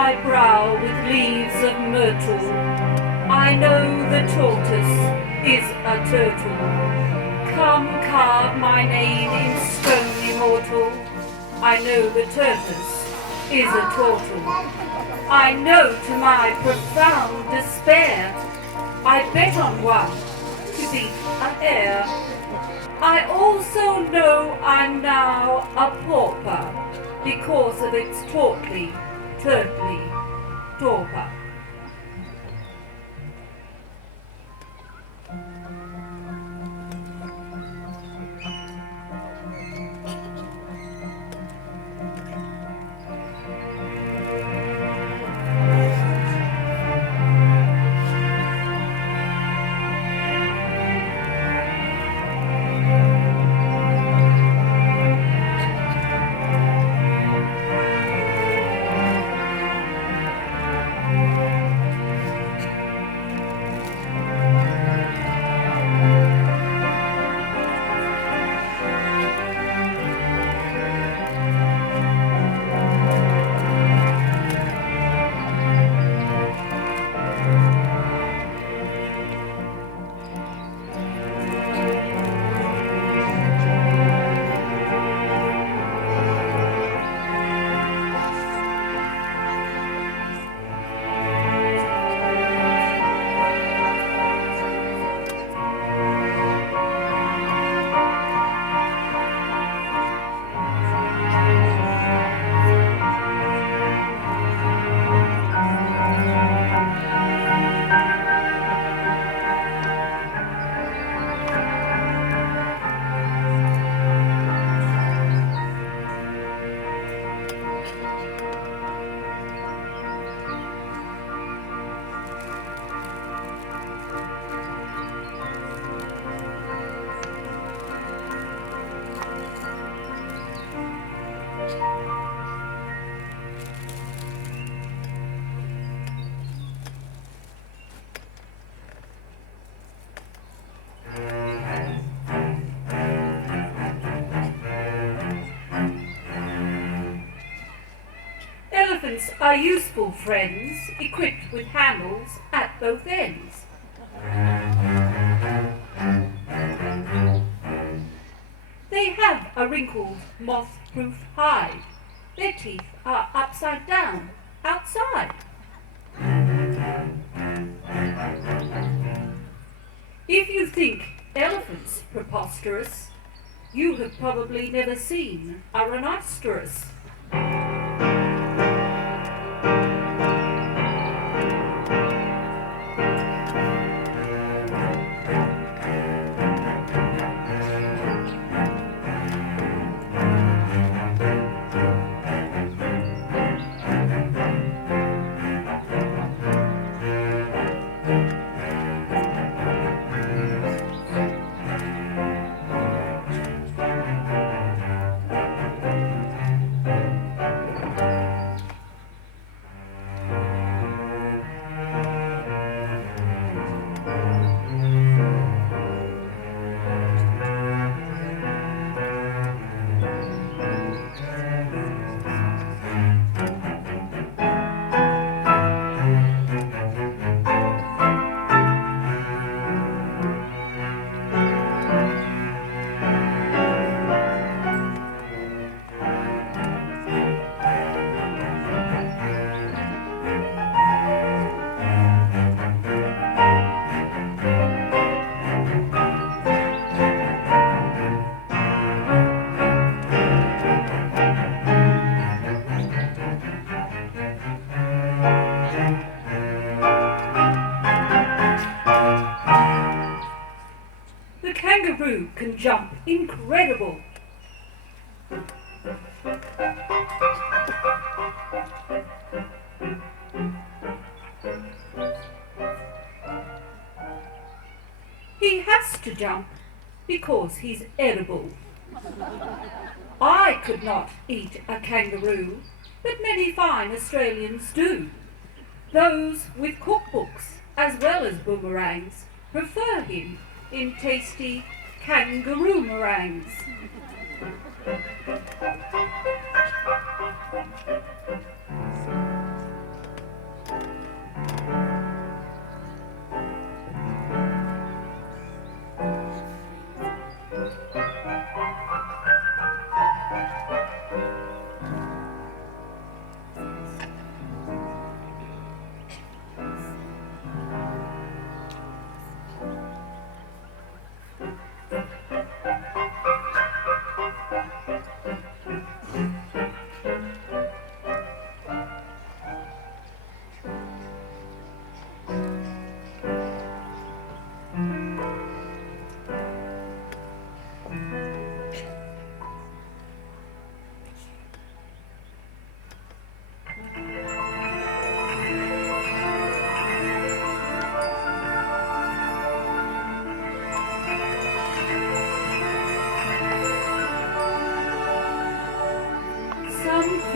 my brow with leaves of myrtle. I know the tortoise is a turtle. Come carve my name in stone immortal. I know the tortoise is a turtle. I know to my profound despair, I bet on one to beat a hare. I also know I'm now a pauper because of its turtly torpor. Elephants are useful friends, equipped with handles at both ends. They have a wrinkled, moth-proof hide. Their teeth are upside down, outside. If you think elephants preposterous, you have probably never seen a rhinoceros. The kangaroo can jump incredible. He has to jump because he's edible. I could not eat a kangaroo, but many fine Australians do. Those with cookbooks as well as boomerangs prefer him in tasty kangaroo meringues.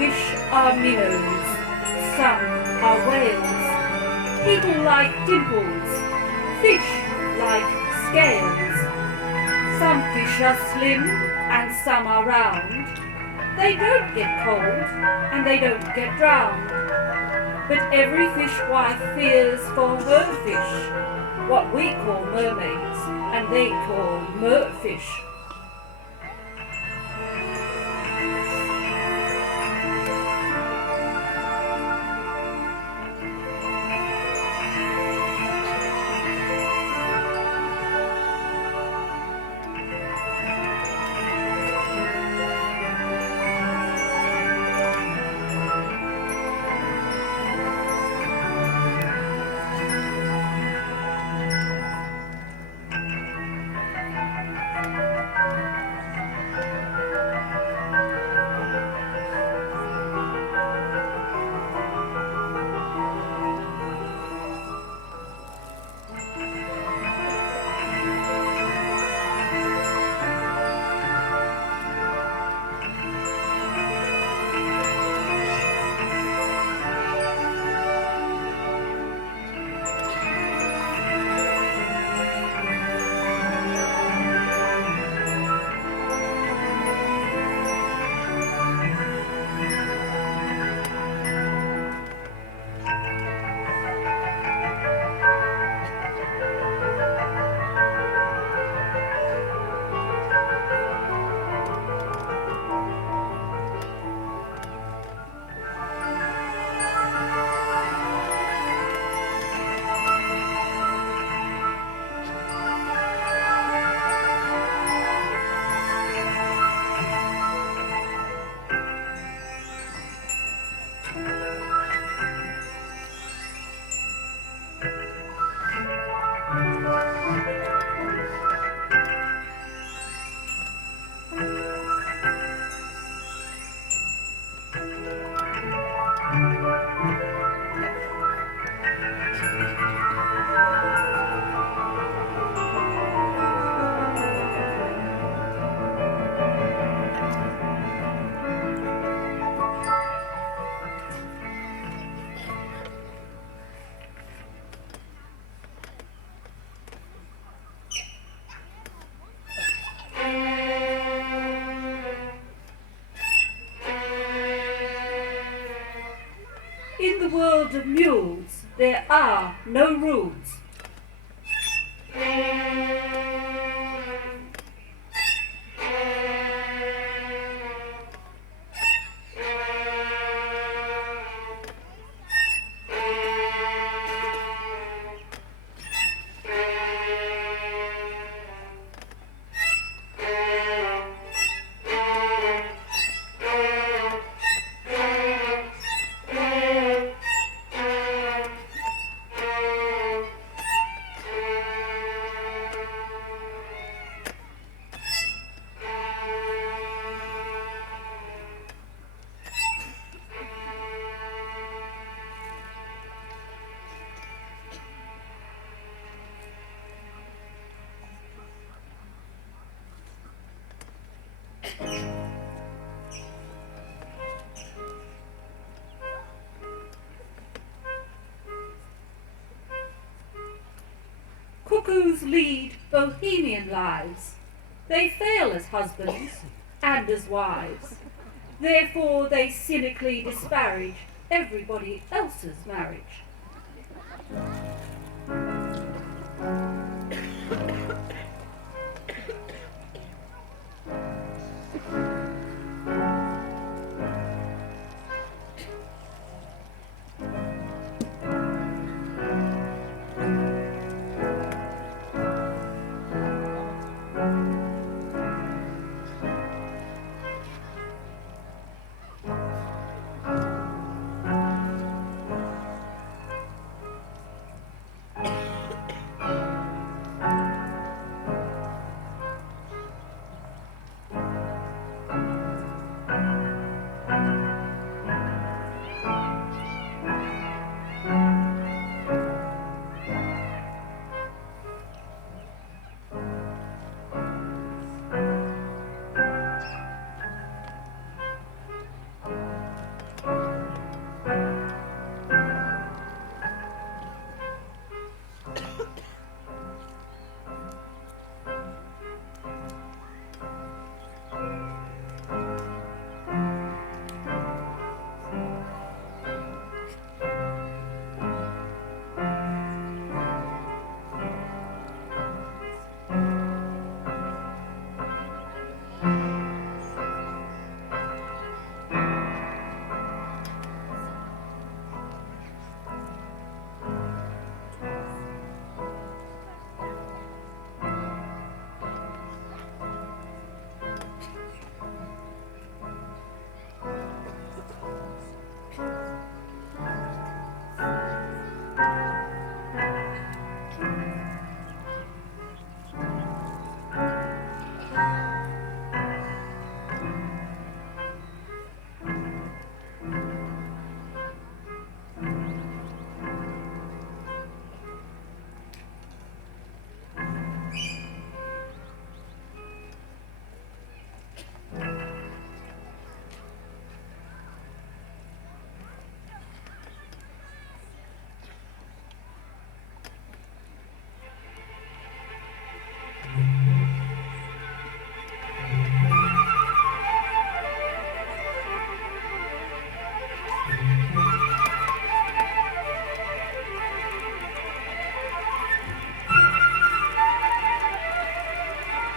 fish are minnows, some are whales. People like dimples, fish like scales. Some fish are slim and some are round. They don't get cold and they don't get drowned. But every fishwife fears for her fish, what we call mermaids and they call merfish. In the world of mules, there are no rules. Cuckoos lead bohemian lives. They fail as husbands and as wives. Therefore they cynically disparage everybody else's marriage.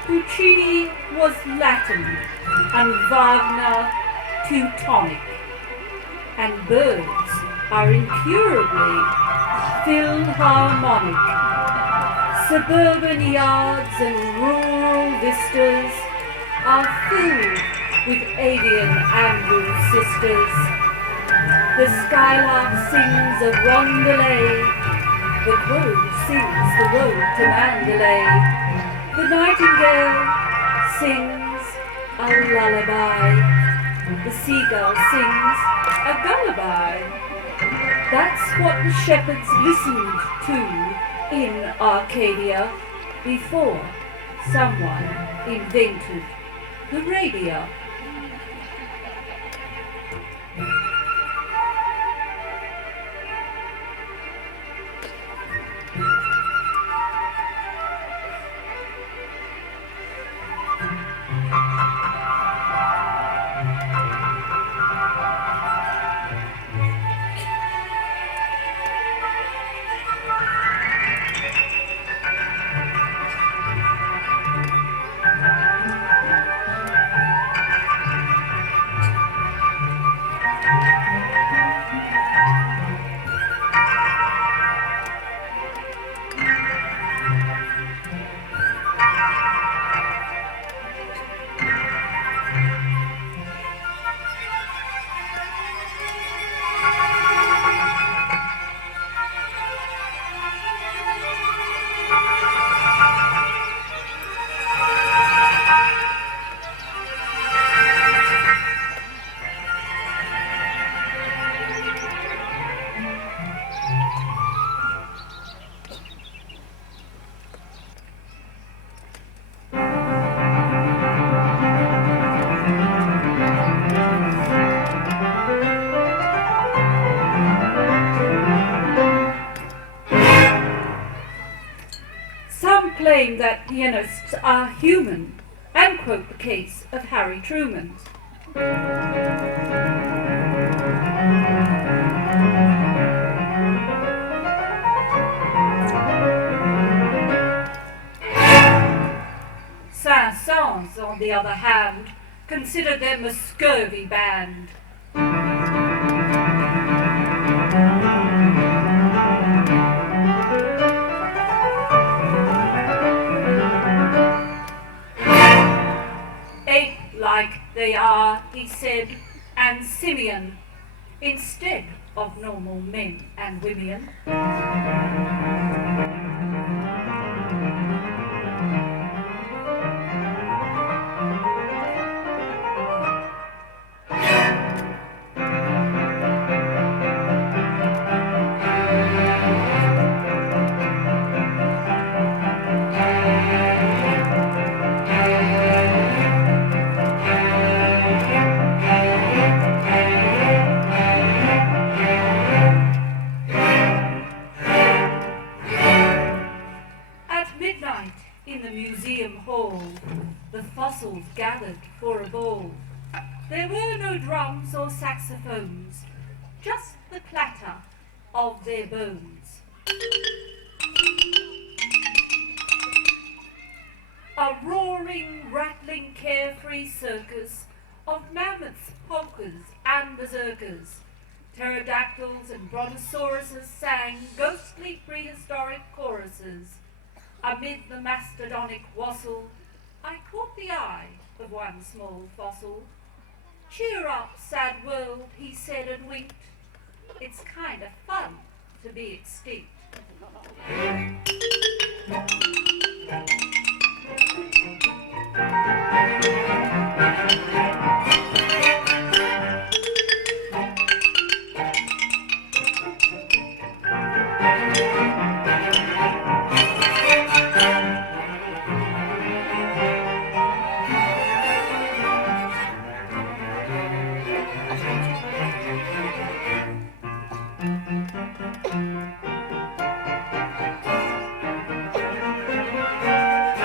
Puccini was Latin and Wagner Teutonic, and birds are incurably philharmonic. Suburban yards and rural vistas are filled with avian Andrew sisters. The skylark sings a rondelay, the crow sings the road to Mandalay, the nightingale sings a lullaby, the seagull sings a gulliby. That's what the shepherds listened to in Arcadia before someone invented the radio. Claim that pianists are human and quote the case of Harry Truman. Saint-Saëns, on the other hand, considered them a scurvy band. Like they are, he said, and simian, instead of normal men and women. Gathered for a ball. There were no drums or saxophones, just the clatter of their bones. A roaring, rattling, carefree circus of mammoths, polkas, and berserkers. Pterodactyls and brontosauruses sang ghostly prehistoric choruses. Amid the mastodonic wassail, I caught the eye of one small fossil. Cheer up, sad world, he said and winked. It's kind of fun to be extinct.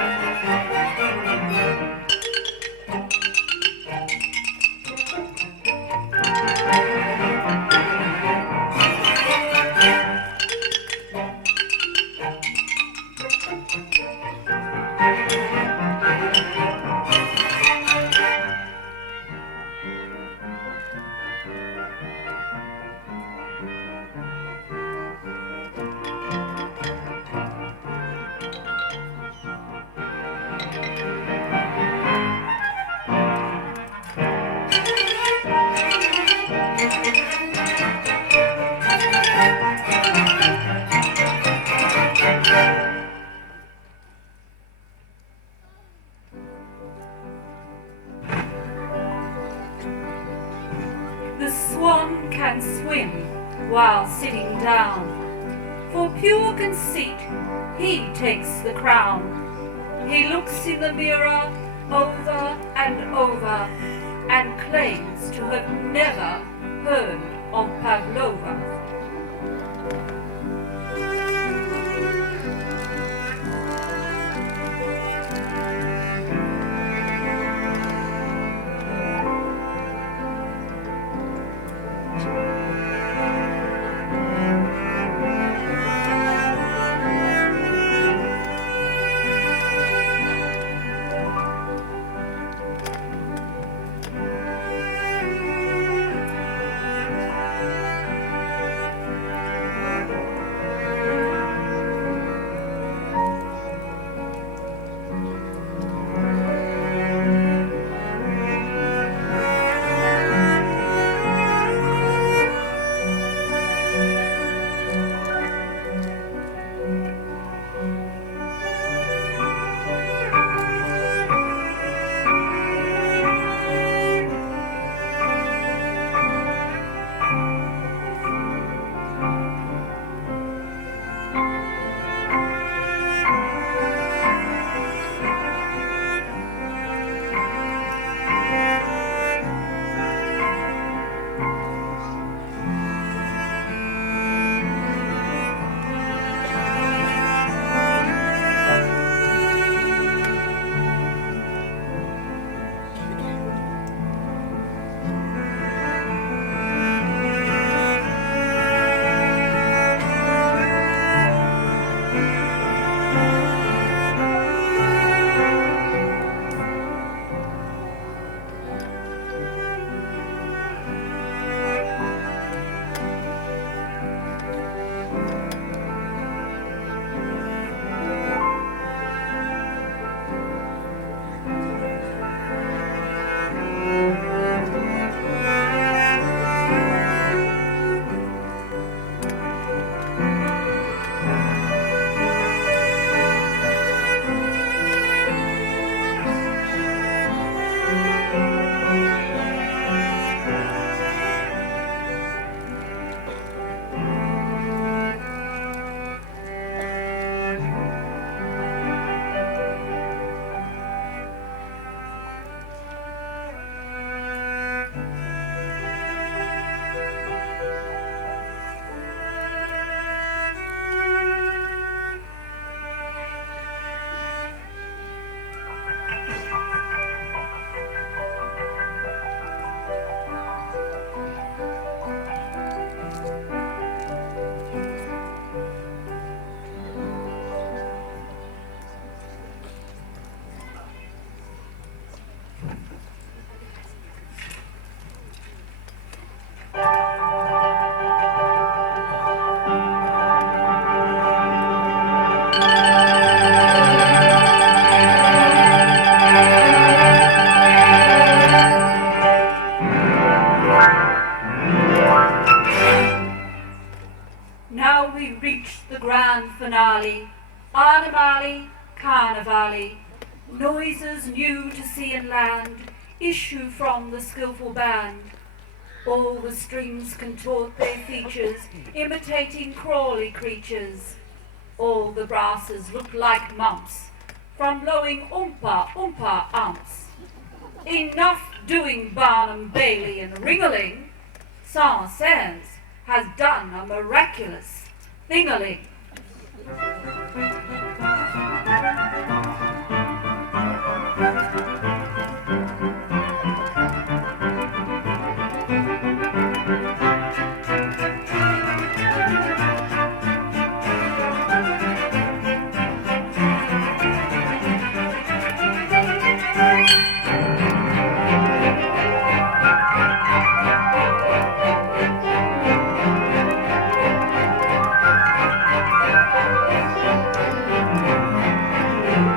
The swan can swim while sitting down. For pure conceit he takes the crown. He looks in the mirror over and over and claims to have never heard of Pavlova. finale, Animali, Carnivali, noises new to sea and land issue from the skillful band. All the strings contort their features, imitating crawly creatures. All the brasses look like mumps, from blowing oompa oompa umps. Enough doing Barnum, Bailey and Ringaling. Saint-Saëns has done a miraculous thing-a-ling.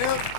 Phil.